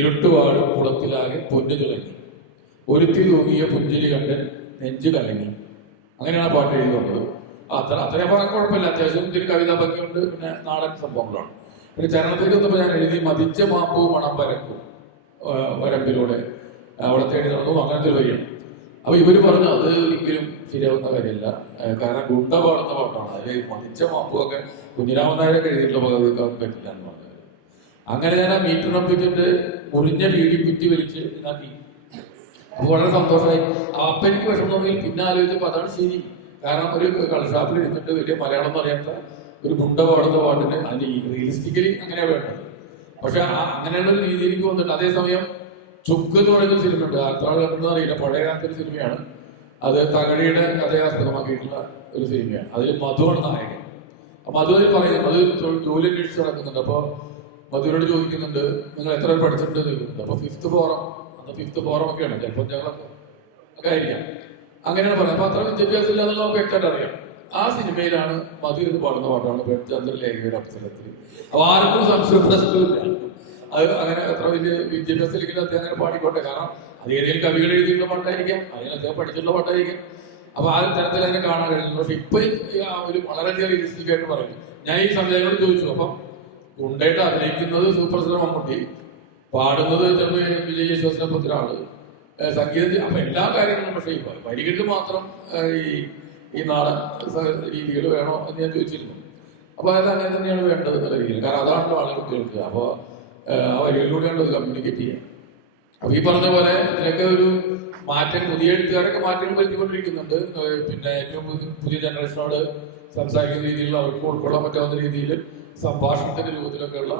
ഇരുട്ടുവാഴും കുളത്തിലാകെ പൊന്നു തുടങ്ങി, ഒരുത്തി തൂങ്ങിയ പുഞ്ചിരി കണ്ട് നെഞ്ചു കലങ്ങി. അങ്ങനെയാണ് ആ പാട്ട് എഴുതി വന്നത്. അത്രയും ഭാഗം കുഴപ്പമില്ല, അത്യാവശ്യം ഇതിൽ കവിതാ ഭംഗിയുണ്ട്, പിന്നെ നാടൻ സംഭവങ്ങളാണ്. പിന്നെ ചരണത്തിലേക്ക് വന്നപ്പോൾ ഞാൻ എഴുതി മതിച്ച മാമ്പൂ മണം പരക്കും വരമ്പിലൂടെ അവിടെ തേടി നടന്നു, അങ്ങനത്തെ ഒരു വരിയാണ്. അപ്പൊ ഇവര് പറഞ്ഞു അത് ഒരിക്കലും ശരിയാവുന്ന കാര്യമല്ല, കാരണം ഗുണ്ട പാടുന്ന പാട്ടാണ്, അതിൽ മതിച്ച മാമ്പുമൊക്കെ കുഞ്ഞിരാമൻ നായരൊക്കെ എഴുതിയിട്ടുള്ള പകർക്കാൻ പറ്റില്ല എന്ന് പറഞ്ഞത്. അങ്ങനെ ഞാൻ ആ മീറ്ററിനൊപ്പിച്ചിട്ട് മുറിഞ്ഞ വീടി കുറ്റി വലിച്ച് ഇതാക്കി. അപ്പൊ വളരെ സന്തോഷമായി. അപ്പൊ എനിക്ക് വിഷമം തോന്നി. പിന്നെ ആലോചിച്ചപ്പോൾ അതാണ് ശരി. കാരണം ഒരു കളഷാപ്പിൽ ഇരുന്നിട്ട് വലിയ മലയാളം അറിയാത്ത ഒരു ഗുണ്ട പാടുന്ന പാട്ടിന് അതിന് റിയലിസ്റ്റിക്കലി അങ്ങനെയാണ് വേണ്ടത്. പക്ഷെ അങ്ങനെയുള്ള ഒരു രീതിയിലേക്ക് വന്നിട്ട്, അതേസമയം ചുക്ക് എന്ന് പറയുന്ന ഒരു സിനിമയുണ്ട്, അത്ര കണ്ടെന്ന് അറിയില്ല, പഴയ കാലത്തെ ഒരു സിനിമയാണ്. അത് തകഴിയുടെ കഥയെ ആസ്പദമാക്കിയിട്ടുള്ള ഒരു സിനിമയാണ്. അതിൽ മധുവാണ് നായകൻ. അപ്പൊ മധു പറയുന്നത് അത് ജോലി അന്വേഷിച്ച് നടക്കുന്നുണ്ട്. അപ്പോൾ മധുവിനോട് ചോദിക്കുന്നുണ്ട്, നിങ്ങൾ എത്ര പഠിച്ചിട്ടുണ്ട് ചോദിക്കുന്നുണ്ട്. അപ്പോൾ 5th ഫോറം അന്ന് 5th ഫോറം ഒക്കെയാണ്, ചിലപ്പോൾ ഞങ്ങളൊക്കെ ഒക്കെ ആയിരിക്കാം, അങ്ങനെയാണ് പറയുന്നത്. അപ്പൊ അത്ര വിദ്യാഭ്യാസം ഇല്ലാന്നുള്ള നമുക്ക് വ്യക്തമായിട്ട് അറിയാം. ആ സിനിമയിലാണ് മധു എന്ന് പാടുന്ന പാട്ടാണ് പെൺചന്ദ്രൻ ലേഖയുടെ അവസരത്തിൽ. അപ്പൊ ആർക്കും സംശയം പ്രശ്നമില്ല, അത് അങ്ങനെ അത്ര വലിയ വിദ്യാഭ്യാസം ഇല്ലെങ്കിൽ അദ്ദേഹം അങ്ങനെ പാടിക്കോട്ടെ. കാരണം അത് ഏതെങ്കിലും കവികൾ എഴുതിയുള്ള പാട്ടായിരിക്കാം, അല്ലെങ്കിൽ അദ്ദേഹം പഠിച്ചിട്ടുള്ള പാട്ടായിരിക്കാം. അപ്പൊ ആ തരത്തിൽ അതിനെ കാണാൻ കഴിയുന്നു. പക്ഷെ ഇപ്പൊ ഒരു വളരെയധികം റിയലിസ്റ്റിക് ആയിട്ട് പറയുന്നു. ഞാൻ ഈ സംശയങ്ങൾ ചോദിച്ചു. അപ്പം ഗുണ്ടായിട്ട് അഭിനയിക്കുന്നത് സൂപ്പർ സ്റ്റാർ മമ്മൂട്ടി, പാടുന്നത് ചിലപ്പോൾ വിജയ് യേശുദാസിനെ പോലത്തെ ആള്, സംഗീതത്തിൽ, അപ്പൊ എല്ലാ കാര്യങ്ങളും. പക്ഷേ ഇപ്പൊ വരികെട്ട് മാത്രം ഈ നാടൻ രീതികൾ വേണോ എന്ന് ഞാൻ ചോദിച്ചിരുന്നു. അപ്പൊ അത് അങ്ങനെ തന്നെയാണ് വേണ്ടത് എന്നുള്ള രീതിയിൽ. കാരണം അതാണല്ലോ ആളുകൾ കേൾക്കുക. അപ്പോൾ ആ വരികളിലൂടെയാണ് അത് കമ്മ്യൂണിക്കേറ്റ് ചെയ്യുക. അപ്പൊ ഈ പറഞ്ഞ പോലെ ഇതിനൊക്കെ ഒരു മാറ്റം, പുതിയ എഴുത്തുകാരൊക്കെ മാറ്റങ്ങൾ വരുത്തിക്കൊണ്ടിരിക്കുന്നുണ്ട്. പിന്നെ ഏറ്റവും പുതിയ ജനറേഷനോട് സംസാരിക്കുന്ന രീതിയിൽ അവർക്ക് ഉൾക്കൊള്ളാൻ പറ്റാവുന്ന രീതിയിൽ സംഭാഷണത്തിന്റെ രൂപത്തിലൊക്കെയുള്ള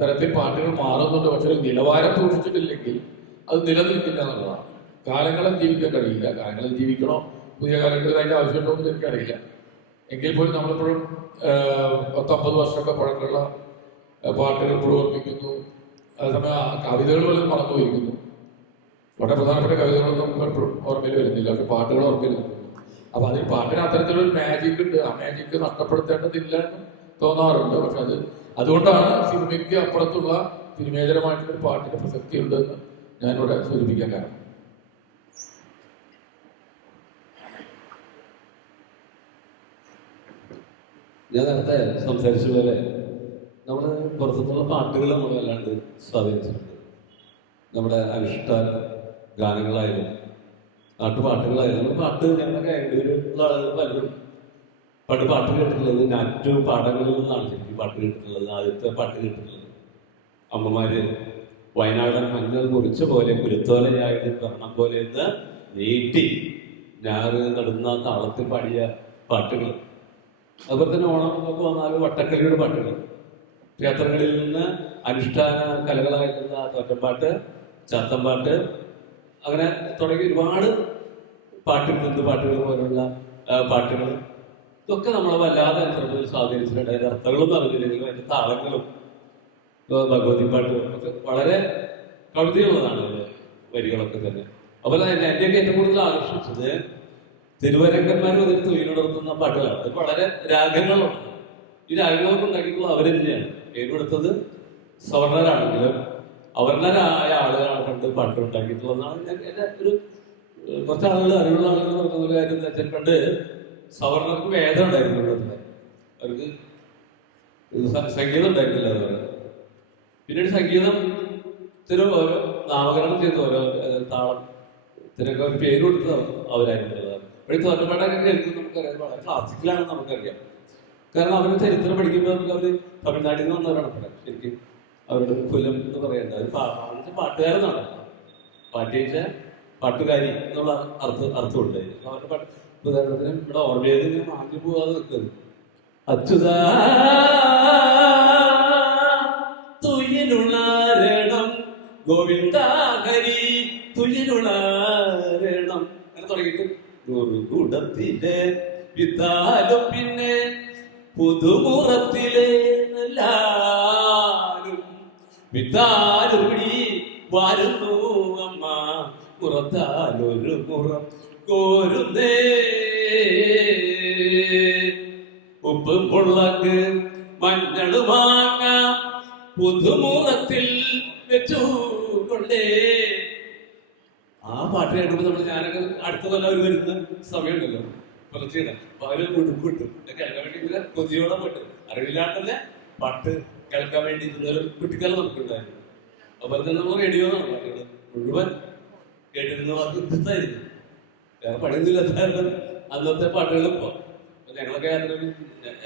തരത്തിൽ പാട്ടുകൾ മാറുന്നുണ്ട്. പക്ഷെ നിലവാരം സൂക്ഷിച്ചിട്ടില്ലെങ്കിൽ അത് നിലനിൽക്കില്ല എന്നുള്ളതാണ്. കാലങ്ങളും ജീവിക്കാൻ കഴിയില്ല. കാലങ്ങളും ജീവിക്കണോ, പുതിയ കാലങ്ങളിൽ അതിന്റെ ആവശ്യമുണ്ടോ എന്ന് എനിക്കറിയില്ല. എങ്കിൽ പോലും നമ്മളിപ്പോഴും 10-50 വർഷമൊക്കെ പഴക്കമുള്ള പാട്ടുകൾ പ്രവർത്തിക്കുന്നു. അതേസമയം കവിതകൾ പോലും മറന്നുപോയിരിക്കുന്നു. വളരെ പ്രധാനപ്പെട്ട കവിതകളൊന്നും പലപ്പോഴും ഓർമ്മയിൽ വരുന്നില്ല, പക്ഷെ പാട്ടുകൾ ഓർമ്മയിൽ നിൽക്കുന്നു. അപ്പൊ അതിൽ പാട്ടിന് അത്തരത്തിലൊരു മാജിക് ഉണ്ട്. ആ മാജിക് നഷ്ടപ്പെടുത്തേണ്ടതില്ല എന്ന് തോന്നാറുണ്ട്. പക്ഷെ അതുകൊണ്ടാണ് സിനിമയ്ക്ക് അപ്പുറത്തുള്ള സിനിമേതരമായിട്ടുള്ള പാട്ടിന്റെ പ്രസക്തി ഉണ്ടെന്ന് ഞാനിവിടെ സൂചിപ്പിക്കാൻ കാരണം. ഞാൻ നേരത്തെ സംസാരിച്ച പോലെ നമ്മൾ പുറത്തുനിന്നുള്ള പാട്ടുകൾ നമ്മൾ വല്ലാണ്ട് സ്വാധീനിച്ചിട്ടുണ്ട്. നമ്മുടെ അനുഷ്ഠാന ഗാനങ്ങളായാലും നാട്ടുപാട്ടുകളായാലും, നമ്മൾ പാട്ട് ഞങ്ങളൊക്കെ ഉള്ള ആളുകൾ പലരും പണ്ട് പാട്ട് കേട്ടിട്ടുള്ളത് നാറ്റു പാടങ്ങളിൽ നിന്നാണ് ശരിക്കും പാട്ട് കേട്ടിട്ടുള്ളത്. ആദ്യത്തെ പാട്ട് കേട്ടിട്ടുള്ളത് അമ്മമാര് വയനാടൻ മഞ്ഞൾ മുറിച്ച പോലെ കുരുത്തോലയായത് കർണം പോലെ എന്ന് നീട്ടി ഞാറ് നടുന്ന താളത്തിൽ പാടിയ പാട്ടുകൾ. അതുപോലെ തന്നെ ഓണം ഒക്കെ വന്നാൽ വട്ടക്കളിയുടെ പാട്ടുകൾ, ക്ഷേത്രങ്ങളിൽ നിന്ന് അനുഷ്ഠാന കലകളായിട്ടുള്ള തോറ്റപ്പാട്ട്, ചാത്തമ്പാട്ട്, അങ്ങനെ തുടങ്ങി ഒരുപാട് പാട്ടുകൾ, ഹിന്ദുപാട്ടുകൾ പോലുള്ള പാട്ടുകൾ, ഇതൊക്കെ നമ്മളെ വല്ലാതെ ചെറുപ്പത്തിൽ സ്വാധീനിച്ചിട്ടുണ്ട്. അതിന്റെ അർത്ഥങ്ങളൊന്നും അറിഞ്ഞില്ലെങ്കിലും അതിന്റെ താളങ്ങളും ഭഗവതി പാട്ടുകളും ഒക്കെ വളരെ കവിതയുള്ളതാണ് വരികളൊക്കെ തന്നെ. അതുപോലെ തന്നെ എന്നെയൊക്കെ ഏറ്റവും കൂടുതൽ ആകർഷിച്ചത് തിരുവരങ്കന്മാർ വന്നിട്ട് തൊഴിലുണർത്തുന്ന പാട്ടുകളാണ്. അത് വളരെ രാഗങ്ങളുണ്ട്. ഈ രാഗങ്ങളൊക്കെ ഉണ്ടാക്കിയിട്ടുള്ള അവർ തന്നെയാണ്. പേരെടുത്തത് സവർണരാണെങ്കിലും അവർണരായ ആളുകളാണ് പണ്ട് പാട്ട് ഉണ്ടാക്കിയിട്ടുള്ളതെന്നാണ് ഞാൻ എൻ്റെ ഒരു കുറച്ച് ആളുകൾ അറിവുള്ള ആളുകൾ പറഞ്ഞ ഒരു കാര്യം എന്ന് വെച്ചാൽ, പണ്ട് സവർണർക്ക് വേദം ഉണ്ടായിരുന്നുള്ളത്, അവർക്ക് സംഗീതം ഉണ്ടായിരുന്നില്ല. അതുപോലെ പിന്നീട് സംഗീതത്തിന് ഓരോ നാമകരണം ചെയ്ത് ഓരോ താളത്തിനൊക്കെ ഒരു പേര് കൊടുത്ത് അവരായിരുന്നുള്ളത്. അപ്പോൾ ഈ തോറ്റപ്പാട്ടൊക്കെ കേൾക്കുമ്പോൾ നമുക്കറിയാം വളരെ ക്ലാസിക്കലാണെന്ന് നമുക്കറിയാം. കാരണം അവർ ചരിത്രം പഠിക്കുമ്പോൾ നമുക്ക് അവർ തമിഴ്നാട്ടിൽ നിന്ന് വന്നവരാണ് പറയാം. ശരിക്കും അവരുടെ കുലം എന്ന് പറയേണ്ടത് അവർ പാട്ടുകാരെന്നാണ്, പാട്ടിച്ച പാട്ടുകാരി എന്നുള്ള അർത്ഥമുണ്ട്. അവരുടെ പാട്ട് ഉദാഹരണത്തിന് ഇവിടെ ഓർമ്മയിൽ ഇങ്ങനെ മാഞ്ഞു പോകാതെ നിൽക്കുന്നത് അച്യുതാ തുയിലുണരണം ഗോവിന്ദ ഹരി തുയിലുണരണം അങ്ങനെ തുടങ്ങിയിട്ട് ഗുരുകൂടത്തിലെ വിത്താലും പിന്നെ പുതുമുറത്തിലെ എല്ലാരും വിത്താലൊരുപടി വരുന്നു അമ്മ പുറത്താലൊരു മുറം കോരുന്നേ ഉപ്പും പൊള്ളക്ക് മഞ്ഞള് വാങ്ങാം പുതുമുറത്തിൽ വെച്ചുകൊണ്ടേ. ആ പാട്ട് കേൾക്കുമ്പോൾ നമ്മൾ ഞാനൊക്കെ അടുത്ത കൊല്ലം അവർ വരുന്ന സമയമുണ്ടല്ലോ പുലർച്ചയുടെ, അപ്പൊ അവര് ഉടുപ്പിട്ടു കേൾക്കാൻ വേണ്ടി ഇങ്ങനെ കൊതിയോടെ പോയിട്ട് അറിവില്ലാണ്ടല്ലേ പാട്ട് കേൾക്കാൻ വേണ്ടി ഇന്നൊരു കുട്ടിക്കാലം നമുക്കുണ്ടായിരുന്നു. അതുപോലെ തന്നെ നമ്മൾ റേഡിയോ പാട്ടുകൾ മുഴുവൻ കേട്ടിരുന്ന വാർത്തായിരുന്നു. വേറെ പണിയൊന്നുമില്ലാത്ത അന്നത്തെ പാട്ടുകൾ ഇപ്പൊ ഞങ്ങളൊക്കെ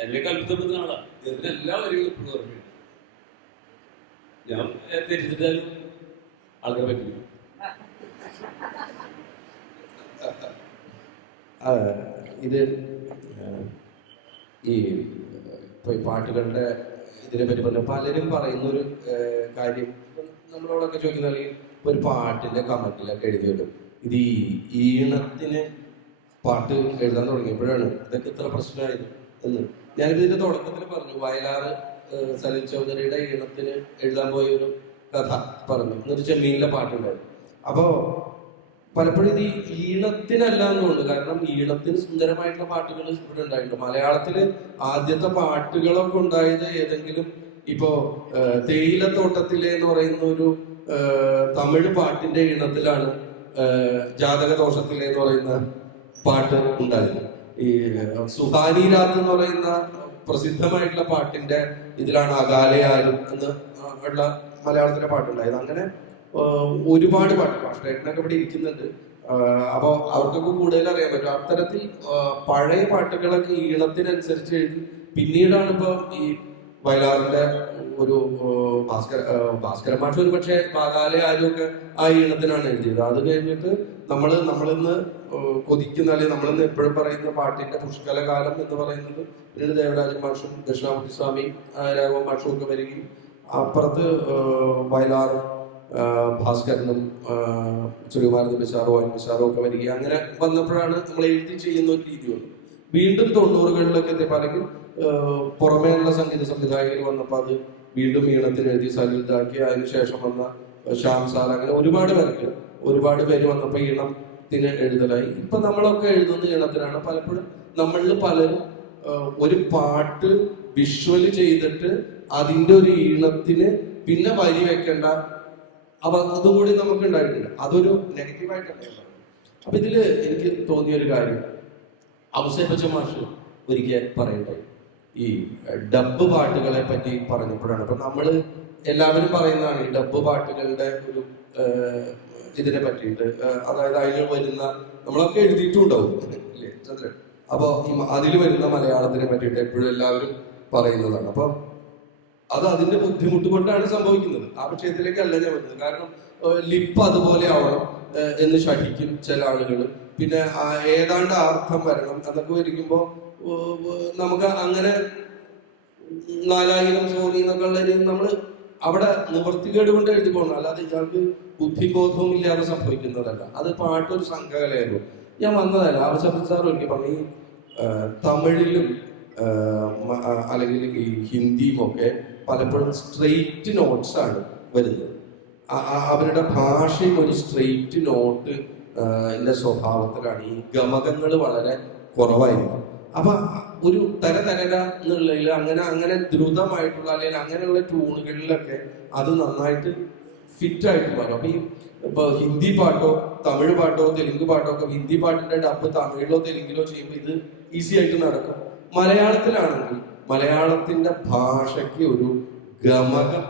എന്നെ കൽപ്പിച്ചപ്പെടുന്ന ആളാണ്. ഇതിന്റെ എല്ലാ വരികളും ഇപ്പോഴും ഓർമ്മയുണ്ട്. ഞാൻ തെറ്റിച്ചിട്ടാലും ആൾക്കാരെ പറ്റില്ല. ഇത് ഈ ഇപ്പൊ ഈ പാട്ടുകളുടെ ഇതിനെ പറ്റി പറഞ്ഞ പലരും പറയുന്നൊരു കാര്യം നമ്മളോടൊക്കെ ചോദിക്കുന്ന, അല്ലെങ്കിൽ ഒരു പാട്ടിന്റെ കമന്റിലൊക്കെ എഴുതി വരും, ഇത് ഈ ഈണത്തിന് പാട്ട് എഴുതാൻ തുടങ്ങിയപ്പോഴാണ് ഇതൊക്കെ ഇത്ര പ്രശ്നമായത് എന്ന്. ഞാനിതിന്റെ തുടക്കത്തിൽ പറഞ്ഞു, വയലാറ് സലിൽ ചൗധരിയുടെ ഈണത്തിന് എഴുതാൻ പോയ ഒരു കഥ പറഞ്ഞു. എന്നിട്ട് ചെമ്മീനിലെ പാട്ടുണ്ടായിരുന്നു. അപ്പോൾ പലപ്പോഴും ഇത് ഈ ഈണത്തിനല്ല എന്നുണ്ട്. കാരണം ഈണത്തിന് സുന്ദരമായിട്ടുള്ള പാട്ടുകൾ ഇവിടെ ഉണ്ടായിട്ടുണ്ട്. മലയാളത്തില് ആദ്യത്തെ പാട്ടുകളൊക്കെ ഉണ്ടായത് ഏതെങ്കിലും ഇപ്പോ തേയിലത്തോട്ടത്തിലെ എന്ന് പറയുന്ന ഒരു തമിഴ് പാട്ടിന്റെ ഈണത്തിലാണ് ജാതകദോഷത്തിലെ എന്ന് പറയുന്ന പാട്ട് ഉണ്ടായത്. ഈ സുഹാനി രാത്ത് എന്ന് പറയുന്ന പ്രസിദ്ധമായിട്ടുള്ള പാട്ടിന്റെ ഇതിലാണ് അകാലയാരും എന്ന് ഉള്ള മലയാളത്തിലെ പാട്ടുണ്ടായത്. അങ്ങനെ ഒരുപാട് പാട്ട് ഭാഷേട്ടനൊക്കെ ഇവിടെ ഇരിക്കുന്നുണ്ട്. അപ്പോൾ അവർക്കൊക്കെ കൂടുതൽ അറിയാൻ പറ്റും. അത്തരത്തിൽ പഴയ പാട്ടുകളൊക്കെ ഈണത്തിനനുസരിച്ച് എഴുതി പിന്നീടാണ് ഇപ്പൊ ഈ വയലാറിന്റെ ഒരു ഭാസ്കര മാഷ് ഒരു പക്ഷേ പാകാലെ ആരുമൊക്കെ ആ ഈണത്തിനാണ് എഴുതിയത്. അത് കഴിഞ്ഞിട്ട് നമ്മളിന്ന് കൊതിക്കുന്ന അല്ലെങ്കിൽ നമ്മളിന്ന് എപ്പോഴും പറയുന്ന പാട്ടിന്റെ പുഷ്കലകാലം എന്ന് പറയുന്നത് പിന്നീട് ദേവരാജൻ മാഷും ദക്ഷിണാമൂർത്തി സ്വാമിയും രാഘവ മാഷും ഒക്കെ വരികയും അപ്പുറത്ത് വയലാറും ഭാസ്കരനും ചുരുമാരത് ബിസാറോ ബിസാറോ ഒക്കെ വരികയും അങ്ങനെ വന്നപ്പോഴാണ് നമ്മൾ എഴുതി ചെയ്യുന്ന ഒരു രീതി വന്നത്. വീണ്ടും 90കളിലൊക്കെ എത്തിയപ്പോൾ അല്ലെങ്കിൽ പുറമേയുള്ള സംഗീത സംവിധായകർ വന്നപ്പോൾ അത് വീണ്ടും ഈണത്തിന് എഴുതി സലിതാക്കി. അതിനുശേഷം വന്ന ശ്യാം സാർ, അങ്ങനെ ഒരുപാട് പേര് വന്നപ്പോൾ ഈണത്തിന് എഴുതലായി. ഇപ്പൊ നമ്മളൊക്കെ എഴുതുന്ന ഈണത്തിനാണ്. പലപ്പോഴും നമ്മളിൽ പലരും ഒരു പാട്ട് വിഷ്വല് ചെയ്തിട്ട് അതിന്റെ ഒരു ഈണത്തിന് പിന്നെ വരി വെക്കേണ്ട അതും കൂടി നമുക്ക് ഉണ്ടായിട്ടുണ്ട്. അതൊരു നെഗറ്റീവായിട്ടല്ല. അപ്പൊ ഇതില് എനിക്ക് തോന്നിയൊരു കാര്യം ഔസേപ്പച്ച മാഷ് ഒരിക്കൽ പറയണ്ടായി, ഈ ഡബ്ബ് പാട്ടുകളെ പറ്റി പറഞ്ഞപ്പോഴാണ്. അപ്പൊ നമ്മള് എല്ലാവരും പറയുന്നതാണ് ഈ ഡബ്ബ് പാട്ടുകളുടെ ഒരു ഇതിനെ പറ്റിയിട്ട്. അതായത് അതിൽ വരുന്ന നമ്മളൊക്കെ എഴുതിയിട്ടുണ്ടാവും അല്ലേ ചന്ദ്രൻ? അപ്പൊ അതിൽ വരുന്ന മലയാളത്തിനെ പറ്റിയിട്ട് എപ്പോഴും എല്ലാവരും പറയുന്നതാണ്. അപ്പൊ അത് അതിന്റെ ബുദ്ധിമുട്ട് കൊണ്ടാണ് സംഭവിക്കുന്നത്. ആ വിഷയത്തിലേക്കല്ല ഞാൻ വരുന്നത്. കാരണം ലിപ്പ് അതുപോലെ ആവണം എന്ന് ശഠിക്കും ചില ആളുകൾ. പിന്നെ ഏതാണ്ട് അർത്ഥം വരണം എന്നൊക്കെ വരിക്കുമ്പോ നമുക്ക് അങ്ങനെ 4000 സോറി എന്നൊക്കെ ഉള്ള നമ്മൾ അവിടെ നിവൃത്തികേട് കൊണ്ട് എഴുതി പോകണം. അല്ലാതെ ഇയാൾക്ക് ബുദ്ധിബോധവും ഇല്ലാതെ സംഭവിക്കുന്നതല്ല. അത് പാട്ടൊരു സംഘകലയായിരുന്നു. ഞാൻ വന്നതല്ല. ആവശ്യപ്പെട്ട സാർ എനിക്ക് പറഞ്ഞു, ഈ തമിഴിലും അല്ലെങ്കിൽ ഈ ഹിന്ദിയും ഒക്കെ പലപ്പോഴും സ്ട്രെയിറ്റ് നോട്ട്സ് ആണ് വരുന്നത്. അവരുടെ ഭാഷയും ഒരു സ്ട്രെയിറ്റ് നോട്ട് സ്വഭാവത്തിലാണ്. ഈ ഗമകങ്ങൾ വളരെ കുറവായിരിക്കും. അപ്പൊ ഒരു തരതരക എന്നുള്ളതിൽ അങ്ങനെ ദ്രുതമായിട്ടുള്ള അല്ലെങ്കിൽ അങ്ങനെയുള്ള ട്യൂണുകളിലൊക്കെ അത് നന്നായിട്ട് ഫിറ്റ് ആയിട്ട് മാറും. അപ്പൊ ഇപ്പൊ ഹിന്ദി പാട്ടോ തമിഴ് പാട്ടോ തെലുങ്ക് പാട്ടോ ഒക്കെ ഹിന്ദി പാട്ടിന്റെ ഡബ് തമിഴിലോ തെലുങ്കിലോ ചെയ്യുമ്പോൾ ഇത് ഈസി ആയിട്ട് നടക്കും. മലയാളത്തിലാണെങ്കിൽ മലയാളത്തിന്റെ ഭാഷയ്ക്ക് ഒരു ഗമകം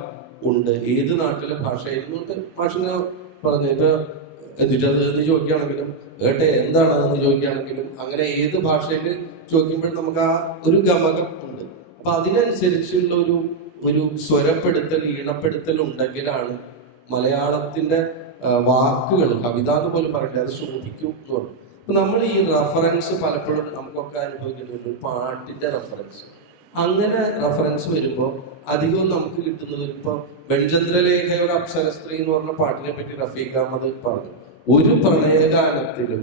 ഉണ്ട്. ഏത് നാട്ടിലെ ഭാഷയായിരുന്നുണ്ട് ഭാഷ പറഞ്ഞു. ഇപ്പൊ എന്നിട്ടത് എന്ന് ചോദിക്കുകയാണെങ്കിലും എന്താണ് അതെന്ന് ചോദിക്കുകയാണെങ്കിലും അങ്ങനെ ഏത് ഭാഷയിൽ ചോദിക്കുമ്പോഴും നമുക്ക് ആ ഒരു ഗമകം ഉണ്ട്. അപ്പൊ അതിനനുസരിച്ചുള്ള ഒരു സ്വരപ്പെടുത്തൽ ഈണപ്പെടുത്തൽ ഉണ്ടെങ്കിലാണ് മലയാളത്തിന്റെ വാക്കുകൾ കവിത എന്ന് പോലും പറയണ്ടേ അത് ശോഭിക്കും എന്ന് പറഞ്ഞു. അപ്പൊ നമ്മൾ ഈ റെഫറൻസ് പലപ്പോഴും നമുക്കൊക്കെ അനുഭവിക്കുന്നുണ്ട്. പാട്ടിന്റെ റെഫറൻസ്, അങ്ങനെ റെഫറൻസ് വരുമ്പോൾ അധികവും നമുക്ക് കിട്ടുന്നത് ഇപ്പൊ വെൺചന്ദ്രലേഖയുടെ അപ്സരസ്ത്രീ എന്ന് പറഞ്ഞ പാട്ടിനെ പറ്റി റഫീഖ് അഹമ്മദ് പറഞ്ഞു. ഒരു പ്രണയഗാനത്തിലും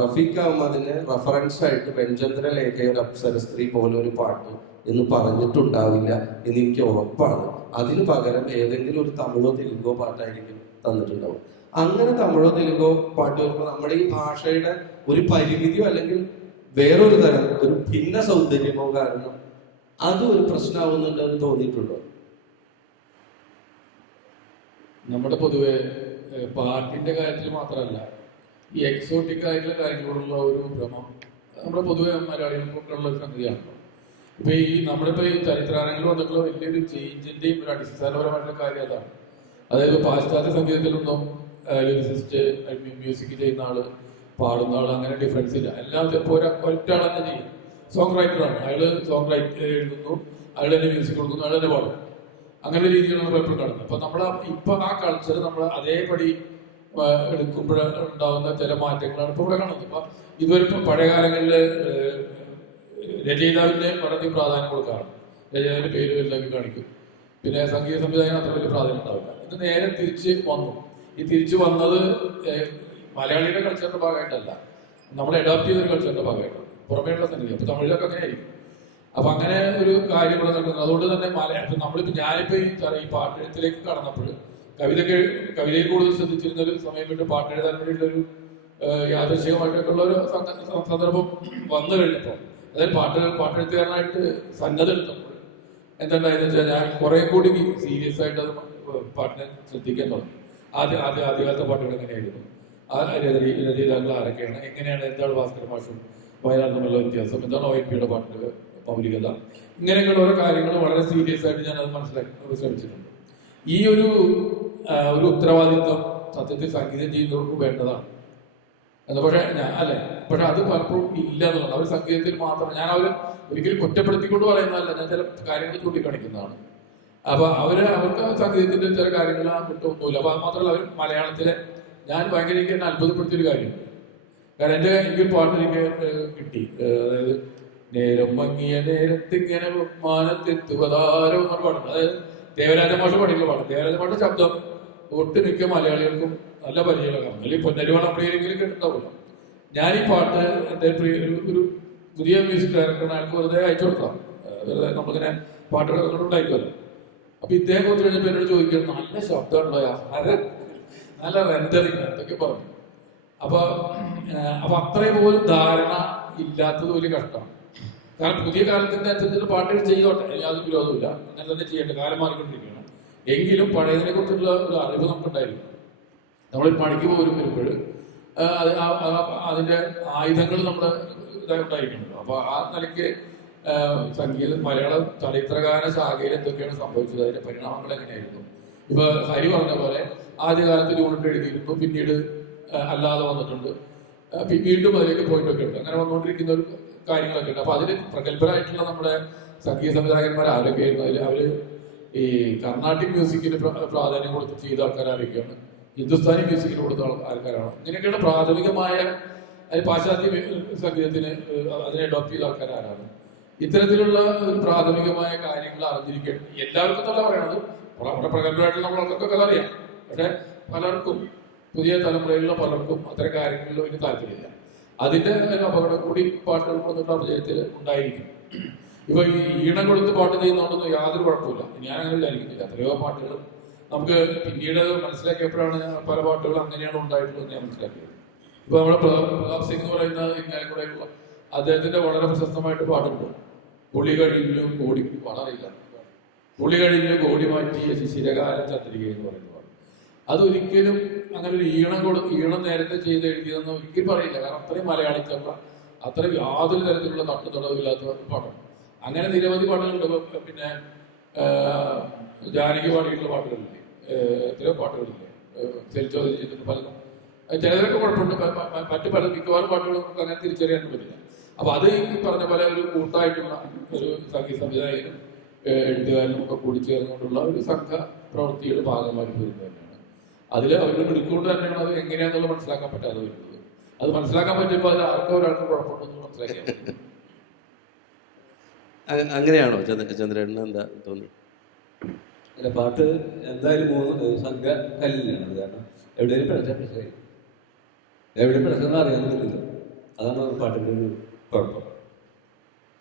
റഫീഖ് അഹമ്മദിന് റെഫറൻസ് ആയിട്ട് വെൺചന്ദ്രലേഖയുടെ അപ്സരസ്ത്രീ പോലെ ഒരു പാട്ട് എന്ന് പറഞ്ഞിട്ടുണ്ടാവില്ല എന്ന് എനിക്ക് ഉറപ്പാണ്. അതിനു പകരം ഏതെങ്കിലും ഒരു തമിഴോ തെലുങ്കോ പാട്ടായിരിക്കും തന്നിട്ടുണ്ടാവും. അങ്ങനെ തമിഴോ തെലുങ്കോ പാട്ട് വരുമ്പോൾ നമ്മുടെ ഈ ഭാഷയുടെ ഒരു പരിമിതിയോ അല്ലെങ്കിൽ വേറൊരു തരം ഒരു ഭിന്ന സൗന്ദര്യമോ കാരണം അത് ഒരു പ്രശ്നമാവുന്നുണ്ടെന്ന് തോന്നിയിട്ടുണ്ടോ? നമ്മുടെ പൊതുവെ പാട്ടിന്റെ കാര്യത്തിൽ മാത്രമല്ല, ഈ എക്സോട്ടിക് ആയിട്ടുള്ള കാര്യങ്ങളോടുള്ള ഒരു ഭ്രമം നമ്മുടെ പൊതുവെ മലയാളികൾക്കൊക്കെ ഉള്ള ഒരു സംഗതിയാണല്ലോ. ഇപ്പൊ നമ്മളിപ്പോ ഈ ചരിത്രാനങ്ങൾ വന്നിട്ടുള്ള വലിയൊരു ചേഞ്ചിന്റെയും ഒരു അടിസ്ഥാനപരമായിട്ടുള്ള കാര്യം അതാണ്. അതായത് പാശ്ചാത്യ സംഗീതത്തിലൊന്നും ലിറിസിസ്റ്റ് മ്യൂസിക് ചെയ്യുന്ന ആള് പാടുന്ന ആള് അങ്ങനെ ഡിഫറൻസ് ഇല്ല. എല്ലാവരും ഇപ്പോൾ ഒറ്റ ആൾ തന്നെ ചെയ്യും. സോങ് റൈറ്ററാണ് അയാള്, സോങ് റൈറ്റ് എഴുതുന്നു, അയാൾ തന്നെ മ്യൂസിക് കൊടുക്കുന്നു, അയാൾ തന്നെ പാടും. അങ്ങനെ രീതിയിലാണ് നമ്മൾ എപ്പോഴും കാണുന്നത്. അപ്പൊ നമ്മൾ ഇപ്പൊ ആ കൾച്ചർ നമ്മൾ അതേപടി എടുക്കുമ്പോഴുണ്ടാകുന്ന ചില മാറ്റങ്ങളാണ് ഇപ്പൊ ഇവിടെ കാണുന്നത്. അപ്പൊ ഇതൊരു പഴയ കാലങ്ങളിൽ രചയിതാവിന്റെ വളരെ പ്രാധാന്യം കൊടുക്കാറുണ്ട്. രചയിതാവിന്റെ പേര് വലുതാക്കി കാണിക്കും. പിന്നെ സംഗീത സംവിധായകന് അത്ര വലിയ പ്രാധാന്യം ഉണ്ടാവില്ല. ഇത് നേരെ തിരിച്ച് വന്നു. ഈ തിരിച്ചു വന്നത് മലയാളിയുടെ കൾച്ചറിന്റെ ഭാഗമായിട്ടല്ല, നമ്മൾ അഡോപ്റ്റ് ചെയ്തൊരു കൾച്ചറിന്റെ ഭാഗമായിട്ടാണ്. പുറമേയുള്ള സംഗീതം അപ്പൊ തമിഴിലൊക്കെ അങ്ങനെ ആയിരിക്കും. അപ്പൊ അങ്ങനെ ഒരു കാര്യം ഇവിടെ നടക്കുന്നത്. അതുകൊണ്ട് തന്നെ നമ്മളിപ്പോ ഞാനിപ്പോ ഈ പാട്ടെഴുത്തിലേക്ക് കടന്നപ്പോൾ കവിതയിൽ കൂടുതൽ ശ്രദ്ധിച്ചിരുന്ന ഒരു സമയം വിട്ട് പാട്ട് എഴുതാൻ വേണ്ടിയിട്ടൊരു യാദൃശ്ചികമായിട്ടൊക്കെ ഉള്ള ഒരു സന്ദർഭം വന്നു കഴിഞ്ഞപ്പോൾ, അതായത് പാട്ടെഴുത്തുകാരനായിട്ട് സന്നദ്ധ എടുത്തപ്പോൾ എന്തുണ്ടായെന്ന് വെച്ചാൽ ഞാൻ കുറെ കൂടി സീരിയസ് ആയിട്ട് അത് പാട്ടിനെ ശ്രദ്ധിക്കാൻ തുടങ്ങി. ആദ്യകാലത്തെ പാട്ടുകൾ എങ്ങനെയായിരുന്നു, ആ രചയിതാക്കൾ ആരൊക്കെയാണ്, എങ്ങനെയാണ്, എന്താണ് ഭാസ്കര മാഷും വയനാട് തമ്മിലുള്ള വ്യത്യാസം, എന്താണ് ONP-യുടെ പാട്ടുകൾ മൗലികത, ഇങ്ങനെയൊക്കെയുള്ള ഓരോ കാര്യങ്ങൾ വളരെ സീരിയസ് ആയിട്ട് ഞാൻ അത് മനസ്സിലാക്കി ശ്രമിച്ചിട്ടുണ്ട്. ഈ ഒരു ഉത്തരവാദിത്വം സത്യത്തിൽ സംഗീതം ചെയ്യുന്നവർക്ക് വേണ്ടതാണ്. പക്ഷെ അത് പലപ്പോഴും ഇല്ല എന്നുള്ളത്. അവർ സംഗീതത്തിൽ മാത്രം, ഞാൻ അവർ ഒരിക്കലും കുറ്റപ്പെടുത്തിക്കൊണ്ട് പറയുന്നതല്ല, ഞാൻ ചില കാര്യങ്ങൾ ചൂണ്ടിക്കാണിക്കുന്നതാണ്. അപ്പൊ അവർക്ക് സംഗീതത്തിന്റെ ചില കാര്യങ്ങൾ കിട്ടുമൊന്നുമില്ല. അപ്പൊ അത് മാത്രമല്ല, അവർ മലയാളത്തിലെ ഞാൻ ഭയങ്കര എനിക്ക് എന്നെ അത്ഭുതപ്പെടുത്തിയൊരു കാര്യമുണ്ട്. കാരണം എനിക്കൊരു പാട്ട് എനിക്ക് കിട്ടി, അതായത് നേരം മങ്ങിയ നേരത്തിങ്ങനെ മാനത്തെത്തുവതാരോ എന്നൊരു പാട്ടുണ്ട്. അതായത് ദേവരാജ മാഷ് പാടിയുള്ള പാട്ട്. ദേവരാജ മാഷ ശബ്ദം ഒട്ടുമിക്ക മലയാളികൾക്കും നല്ല പരിചയമാണ്. അല്ലെങ്കിൽ പൊന്നരുവാണ് അപ്പോഴെങ്കിലും കേട്ടിട്ടുണ്ടാവില്ല. ഞാൻ ഈ പാട്ട് എൻ്റെ ഒരു പുതിയ മ്യൂസിക് ഡയറക്ടറിന് ആൾക്ക് വെറുതെ അയച്ചു കൊടുക്കാം. വെറുതെ നമ്മളിങ്ങനെ പാട്ടുകൾ ഉണ്ടായിരിക്കുമല്ലോ. അപ്പൊ ഇദ്ദേഹം കുറച്ച് കഴിഞ്ഞപ്പോൾ എന്നോട് ചോദിക്കണം, നല്ല ശബ്ദം ഉണ്ടോയാ, നല്ല റെൻഡറിങ് എന്തൊക്കെ പറഞ്ഞു. അപ്പൊ അത്രയും പോലും ധാരണ ഇല്ലാത്തത് വലിയ കഷ്ടമാണ്. കാരണം പുതിയ കാലത്തിന്റെ അനുസരിച്ചുള്ള പാട്ടുകൾ ചെയ്തോട്ടെ, യാതൊരു വിരോധമില്ല, അങ്ങനെ തന്നെ ചെയ്യേണ്ട, കാലം മാറിക്കൊണ്ടിരിക്കുകയാണ്. എങ്കിലും പഴയതിനെ കുറിച്ചുള്ള ഒരു അറിവ് നമുക്കുണ്ടായിരിക്കും. നമ്മൾ പണിക്ക് പോലും വരുമ്പോൾ അതിന്റെ ആയുധങ്ങൾ നമ്മുടെ ഇതായിട്ടുണ്ടായിരിക്കുന്നുണ്ട്. അപ്പൊ ആ നിലയ്ക്ക് സംഗീതം മലയാള ചലച്ചിത്രഗാന ശാഖയിൽ എന്തൊക്കെയാണ് സംഭവിച്ചത്, അതിന്റെ പരിണാമങ്ങൾ എങ്ങനെയായിരുന്നു. ഇപ്പൊ ഹരി പറഞ്ഞ പോലെ ആദ്യകാലത്ത് യൂണിറ്റ് എഴുതിയിരുന്നു, പിന്നീട് അല്ലാതെ വന്നിട്ടുണ്ട്, വീണ്ടും അതിലേക്ക് പോയിട്ടൊക്കെ ഉണ്ട്. അങ്ങനെ വന്നുകൊണ്ടിരിക്കുന്ന ഒരു കാര്യങ്ങളൊക്കെ ഉണ്ട്. അപ്പൊ അതിന് പ്രഗത്ഭരായിട്ടുള്ള നമ്മുടെ സംഗീത സംവിധായകന്മാർ ആരൊക്കെയായിരുന്നു, അതിൽ അവര് ഈ കർണാട്ടിക് മ്യൂസിക്കിന് പ്രാധാന്യം കൊടുത്ത് ചെയ്ത ആൾക്കാരൊക്കെയാണ്, ഹിന്ദുസ്ഥാനി മ്യൂസിക്കിന് കൊടുത്ത ആൾക്കാരാണ്. ഇങ്ങനെയൊക്കെയുള്ള പ്രാഥമികമായ പാശ്ചാത്യ സംഗീതത്തിന് അതിനെ അഡോപ്റ്റ് ചെയ്ത ആൾക്കാരാണ്. ഇത്തരത്തിലുള്ള ഒരു പ്രാഥമികമായ കാര്യങ്ങൾ അറിഞ്ഞിരിക്കണം. എല്ലാവർക്കും നല്ല പറയണത് വളരെ പ്രഗത്ഭരായിട്ടുള്ള നമ്മൾക്കൊക്കെ അറിയാം. പക്ഷെ പലർക്കും, പുതിയ തലമുറയിലുള്ള പലർക്കും അത്തരം കാര്യങ്ങളിൽ വലിയ താല്പര്യമില്ല. അതിന്റെ ഒരു അപകടം കൂടി പാട്ടുകൾ കൊടുത്തിട്ടുള്ള വിജയത്തിൽ ഉണ്ടായിരിക്കും. ഇപ്പൊ ഈ ഈണം കൊടുത്ത് പാട്ട് ചെയ്യുന്നതുകൊണ്ടൊന്നും യാതൊരു കുഴപ്പമില്ല, ഞാൻ അങ്ങനെ വിചാരിക്കുന്നില്ല. എത്രയോ പാട്ടുകൾ നമുക്ക് പിന്നീട് മനസ്സിലാക്കിയപ്പോഴാണ് പല പാട്ടുകളും അങ്ങനെയാണ് ഉണ്ടായിട്ടുള്ളത് ഞാൻ മനസ്സിലാക്കിയത്. ഇപ്പൊ നമ്മുടെ പ്രതാപ് സിംഗ് എന്ന് പറയുന്ന ഇങ്ങനെ കൂടെയുള്ള അദ്ദേഹത്തിന്റെ വളരെ പ്രശസ്തമായിട്ട് പാട്ടുണ്ട്, കുളി കഴിഞ്ഞു കോടി, വളറിയില്ല, കുളി കഴിഞ്ഞു കോടി മാറ്റിയ ശിശിരകാല ചന്ദ്രിക എന്ന് പറയുന്ന പാട്ട്. അതൊരിക്കലും അങ്ങനെ ഒരു ഈണം നേരത്തെ ചെയ്ത് എഴുതിയതെന്ന് ഒരിക്കലും പറയില്ല. കാരണം അത്രയും മലയാളിച്ചല്ല, അത്രയും യാതൊരു തരത്തിലുള്ള തട്ടുതടവില്ലാത്ത പാട്ടാണ്. അങ്ങനെ നിരവധി പാട്ടുകളുണ്ട്. പിന്നെ ജാനകി പാടിയിട്ടുള്ള പാട്ടുകളില്ലേ, എത്രയോ പാട്ടുകളില്ലേ, ചെലിച്ചോദരി ചെയ്തിട്ട് പലതും, ചിലതൊക്കെ കുഴപ്പമുണ്ട്, മറ്റു പല മിക്കവാറും പാട്ടുകളും നമുക്ക് അങ്ങനെ തിരിച്ചറിയാൻ പറ്റില്ല. അപ്പൊ അത് ഈ പറഞ്ഞ പോലെ ഒരു കൂട്ടായിട്ടുള്ള ഒരു സംഗീത സംവിധായകനും എഴുത്തുകാരനും ഒക്കെ കൂടി ചേർന്നുകൊണ്ടുള്ള ഒരു സംഘ പ്രവൃത്തിയുടെ ഭാഗമായിട്ട് വരുന്നത് തന്നെയാണ്. അതിൽ അവരുടെ മിടുക്കൊണ്ട് തന്നെയാണ് അത് എങ്ങനെയാണെന്നുള്ളത് മനസ്സിലാക്കാൻ പറ്റാതെ വരുന്നത്. അത് മനസ്സിലാക്കാൻ പറ്റുമ്പോൾ അതിൽ ആർക്കും ഒരാൾക്ക് കുഴപ്പമുണ്ടെന്ന് മനസ്സിലാക്കിയാൽ പറ്റും. അങ്ങനെയാണോ ചന്ദ്രേട്ടന് എന്താ തോന്നി? അല്ല, പാട്ട് എന്തായാലും മൂന്ന് സംഘ കല്ലിലാണ്. കാരണം എവിടെയും പിഴച്ചാൽ എവിടെയും പിഴച്ചെന്ന് അറിയാൻ പറ്റില്ല. അതാണ് പാട്ടിൻ്റെ ഒരു കുഴപ്പം.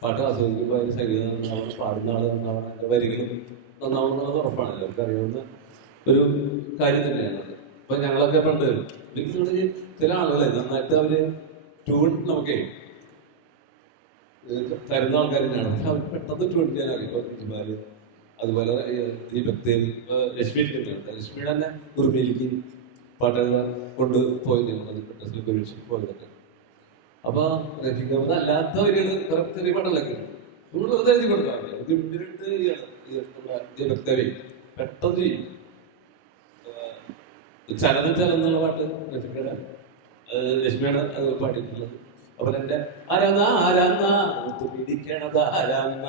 പാട്ട് ആസ്വദിക്കുമ്പോൾ അതിന് സംഗീതം നന്നാവണം, പാടുന്ന ആൾ നന്നാവണം, അതിൻ്റെ വരികളും നന്നാവണം എന്നുള്ളത് ഉറപ്പാണ്, എല്ലാവർക്കും അറിയാവുന്ന ഒരു കാര്യം തന്നെയാണ് അത്. ഇപ്പം ഞങ്ങളൊക്കെ പണ്ട് എനിക്ക് ചില ആളുകളെ നന്നായിട്ട് അവർ ട്യൂൺ നമുക്കേ തരുന്ന ആൾക്കാർ തന്നെയാണ്. പക്ഷെ അവർ പെട്ടെന്ന് ട്യൂൺ ചെയ്യാൻ അറിയാം. ഇപ്പോൾ ഇജ്മാല്, അതുപോലെ ദീപക് ദേവ്, ലക്ഷ്മി ലക്ഷ്മിയുടെ തന്നെ ഉറുമിയിലേക്ക് പാട്ടുകൾ കൊണ്ട് പോയി പോയതൊക്കെ. അപ്പൊ രചിക്കുന്നത് അല്ലാത്ത വരികൾ ചെറിയ പാട്ടുകളൊക്കെ നമ്മൾ വെറുതെ എഴുതി കൊടുത്താൽ മതി. ദീപക് ദേവ് പെട്ടെന്ന് ചെയ്യും. ചലനം എന്നുള്ള പാട്ട് രചിക്കയുടെ ലക്ഷ്മിയുടെ അത് പാടിയിട്ടുള്ളത്. അപ്പൊ എന്റെ പിടിക്കണത് ആരാന്ന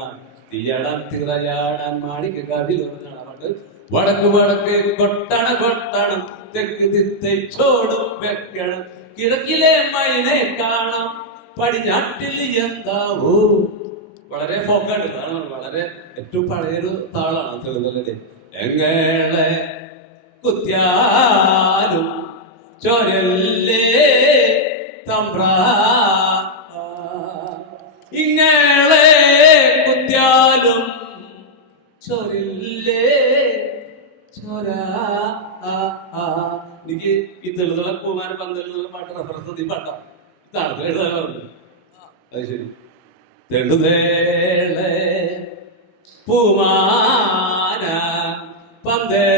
തീയാടാൻ തിറയാടാൻ മാണിക്ക കവിൽ എന്നാണ് പാട്ട്. വടക്ക് വടക്ക് കൊട്ടണം കൊട്ടണം, തെക്ക് തിത്തൈച്ചോടും വെക്കണം, കിഴക്കിലെ മൈനെ കാണാം, പടിഞ്ഞാട്ടിൽ എന്താവോ. വളരെ ഫോക്കാണ്, വളരെ ഏറ്റവും പഴയൊരു താളാണ് തെളിവുകളുടെ. എങ്ങനെ കുത്തിയാലും ചൊരല്ലേ തമ്പ്രാ, ഇങ്ങളെ കുത്തിയാലും ചൊരില്ലേ ചൊര. പൂമാന പന്തലുള്ള പാട്ട് റെഫറൻസ് ഈ പാട്ടാ താളത്തിൽ എഴുതാൻ പറഞ്ഞു. അത് ശരി. തെളുതേളെ പൂമാന പന്തലീലല്ലോ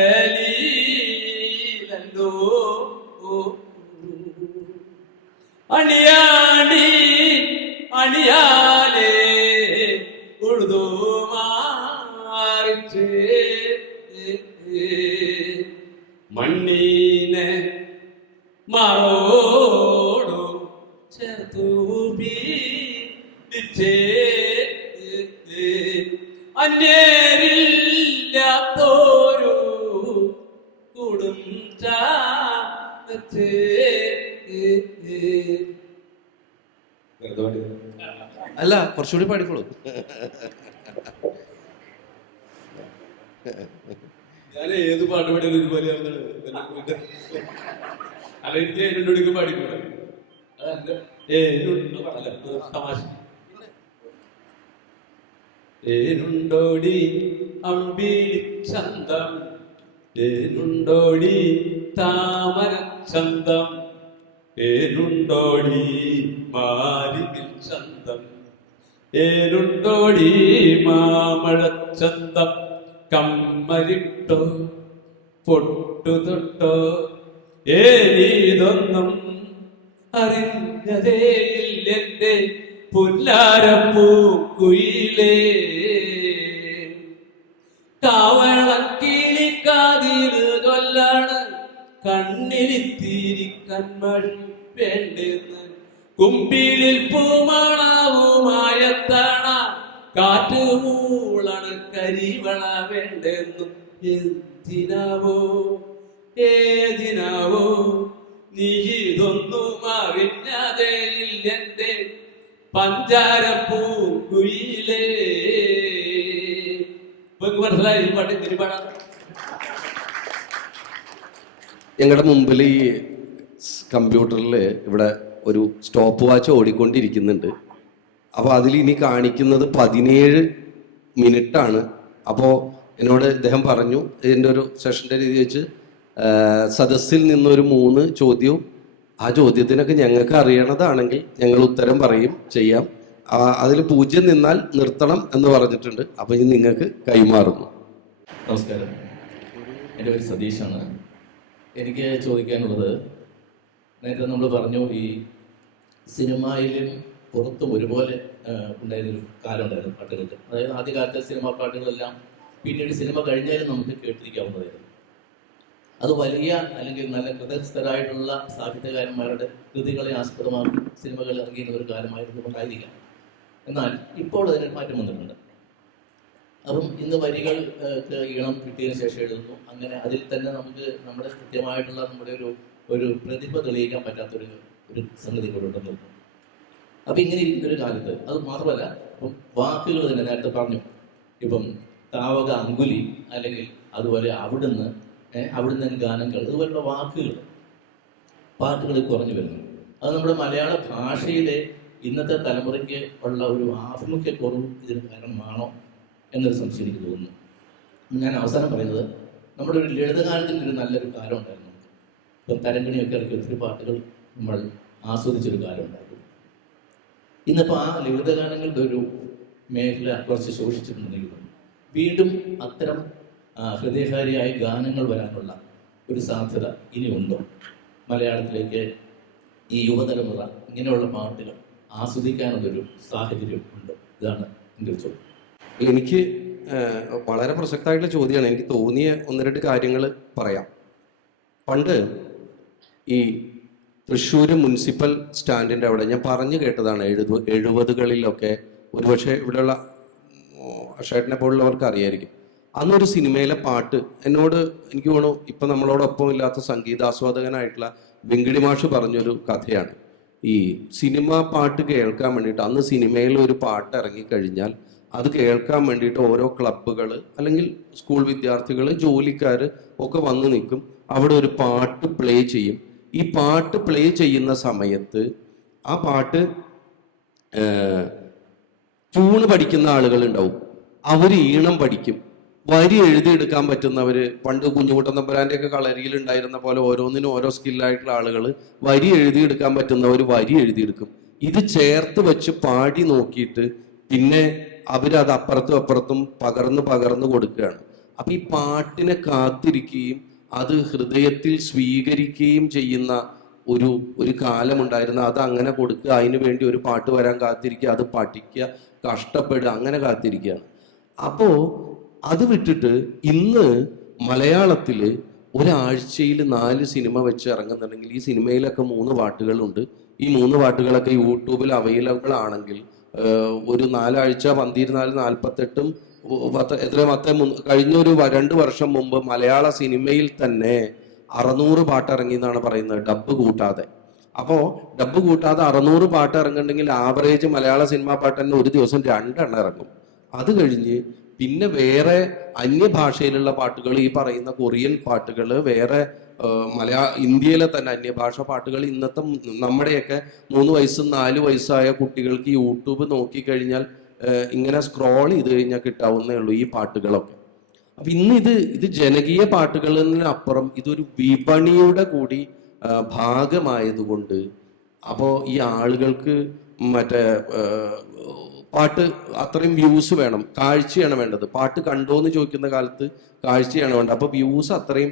അണിയാണി അണിയാലേ ഉഴുതു മാറിച്ച് മണ്ണീനെ മാറോടു ചേർത്തു ബീച്ചേ അന്യരില്ലാത്തോരു കൂടും ചാത്തേ. അല്ല, കുറച്ചുകൂടി പാടിക്കോളൂ. ഞാൻ ഏത് പാട്ട് പാടിയാലും ഇതുപോലെ അല്ല, എനിക്ക് ഏനുണ്ടോടിക്ക് പാടിക്കൂടെ? തമാശ. ഏനുണ്ടോടി അമ്പിളി ചന്തം, ഏനുണ്ടോടി താമര ചന്തം, ഏനുണ്ടോടി മാരിവിൽ ചന്തം, ഏനുണ്ടോടി മാമഴച്ചന്തം, കമ്മലിട്ടോ പൊട്ടുതൊട്ടോ ഏനീതൊന്നും അറിഞ്ഞതേയില്ലെന്റെ പുല്ലാരപ്പൂക്കുയിലേ. കാവളക്കിളിക്കാതില് കൊല്ലാണ് കണ്ണിനിത്തിരി കൺമഴി വേണ്ടെന്ന്, കുമ്പിളിൽ പൂമണവുമായത്തണ കാറ്റ് മൂളണ് കരിവള വേണ്ടെന്നും. എന്തിനാവോ ഏതിനാവോ നീ ഇതൊന്നും അറിഞ്ഞതേയില്ലെന്റെ പഞ്ചാരപ്പൂക്കുയിലേ. മനസ്സിലായി പാട്ട് തിരുപാടാ. ഞങ്ങളുടെ മുമ്പിൽ ഈ കമ്പ്യൂട്ടറിൽ ഇവിടെ ഒരു സ്റ്റോപ്പ് വാച്ച് ഓടിക്കൊണ്ടിരിക്കുന്നുണ്ട്. അപ്പോൾ അതിൽ ഇനി കാണിക്കുന്നത് 17 മിനിറ്റാണ്. അപ്പോൾ എന്നോട് ഇദ്ദേഹം പറഞ്ഞു, ഇതിൻ്റെ ഒരു സെഷൻ്റെ രീതി വെച്ച് സദസ്സിൽ നിന്നൊരു 3 ചോദ്യവും, ആ ചോദ്യത്തിനൊക്കെ ഞങ്ങൾക്ക് അറിയണതാണെങ്കിൽ ഞങ്ങൾ ഉത്തരം പറയും ചെയ്യാം. അതിൽ 0 നിന്നാൽ നിർത്തണം എന്ന് പറഞ്ഞിട്ടുണ്ട്. അപ്പോൾ ഇനി നിങ്ങൾക്ക് കൈമാറുന്നു. നമസ്കാരം, എൻ്റെ പേര് സതീഷാണ്. എനിക്ക് ചോദിക്കാനുള്ളത്, നേരത്തെ നമ്മൾ പറഞ്ഞു ഈ സിനിമയിലും പുറത്തും ഒരുപോലെ ഉണ്ടായിരുന്നൊരു കാലം ഉണ്ടായിരുന്നു പാട്ടുകൾക്ക്. അതായത് ആദ്യകാലത്തെ സിനിമാ പാട്ടുകളെല്ലാം പിന്നീട് സിനിമ കഴിഞ്ഞാലും നമുക്ക് കേട്ടിരിക്കാവുന്നതായിരുന്നു. അത് വലിയ അല്ലെങ്കിൽ നല്ല കൃതസ്ഥരായിട്ടുള്ള സാഹിത്യകാരന്മാരുടെ കൃതികളെ ആസ്പദമാക്കി സിനിമകൾ ഇറങ്ങിയിരുന്ന ഒരു കാലമായിരുന്നു കൊണ്ടായിരിക്കാം. എന്നാൽ ഇപ്പോൾ അതിന് മാറ്റം വന്നിട്ടുണ്ട്. അപ്പം ഇന്ന് വരികൾക്ക് ഈണം കിട്ടിയതിന് ശേഷം എഴുതുന്നു. അങ്ങനെ അതിൽ തന്നെ നമുക്ക് നമ്മുടെ കൃത്യമായിട്ടുള്ള നമ്മുടെ ഒരു പ്രതിഭ തെളിയിക്കാൻ പറ്റാത്തൊരു സംഗതി കൂടെ ഉണ്ടെന്ന് തോന്നുന്നു. അപ്പം ഇങ്ങനെ ഇരിക്കുന്നൊരു കാലത്ത് അത് മാത്രമല്ല, ഇപ്പം വാക്കുകൾ തന്നെ നേരത്തെ പറഞ്ഞു, ഇപ്പം താവക അങ്കുലി അല്ലെങ്കിൽ അതുപോലെ അവിടുന്ന് ഗാനങ്ങൾ, അതുപോലുള്ള പാട്ടുകൾ കുറഞ്ഞു വരുന്നു. അത് നമ്മുടെ മലയാള ഭാഷയിലെ ഇന്നത്തെ തലമുറയ്ക്ക് ഉള്ള ഒരു ആഭിമുഖ്യക്കുറവ് ഇതിന് കാരണമാണോ എന്നൊരു സംശയം എനിക്ക് തോന്നുന്നു. ഞാൻ അവസാനം പറയുന്നത്, നമ്മുടെ ഒരു ലളിതഗാനത്തിൻ്റെ ഒരു നല്ലൊരു കാലം ഉണ്ടായിരുന്നു. ഇപ്പം തരംഗിണിയൊക്കെ ഇറക്കിയ ഒത്തിരി പാട്ടുകൾ നമ്മൾ ആസ്വദിച്ചൊരു കാലം ഉണ്ടായിരുന്നു. ഇന്നിപ്പോൾ ആ ലളിതഗാനങ്ങളുടെ ഒരു മേഖല കുറച്ച് ശോഷിച്ചിട്ടുണ്ടെങ്കിൽ വീണ്ടും അത്തരം ഹൃദയകാരിയായ ഗാനങ്ങൾ വരാനുള്ള ഒരു സാധ്യത ഇനിയുണ്ടോ? മലയാളത്തിലേക്ക് ഈ യുവതലമുറ ഇങ്ങനെയുള്ള പാട്ടുകൾ ആസ്വദിക്കാനുള്ളൊരു സാഹചര്യം ഉണ്ടോ? ഇതാണ് എൻ്റെ ഒരു ചോദ്യം. എനിക്ക് വളരെ പ്രസക്തമായിട്ടുള്ള ചോദ്യമാണ്. എനിക്ക് തോന്നിയ 1-2 കാര്യങ്ങൾ പറയാം. പണ്ട് ഈ തൃശ്ശൂർ മുനിസിപ്പൽ സ്റ്റാൻഡിൻ്റെ അവിടെ ഞാൻ പറഞ്ഞു കേട്ടതാണ്, 70കളിലൊക്കെ, ഒരുപക്ഷെ ഇവിടെയുള്ള ഷേട്ടിനെ പോലുള്ളവർക്ക് അറിയായിരിക്കും, അന്നൊരു സിനിമയിലെ പാട്ട് എന്നോട് എനിക്ക് തോന്നുന്നു ഇപ്പം നമ്മളോടൊപ്പം ഇല്ലാത്ത സംഗീതാസ്വാദകനായിട്ടുള്ള വെങ്കിടി മാഷ് പറഞ്ഞൊരു കഥയാണ്. ഈ സിനിമ പാട്ട് കേൾക്കാൻ വേണ്ടിയിട്ട് അന്ന് സിനിമയിൽ ഒരു പാട്ട് ഇറങ്ങിക്കഴിഞ്ഞാൽ അത് കേൾക്കാൻ വേണ്ടിയിട്ട് ഓരോ ക്ലബ്ബുകൾ അല്ലെങ്കിൽ സ്കൂൾ വിദ്യാർത്ഥികൾ, ജോലിക്കാർ ഒക്കെ വന്ന് നിൽക്കും. അവിടെ ഒരു പാട്ട് പ്ലേ ചെയ്യും. ഈ പാട്ട് പ്ലേ ചെയ്യുന്ന സമയത്ത് ആ പാട്ട് ട്യൂണ് പഠിക്കുന്ന ആളുകൾ ഉണ്ടാവും, അവർ ഈണം പഠിക്കും. വരി എഴുതിയെടുക്കാൻ പറ്റുന്നവര്, പണ്ട് കുഞ്ഞുകുട്ടൻ തമ്പുരാന്റെ ഒക്കെ കളരിയിൽ ഉണ്ടായിരുന്ന പോലെ ഓരോന്നിനും ഓരോ സ്കില്ലായിട്ടുള്ള ആളുകൾ വരി എഴുതിയെടുക്കാൻ പറ്റുന്നവർ വരി എഴുതിയെടുക്കും. ഇത് ചേർത്ത് വെച്ച് പാടി നോക്കിയിട്ട് പിന്നെ അവരത് അപ്പുറത്തും അപ്പുറത്തും പകർന്ന് കൊടുക്കുകയാണ്. അപ്പൊ ഈ പാട്ടിനെ കാത്തിരിക്കുകയും അത് ഹൃദയത്തിൽ സ്വീകരിക്കുകയും ചെയ്യുന്ന ഒരു കാലമുണ്ടായിരുന്നു. അത് അങ്ങനെ കൊടുക്കുക, അതിനു വേണ്ടി ഒരു പാട്ട് വരാൻ കാത്തിരിക്കുക, അത് പഠിക്കുക, കഷ്ടപ്പെടുക, അങ്ങനെ കാത്തിരിക്കുകയാണ്. അപ്പോ അത് വിട്ടിട്ട് ഇന്ന് മലയാളത്തില് ഒരാഴ്ചയിൽ 4 സിനിമ വെച്ച് ഇറങ്ങുന്നുണ്ടെങ്കിൽ ഈ സിനിമയിലൊക്കെ 3 പാട്ടുകളുണ്ട്. ഈ 3 പാട്ടുകളൊക്കെ യൂട്യൂബിൽ അവൈലബിൾ ആണെങ്കിൽ ഒരു 4 ആഴ്ച 12, 48 കഴിഞ്ഞ ഒരു 2 വർഷം മുമ്പ് മലയാള സിനിമയിൽ തന്നെ 600 പാട്ട് ഇറങ്ങി എന്നാണ് പറയുന്നത്, ഡബ്ബ് കൂട്ടാതെ. അപ്പോൾ ഡബ്ബ് കൂട്ടാതെ 600 പാട്ട് ഇറങ്ങുന്നുണ്ടെങ്കിൽ ആവറേജ് മലയാള സിനിമാ പാട്ട് തന്നെ ഒരു ദിവസം 2 എണ്ണം ഇറങ്ങും. അത് കഴിഞ്ഞ് പിന്നെ വേറെ അന്യഭാഷയിലുള്ള പാട്ടുകൾ, ഈ പറയുന്ന കൊറിയൻ പാട്ടുകൾ, വേറെ ഇന്ത്യയിലെ തന്നെ അന്യഭാഷ പാട്ടുകൾ. ഇന്നത്തെ നമ്മുടെയൊക്കെ 3 വയസ്സും 4 വയസ്സായ കുട്ടികൾക്ക് യൂട്യൂബ് നോക്കിക്കഴിഞ്ഞാൽ ഇങ്ങനെ സ്ക്രോൾ ചെയ്ത് കഴിഞ്ഞാൽ കിട്ടാവുന്നേ ഉള്ളൂ ഈ പാട്ടുകളൊക്കെ. അപ്പൊ ഇന്ന് ഇത് ജനകീയ പാട്ടുകളിനപ്പുറം ഇതൊരു വിപണിയുടെ കൂടി ഭാഗമായതുകൊണ്ട് അപ്പോൾ ഈ ആളുകൾക്ക് മറ്റേ പാട്ട് അത്രയും വ്യൂസ് വേണം, കാഴ്ചയാണ് വേണ്ടത്. പാട്ട് കണ്ടോ എന്ന് ചോദിക്കുന്ന കാലത്ത് കാഴ്ചയാണ് വേണ്ടത്. അപ്പൊ വ്യൂസ് അത്രയും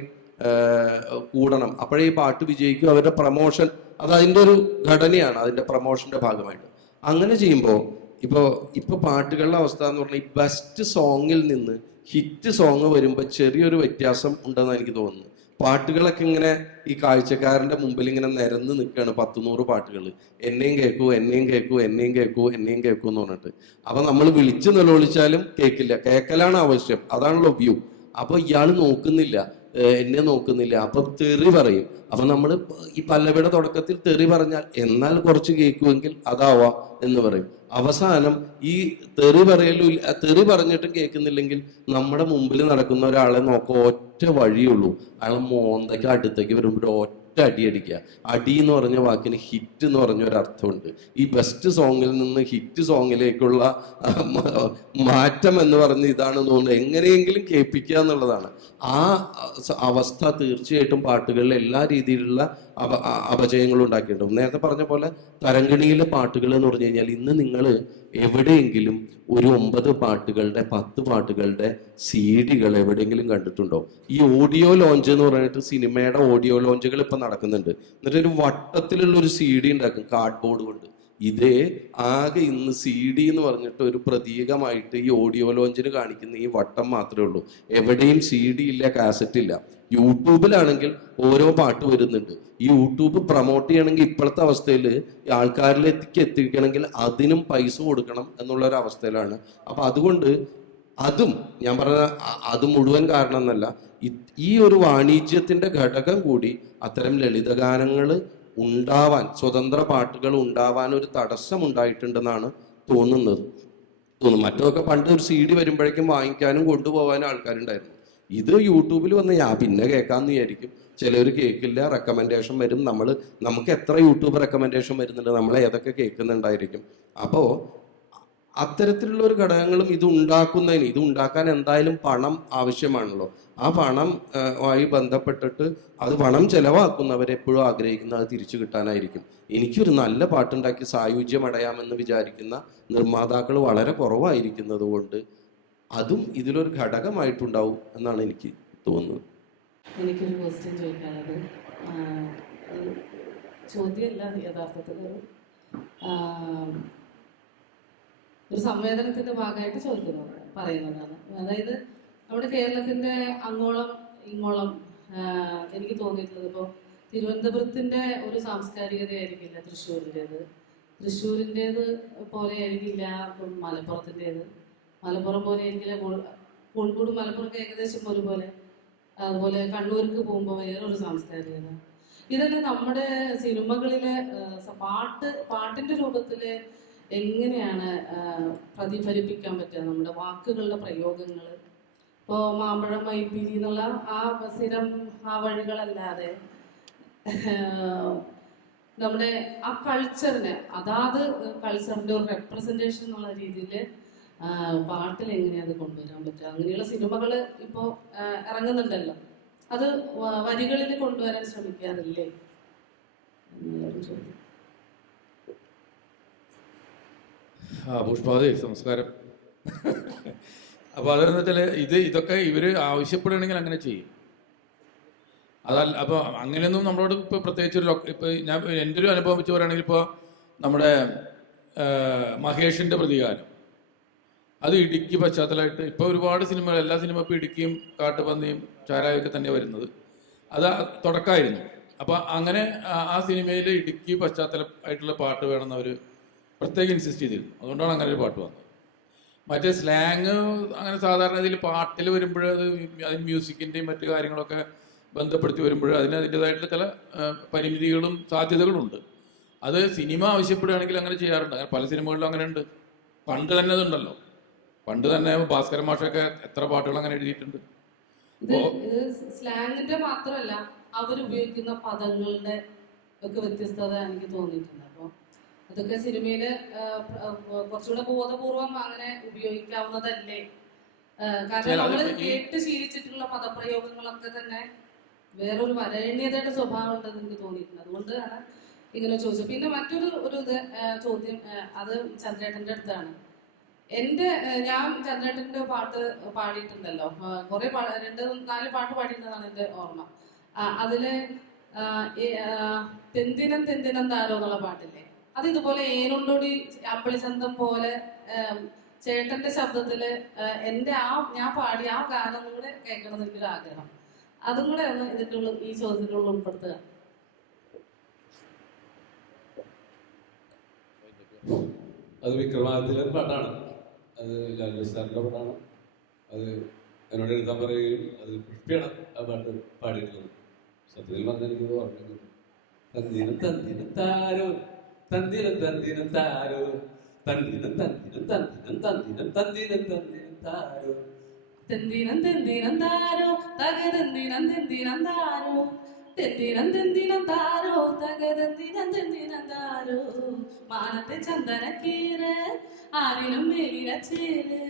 കൂടണം, അപ്പോഴേ ഈ പാട്ട് വിജയിക്കും. അവരുടെ പ്രമോഷൻ അത് അതിൻ്റെ ഒരു ഘടനയാണ്, അതിൻ്റെ പ്രമോഷന്റെ ഭാഗമായിട്ട്. അങ്ങനെ ചെയ്യുമ്പോൾ ഇപ്പോൾ പാട്ടുകളുടെ അവസ്ഥ എന്ന് പറഞ്ഞാൽ ഈ ബെസ്റ്റ് സോങ്ങിൽ നിന്ന് ഹിറ്റ് സോങ് വരുമ്പോൾ ചെറിയൊരു വ്യത്യാസം ഉണ്ടെന്ന് എനിക്ക് തോന്നുന്നു. പാട്ടുകളൊക്കെ ഇങ്ങനെ ഈ കാഴ്ചക്കാരൻ്റെ മുമ്പിൽ ഇങ്ങനെ നിരന്ന് നിൽക്കുകയാണ്, 100 പാട്ടുകൾ. എന്നെയും കേൾക്കൂ, എന്നെയും കേൾക്കൂ, എന്നെയും കേൾക്കൂ, എന്നെയും കേൾക്കൂ എന്ന് പറഞ്ഞിട്ട്. അപ്പൊ നമ്മൾ വിളിച്ച് നിലവിളിച്ചാലും കേൾക്കില്ല, കേൾക്കലാണ് ആവശ്യം, അതാണല്ലോ വ്യൂ. അപ്പൊ ഇയാൾ നോക്കുന്നില്ല, എന്നെ നോക്കുന്നില്ല, അപ്പൊ തെറി പറയും. അപ്പൊ നമ്മൾ ഈ പല്ലവിയുടെ തുടക്കത്തിൽ തെറി പറഞ്ഞാൽ എന്നാൽ കുറച്ച് കേൾക്കുമെങ്കിൽ അതാവാം എന്ന് പറയും. അവസാനം ഈ തെറി പറഞ്ഞിട്ടും കേൾക്കുന്നില്ലെങ്കിൽ നമ്മുടെ മുമ്പിൽ നടക്കുന്ന ഒരാളെ നോക്കുക, ഒറ്റ വഴിയുള്ളൂ, അയാൾ മോന്തയ്ക്ക് അടുത്തേക്ക് വരുമ്പോൾ ഒറ്റ അടി അടിക്കുക. അടി എന്ന് പറഞ്ഞ വാക്കിന് ഹിറ്റ് എന്ന് പറഞ്ഞ ഒരു അർത്ഥമുണ്ട്. ഈ ബെസ്റ്റ് സോങ്ങിൽ നിന്ന് ഹിറ്റ് സോങ്ങിലേക്കുള്ള മാറ്റം എന്ന് പറഞ്ഞ് ഇതാണ് തോന്നുന്നത്. എങ്ങനെയെങ്കിലും കേൾപ്പിക്കുക എന്നുള്ളതാണ്. ആ അവസ്ഥ തീർച്ചയായിട്ടും പാട്ടുകളിൽ എല്ലാ രീതിയിലുള്ള അപജയങ്ങളും ഉണ്ടാക്കിയിട്ടുണ്ട്. നേരത്തെ പറഞ്ഞ പോലെ തരംഗിണിയിലെ പാട്ടുകൾ എന്ന് പറഞ്ഞു കഴിഞ്ഞാൽ ഇന്ന് നിങ്ങൾ എവിടെയെങ്കിലും ഒരു 9 പാട്ടുകളുടെ 10 പാട്ടുകളുടെ CD എവിടെയെങ്കിലും കണ്ടിട്ടുണ്ടോ? ഈ ഓഡിയോ ലോഞ്ച് എന്ന് പറഞ്ഞിട്ട് സിനിമയുടെ ഓഡിയോ ലോഞ്ചുകൾ ഇപ്പം നടക്കുന്നുണ്ട്. എന്നിട്ട് ഒരു വട്ടത്തിലുള്ള ഒരു CD ഉണ്ടാക്കും കാർഡ്ബോർഡ് കൊണ്ട്. ഇതേ ആകെ ഇന്ന് CD എന്ന് പറഞ്ഞിട്ട് ഒരു പ്രതീകമായിട്ട് ഈ ഓഡിയോ ലോഞ്ചിന് കാണിക്കുന്ന ഈ വട്ടം മാത്രമേ ഉള്ളൂ. എവിടെയും CD ഇല്ല, കാസറ്റ് ഇല്ല. യൂട്യൂബിലാണെങ്കിൽ ഓരോ പാട്ട് വരുന്നുണ്ട്. ഈ യൂട്യൂബ് പ്രൊമോട്ട് ചെയ്യണമെങ്കിൽ ഇപ്പോഴത്തെ അവസ്ഥയിൽ ആൾക്കാരിലേക്ക് എത്തിക്കണമെങ്കിൽ അതിനും പൈസ കൊടുക്കണം എന്നുള്ള ഒരു അവസ്ഥയിലാണ്. അപ്പൊ അതുകൊണ്ട് അതും ഞാൻ പറഞ്ഞ അത് മുഴുവൻ കാരണം എന്നല്ല, ഈ ഒരു വാണിജ്യത്തിന്റെ ഘടകം കൂടി അത്തരം ലളിതഗാനങ്ങൾ ഉണ്ടാവാൻ, സ്വതന്ത്ര പാട്ടുകൾ ഉണ്ടാവാൻ ഒരു തടസ്സം ഉണ്ടായിട്ടുണ്ടെന്നാണ് തോന്നുന്നത്. മറ്റൊക്കെ പണ്ട് ഒരു CD വരുമ്പോഴേക്കും വാങ്ങിക്കാനും കൊണ്ടുപോകാനും ആൾക്കാരുണ്ടായിരുന്നു. ഇത് യൂട്യൂബിൽ വന്ന് ഞാൻ പിന്നെ കേൾക്കാമെന്ന് വിചാരിക്കും. ചിലർ കേൾക്കില്ല, റെക്കമെൻഡേഷൻ വരും. നമുക്ക് എത്ര യൂട്യൂബ് റെക്കമെൻഡേഷൻ വരുന്നുണ്ട്, നമ്മൾ ഏതൊക്കെ കേൾക്കുന്നുണ്ടായിരിക്കും. അപ്പോൾ അത്തരത്തിലുള്ള ഒരു ഘടകങ്ങളും ഇത് ഉണ്ടാക്കാൻ എന്തായാലും പണം ആവശ്യമാണല്ലോ. ആ പണം ആയി ബന്ധപ്പെട്ടിട്ട് അത് പണം ചെലവാക്കുന്നവരെപ്പോഴും ആഗ്രഹിക്കുന്നത് അത് തിരിച്ചു കിട്ടാനായിരിക്കും. എനിക്കൊരു നല്ല പാട്ടുണ്ടാക്കി സായുജ്യം അടയാമെന്ന് വിചാരിക്കുന്ന നിർമ്മാതാക്കൾ വളരെ കുറവായിരിക്കുന്നത് കൊണ്ട് അതും ഇതിലൊരു ഘടകമായിട്ടുണ്ടാവും എന്നാണ് എനിക്ക് തോന്നുന്നത്. എനിക്കൊരു ക്വസ്റ്റ്യൻ ചോദിക്കാനുള്ളത്, ചോദ്യമല്ല, യഥാർത്ഥത്തിൽ ഒരു സംവേദനത്തിൻ്റെ ഭാഗമായിട്ട് പറയുന്നതാണ്. അതായത് നമ്മുടെ കേരളത്തിൻ്റെ അങ്ങോളം ഇങ്ങോളം എനിക്ക് തോന്നിയിട്ടുള്ളത്, ഇപ്പോൾ തിരുവനന്തപുരത്തിൻ്റെ ഒരു സാംസ്കാരികതയായിരിക്കില്ല തൃശ്ശൂരിൻ്റേത് പോലെ ആയിരിക്കില്ല മലപ്പുറത്തിൻ്റേത്, മലപ്പുറം പോലെ ആയിരിക്കില്ല കോഴിക്കോട് മലപ്പുറമൊക്കെ ഏകദേശം ഒരുപോലെ. അതുപോലെ കണ്ണൂർക്ക് പോകുമ്പോൾ വേറൊരു സാംസ്കാരികത. ഇതെല്ലാം നമ്മുടെ സിനിമകളിലെ പാട്ടിൻ്റെ രൂപത്തിൽ എങ്ങനെയാണ് പ്രതിഫലിപ്പിക്കാൻ പറ്റുക? നമ്മുടെ വാക്കുകളുടെ പ്രയോഗങ്ങൾ, ഇപ്പോൾ മാമ്പഴം മൈപ്പിരി എന്നുള്ള ആ സ്ഥിരം ആ വഴികളല്ലാതെ നമ്മുടെ ആ കൾച്ചറിനെ, അതാത് കൾച്ചറിൻ്റെ ഒരു റെപ്രസെൻറ്റേഷൻ എന്നുള്ള രീതിയിൽ പാട്ടിൽ എങ്ങനെയാണ് അത് കൊണ്ടുവരാൻ പറ്റുക? അങ്ങനെയുള്ള സിനിമകൾ ഇപ്പോൾ ഇറങ്ങുന്നുണ്ടല്ലോ, അത് വരികളിൽ കൊണ്ടുവരാൻ ശ്രമിക്കാറില്ലേ എന്നുള്ളൊരു ചോദ്യം. പുഷ്പാവതി നമസ്കാരം. അപ്പോൾ അതെന്ന് വെച്ചാൽ ഇതൊക്കെ ഇവർ ആവശ്യപ്പെടുകയാണെങ്കിൽ അങ്ങനെ ചെയ്യും. അതല്ല, അപ്പോൾ അങ്ങനെയൊന്നും നമ്മളോട് ഇപ്പോൾ പ്രത്യേകിച്ച് ഇപ്പോൾ ഞാൻ എൻ്റെ ഒരു അനുഭവം വെച്ച് പറയുകയാണെങ്കിൽ ഇപ്പോൾ നമ്മുടെ മഹേഷിൻ്റെ പ്രതികാരം, അത് ഇടുക്കി പശ്ചാത്തലമായിട്ട് ഇപ്പോൾ ഒരുപാട് സിനിമകൾ, എല്ലാ സിനിമ ഇപ്പോൾ ഇടുക്കിയും കാട്ടുപന്നിയും ചാരായൊക്കെ തന്നെ വരുന്നത്, അത് തുടക്കമായിരുന്നു. അപ്പോൾ അങ്ങനെ ആ സിനിമയിൽ ഇടുക്കി പശ്ചാത്തലമായിട്ടുള്ള പാട്ട് വേണമെന്ന് അവർ പ്രത്യേകം ഇൻസിസ്റ്റ് ചെയ്തിരുന്നു. അതുകൊണ്ടാണ് അങ്ങനെ ഒരു പാട്ട് വന്നത്. മറ്റേ സ്ലാങ് അങ്ങനെ സാധാരണ ഇതിൽ പാട്ടിൽ വരുമ്പോൾ അതിന് മ്യൂസിക്കിൻ്റെയും മറ്റു കാര്യങ്ങളൊക്കെ ബന്ധപ്പെടുത്തി വരുമ്പോൾ അതിന് അതിൻ്റെതായിട്ടുള്ള ചില പരിമിതികളും സാധ്യതകളുണ്ട്. അത് സിനിമ ആവശ്യപ്പെടുകയാണെങ്കിൽ അങ്ങനെ ചെയ്യാറുണ്ട്. അങ്ങനെ പല സിനിമകളിലും അങ്ങനെ ഉണ്ട്. പണ്ട് തന്നെ അതുണ്ടല്ലോ. പണ്ട് തന്നെ ഭാസ്കരൻ മാഷൊക്കെ എത്ര പാട്ടുകൾ അങ്ങനെ എഴുതിയിട്ടുണ്ട്. ഇത് സ്ലാങ്ങിന്റെ മാത്രമല്ല, അവരുപയോഗിക്കുന്ന പദങ്ങളുടെ ഒക്കെ വ്യത്യസ്തത എനിക്ക് തോന്നിയിട്ടുണ്ട്. അപ്പോൾ അതൊക്കെ സിനിമയില് കുറച്ചുകൂടെ ബോധപൂർവം അങ്ങനെ ഉപയോഗിക്കാവുന്നതല്ലേ? കാരണം നമ്മൾ കേട്ട് ശീലിച്ചിട്ടുള്ള പദപ്രയോഗങ്ങളൊക്കെ തന്നെ വേറൊരു വരേണ്യതയുടെ സ്വഭാവം ഉണ്ടെന്ന് എനിക്ക് തോന്നിയിട്ടുണ്ട്. അതുകൊണ്ടാണ് ഇങ്ങനെ ചോദിച്ചത്. പിന്നെ മറ്റൊരു ചോദ്യം, അത് ചന്ദ്രേട്ടൻ്റെ അടുത്താണ്. ഞാൻ ചന്ദ്രേട്ടൻ്റെ പാട്ട് പാടിയിട്ടുണ്ടല്ലോ, കുറെ 2-4 പാട്ട് പാടിയിട്ടുണ്ടെന്നാണ് എൻ്റെ ഓർമ്മ. അതില് തെന്തിനം തെന്തിനം താരോ എന്നുള്ള പാട്ടില്ലേ, അത് ഇതുപോലെ ഏനുണ്ടോടി അമ്പളിച്ചന്തം പോലെ ചേട്ടന്റെ ശബ്ദത്തില് ഞാൻ പാടിയ ആ ഗാനം കൂടെ കേൾക്കണം എന്ന് എനിക്കൊരു ആഗ്രഹം. അതും കൂടെ ഒന്ന് ഈ ചോദ്യത്തിൻ്റെ ഉള്ളിൽ ഉൾപ്പെടുത്തുക. അത് വിക്രമാദിത്യയിലെ പാട്ടാണ്. അത് ലാൽജി സാറിൻ്റെ പാട്ടാണ്. അത് എന്നോട് എഴുതാൻ പറയുകയും അത് പുഷ്പിയാണ് ആ പാട്ട് പാടിയിട്ടുള്ളത്. സത്യത്തിൽ പറഞ്ഞാൽ എനിക്കത് ഓർമ്മ. തന്തിനം തന്തിനം താരോ തന്തിനം തന്തിനം താരോ തന്തിനം തന്തിനം തന്തിനം തന്തിനം തന്തിനം തന്തിനം താരോ തെന്തിനം തെന്തിനം താരോ തകതെന്തിനം തെന്തിനം താരോ തെന്തിനം തെന്തിനം താരോ തകതെന്തിനം തെന്തിനം താരോ മാനത്തെ ചന്ദനക്കീര് ആരിലും മേലിരച്ചേര്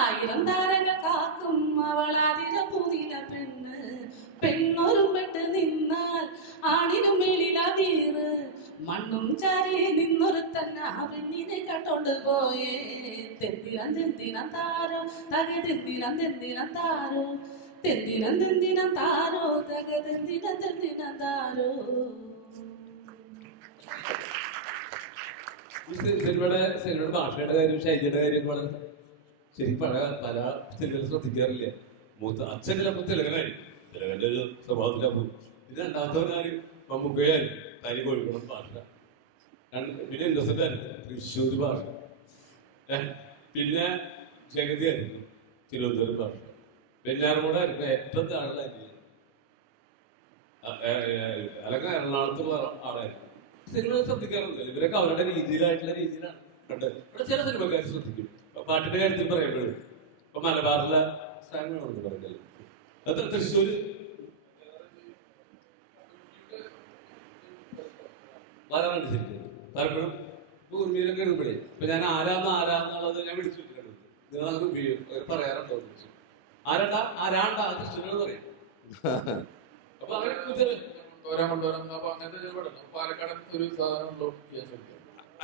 1000 താരകൾ കാക്കും അവളാതിര പുതിന പെണ്ണ് പെണ്ണൊരുമ്പെട്ട് നിന്നാൽ ആണിനും മേലില വീറ് മണ്ണും ചാരി നിന്നൊരു തന്നെ ആ പെണ്ണിനെ കട്ടോണ്ട് പോയേ തെന്തിനം തെന്തിനം താരോ തകതെന്തിനം തെന്തിനം താരോ തെന്തിനം തെന്തിനം താരോ തകതെന്തിനം തെന്തിനം താരോ. സിനിമയുടെ ഭാഷയുടെ കാര്യം, ശൈലിയുടെ കാര്യം വളരെ ശരിക്കും പല സിനിമകൾ ശ്രദ്ധിക്കാറില്ല. അച്ഛനിലപ്പോൾ തിലകനായിരിക്കും, തിലകന്റെ ഒരു സ്വഭാവത്തിലപ്പോൾ. ഇത് രണ്ടാമത്തവനാരും മമ്മൂക്കയായിരിക്കും, തനി കോഴിക്കോട് ഭാഷ. പിന്നെ ഇൻഡസെന്റ് ആയിരുന്നു, തൃശ്ശൂർ ഭാഷ. പിന്നെ ജഗതി ആയിരുന്നു, തിരുവനന്തപുരം ഭാഷ. വെഞ്ഞാറമൂടായിരുന്നു ഏറ്റവും താഴെയായിരുന്നു. അതൊക്കെ എറണാകുളത്തുള്ള ആളായിരുന്നു. സിനിമ ശ്രദ്ധിക്കാറുണ്ട്. ഇവരൊക്കെ അവരുടെ രീതിയിലായിട്ടുള്ള രീതിയിലാണ് കണ്ടത്. ഇവിടെ ചില സിനിമക്കാർ ശ്രദ്ധിക്കും. പാട്ടിന്റെ കാര്യത്തിൽ പറയുമ്പോഴും ഇപ്പൊ മലബാറിലെ സ്ഥലങ്ങളാണ് പറയുന്നത്. അത് തൃശ്ശൂര് വരാറുണ്ട് ശരിക്കും. പലപ്പോഴും ഭൂമിയിലൊക്കെ ഇടുമ്പോഴേ ഇപ്പൊ ഞാൻ ആരാന്നുള്ളത് ഞാൻ വിളിച്ചു വെച്ചിട്ടുണ്ട്. നിങ്ങൾ പറയാറുണ്ടോ? ആരാണ്ടാ തൃശ്ശൂരെന്ന് പറയും. അപ്പൊ അങ്ങനെ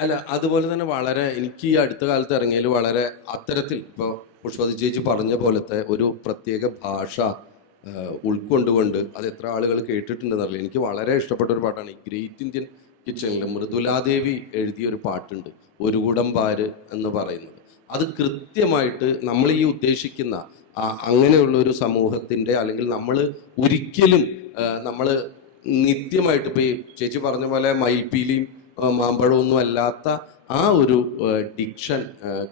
അല്ല, അതുപോലെ തന്നെ വളരെ എനിക്ക് ഈ അടുത്ത കാലത്ത് ഇറങ്ങിയതിൽ വളരെ അത്തരത്തിൽ ഇപ്പോൾ പുഷ്പതി ചേച്ചി പറഞ്ഞ പോലത്തെ ഒരു പ്രത്യേക ഭാഷ ഉൾക്കൊണ്ടുകൊണ്ട് അത് എത്ര ആളുകൾ കേട്ടിട്ടുണ്ടെന്നറിയില്ല. എനിക്ക് വളരെ ഇഷ്ടപ്പെട്ട ഒരു പാട്ടാണ് ഈ ഗ്രേറ്റ് ഇന്ത്യൻ കിച്ചണിൽ മൃദുലാദേവി എഴുതിയ ഒരു പാട്ടുണ്ട്, ഒരു കുടം പാര് എന്ന് പറയുന്നത്. അത് കൃത്യമായിട്ട് നമ്മൾ ഈ ഉദ്ദേശിക്കുന്ന അങ്ങനെയുള്ള ഒരു സമൂഹത്തിൻ്റെ, അല്ലെങ്കിൽ നമ്മൾ ഒരിക്കലും നമ്മൾ നിത്യമായിട്ട് ഇപ്പോൾ ഈ ചേച്ചി പറഞ്ഞ പോലെ മയിൽപ്പീലിയും മാമ്പഴമൊന്നും അല്ലാത്ത ആ ഒരു ഡിക്ഷൻ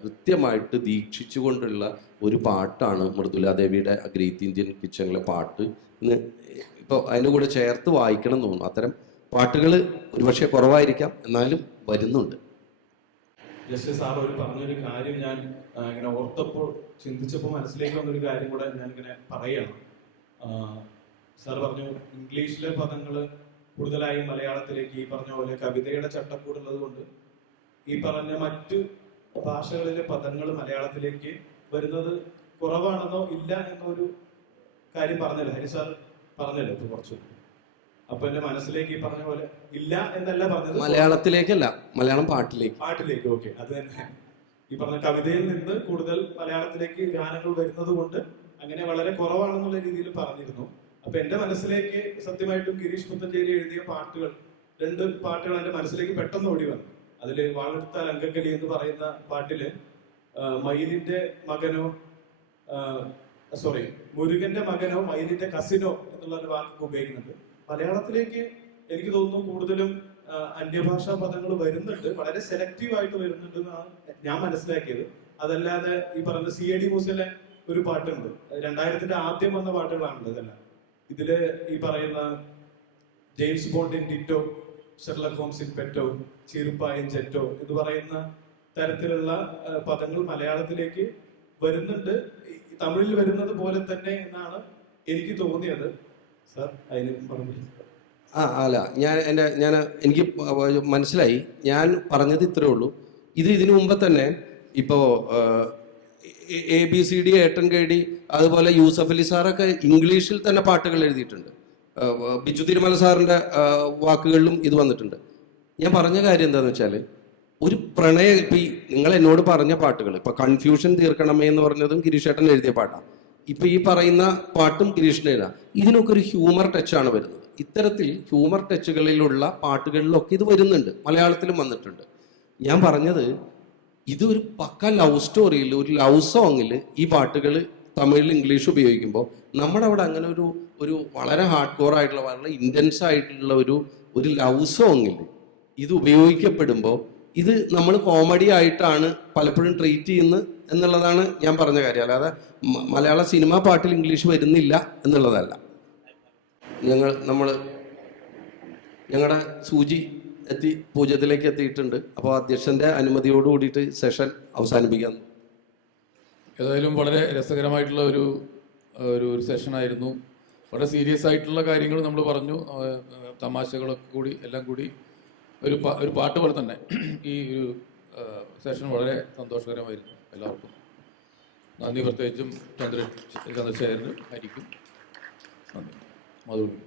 കൃത്യമായിട്ട് ദീക്ഷിച്ചുകൊണ്ടുള്ള ഒരു പാട്ടാണ് മൃദുലാദേവിയുടെ ഗ്രേറ്റ് ഇന്ത്യൻ കിച്ചണിലെ പാട്ട്. ഇപ്പോൾ അതിൻ്റെ കൂടെ ചേർത്ത് വായിക്കണം എന്ന് തോന്നുന്നു. അത്തരം പാട്ടുകൾ ഒരുപക്ഷെ കുറവായിരിക്കാം, എന്നാലും വരുന്നുണ്ട്. ജസ്റ്റ് സാർ പറഞ്ഞൊരു കാര്യം ഞാൻ ഇങ്ങനെ ഓർത്തപ്പോൾ ചിന്തിച്ചപ്പോൾ മനസ്സിലേക്ക് വന്നൊരു കാര്യം കൂടെ ഞാനിങ്ങനെ പറയുകയാണ്. സാർ പറഞ്ഞു ഇംഗ്ലീഷിലെ പദങ്ങൾ കൂടുതലായും മലയാളത്തിലേക്ക് ഈ പറഞ്ഞ പോലെ കവിതയുടെ ചട്ടക്കൂടുള്ളത് കൊണ്ട് ഈ പറഞ്ഞ മറ്റ് ഭാഷകളിലെ പദങ്ങൾ മലയാളത്തിലേക്ക് വരുന്നത് കുറവാണെന്നോ ഇല്ല എന്നൊരു കാര്യം പറഞ്ഞല്ലോ, ഹരി സാർ പറഞ്ഞല്ലോ ഇപ്പൊ കുറച്ച്. അപ്പൊ എന്റെ മനസ്സിലേക്ക് ഈ പറഞ്ഞ പോലെ ഇല്ല എന്നല്ല പറഞ്ഞത്, മലയാളത്തിലേക്കല്ല, മലയാളം പാട്ടിലേക്ക്. പാട്ടിലേക്ക്. ഓക്കെ, അത് തന്നെ. ഈ പറഞ്ഞ കവിതയിൽ നിന്ന് കൂടുതൽ മലയാളത്തിലേക്ക് ഗാനങ്ങൾ വരുന്നത് കൊണ്ട് അങ്ങനെ വളരെ കുറവാണെന്നുള്ള രീതിയിൽ പറഞ്ഞിരുന്നു. അപ്പൊ എന്റെ മനസ്സിലേക്ക് സത്യമായിട്ടും ഗിരീഷ് പുത്തഞ്ചേരി എഴുതിയ പാട്ടുകൾ, 2 പാട്ടുകൾ എന്റെ മനസ്സിലേക്ക് പെട്ടെന്ന് ഓടി വന്നു. അതില് വാളെടുത്താൽ അങ്കക്കലി എന്ന് പറയുന്ന പാട്ടില് മയിലിന്റെ മകനോ മുരുകന്റെ മകനോ മയിലിന്റെ കസിനോ എന്നുള്ള ഒരു വാക്ക് ഉപയോഗിക്കുന്നുണ്ട്. മലയാളത്തിലേക്ക് എനിക്ക് തോന്നുന്നു കൂടുതലും അന്യഭാഷാ പദങ്ങൾ വരുന്നുണ്ട്, വളരെ സെലക്റ്റീവ് ആയിട്ട് വരുന്നുണ്ട് എന്നാണ് ഞാൻ മനസ്സിലാക്കിയത്. അതല്ലാതെ ഈ പറഞ്ഞ CID മൂസയിലെ ഒരു പാട്ടുണ്ട്, 2000-ന്റെ ആദ്യം വന്ന പാട്ടുകളാണല്ലോ ഇതെല്ലാം. ഇതില് ഈ പറയുന്ന ജെയിംസ് ബോണ്ടിൻ ഡിറ്റോ, ഷെർലക് ഹോംസിൻ പെറ്റോ, ചീറുപ്പായൻ ചെറ്റോ എന്ന് പറയുന്ന തരത്തിലുള്ള പദങ്ങൾ മലയാളത്തിലേക്ക് വരുന്നുണ്ട്, തമിഴിൽ വരുന്നത് പോലെ തന്നെ എന്നാണ് എനിക്ക് തോന്നിയത്. സാർ അതിന് മറുപടി? അല്ല, എനിക്ക് മനസ്സിലായി. ഞാൻ പറഞ്ഞത് ഇത്രേ ഉള്ളൂ. ഇതിനു മുമ്പ് തന്നെ ഇപ്പോൾ ABCD, ഏട്ടൻ കേടി, അതുപോലെ യൂസഫ് അലി സാറൊക്കെ ഇംഗ്ലീഷിൽ തന്നെ പാട്ടുകൾ എഴുതിയിട്ടുണ്ട്. ബിജു തിരുമല സാറിൻ്റെ വാക്കുകളിലും ഇത് വന്നിട്ടുണ്ട്. ഞാൻ പറഞ്ഞ കാര്യം എന്താണെന്ന് വെച്ചാൽ, ഒരു ഇപ്പം നിങ്ങൾ എന്നോട് പറഞ്ഞ പാട്ടുകൾ, ഇപ്പം കൺഫ്യൂഷൻ തീർക്കണമേ എന്ന് പറഞ്ഞതും ഗിരീഷേട്ടൻ എഴുതിയ പാട്ടാണ്. ഇപ്പം ഈ പറയുന്ന പാട്ടും ഗിരീഷിന് എഴുതാം. ഇതിനൊക്കെ ഒരു ഹ്യൂമർ ടച്ചാണ് വരുന്നത്. ഇത്തരത്തിൽ ഹ്യൂമർ ടച്ചുകളിലുള്ള പാട്ടുകളിലൊക്കെ ഇത് വരുന്നുണ്ട്, മലയാളത്തിലും വന്നിട്ടുണ്ട്. ഞാൻ പറഞ്ഞത്, ഇതൊരു പക്ക ലവ് സ്റ്റോറിയിൽ, ഒരു ലവ് സോങ്ങിൽ ഈ പാട്ടുകൾ തമിഴിൽ ഇംഗ്ലീഷ് ഉപയോഗിക്കുമ്പോൾ നമ്മുടെ അവിടെ അങ്ങനെ ഒരു വളരെ ഹാർഡ് കോർ ആയിട്ടുള്ള, വളരെ ഇൻറ്റൻസ് ആയിട്ടുള്ള ഒരു ലവ് സോങ്ങിൽ ഇത് ഉപയോഗിക്കപ്പെടുമ്പോൾ ഇത് നമ്മൾ കോമഡി ആയിട്ടാണ് പലപ്പോഴും ട്രീറ്റ് ചെയ്യുന്നത് എന്നുള്ളതാണ് ഞാൻ പറഞ്ഞ കാര്യം. അല്ലാതെ മലയാള സിനിമാ പാട്ടിൽ ഇംഗ്ലീഷ് വരുന്നില്ല എന്നുള്ളതല്ല. ഞങ്ങളുടെ സൂചി പൂജ്യത്തിലേക്ക് എത്തിയിട്ടുണ്ട്. അപ്പോൾ അധ്യക്ഷൻ്റെ അനുമതിയോട് കൂടിയിട്ട് സെഷൻ അവസാനിപ്പിക്കാം. ഏതായാലും വളരെ രസകരമായിട്ടുള്ള ഒരു സെഷനായിരുന്നു. വളരെ സീരിയസ് ആയിട്ടുള്ള കാര്യങ്ങൾ നമ്മൾ പറഞ്ഞു, തമാശകളൊക്കെ കൂടി എല്ലാം കൂടി ഒരു പാട്ട് പോലെ തന്നെ ഈ ഒരു സെഷൻ വളരെ സന്തോഷകരമായിരുന്നു എല്ലാവർക്കും. നന്ദി പ്രത്യേകിച്ചും ചന്ദ്രശേഖരനും ഹരിക്കും നന്ദി. മധുവിനും.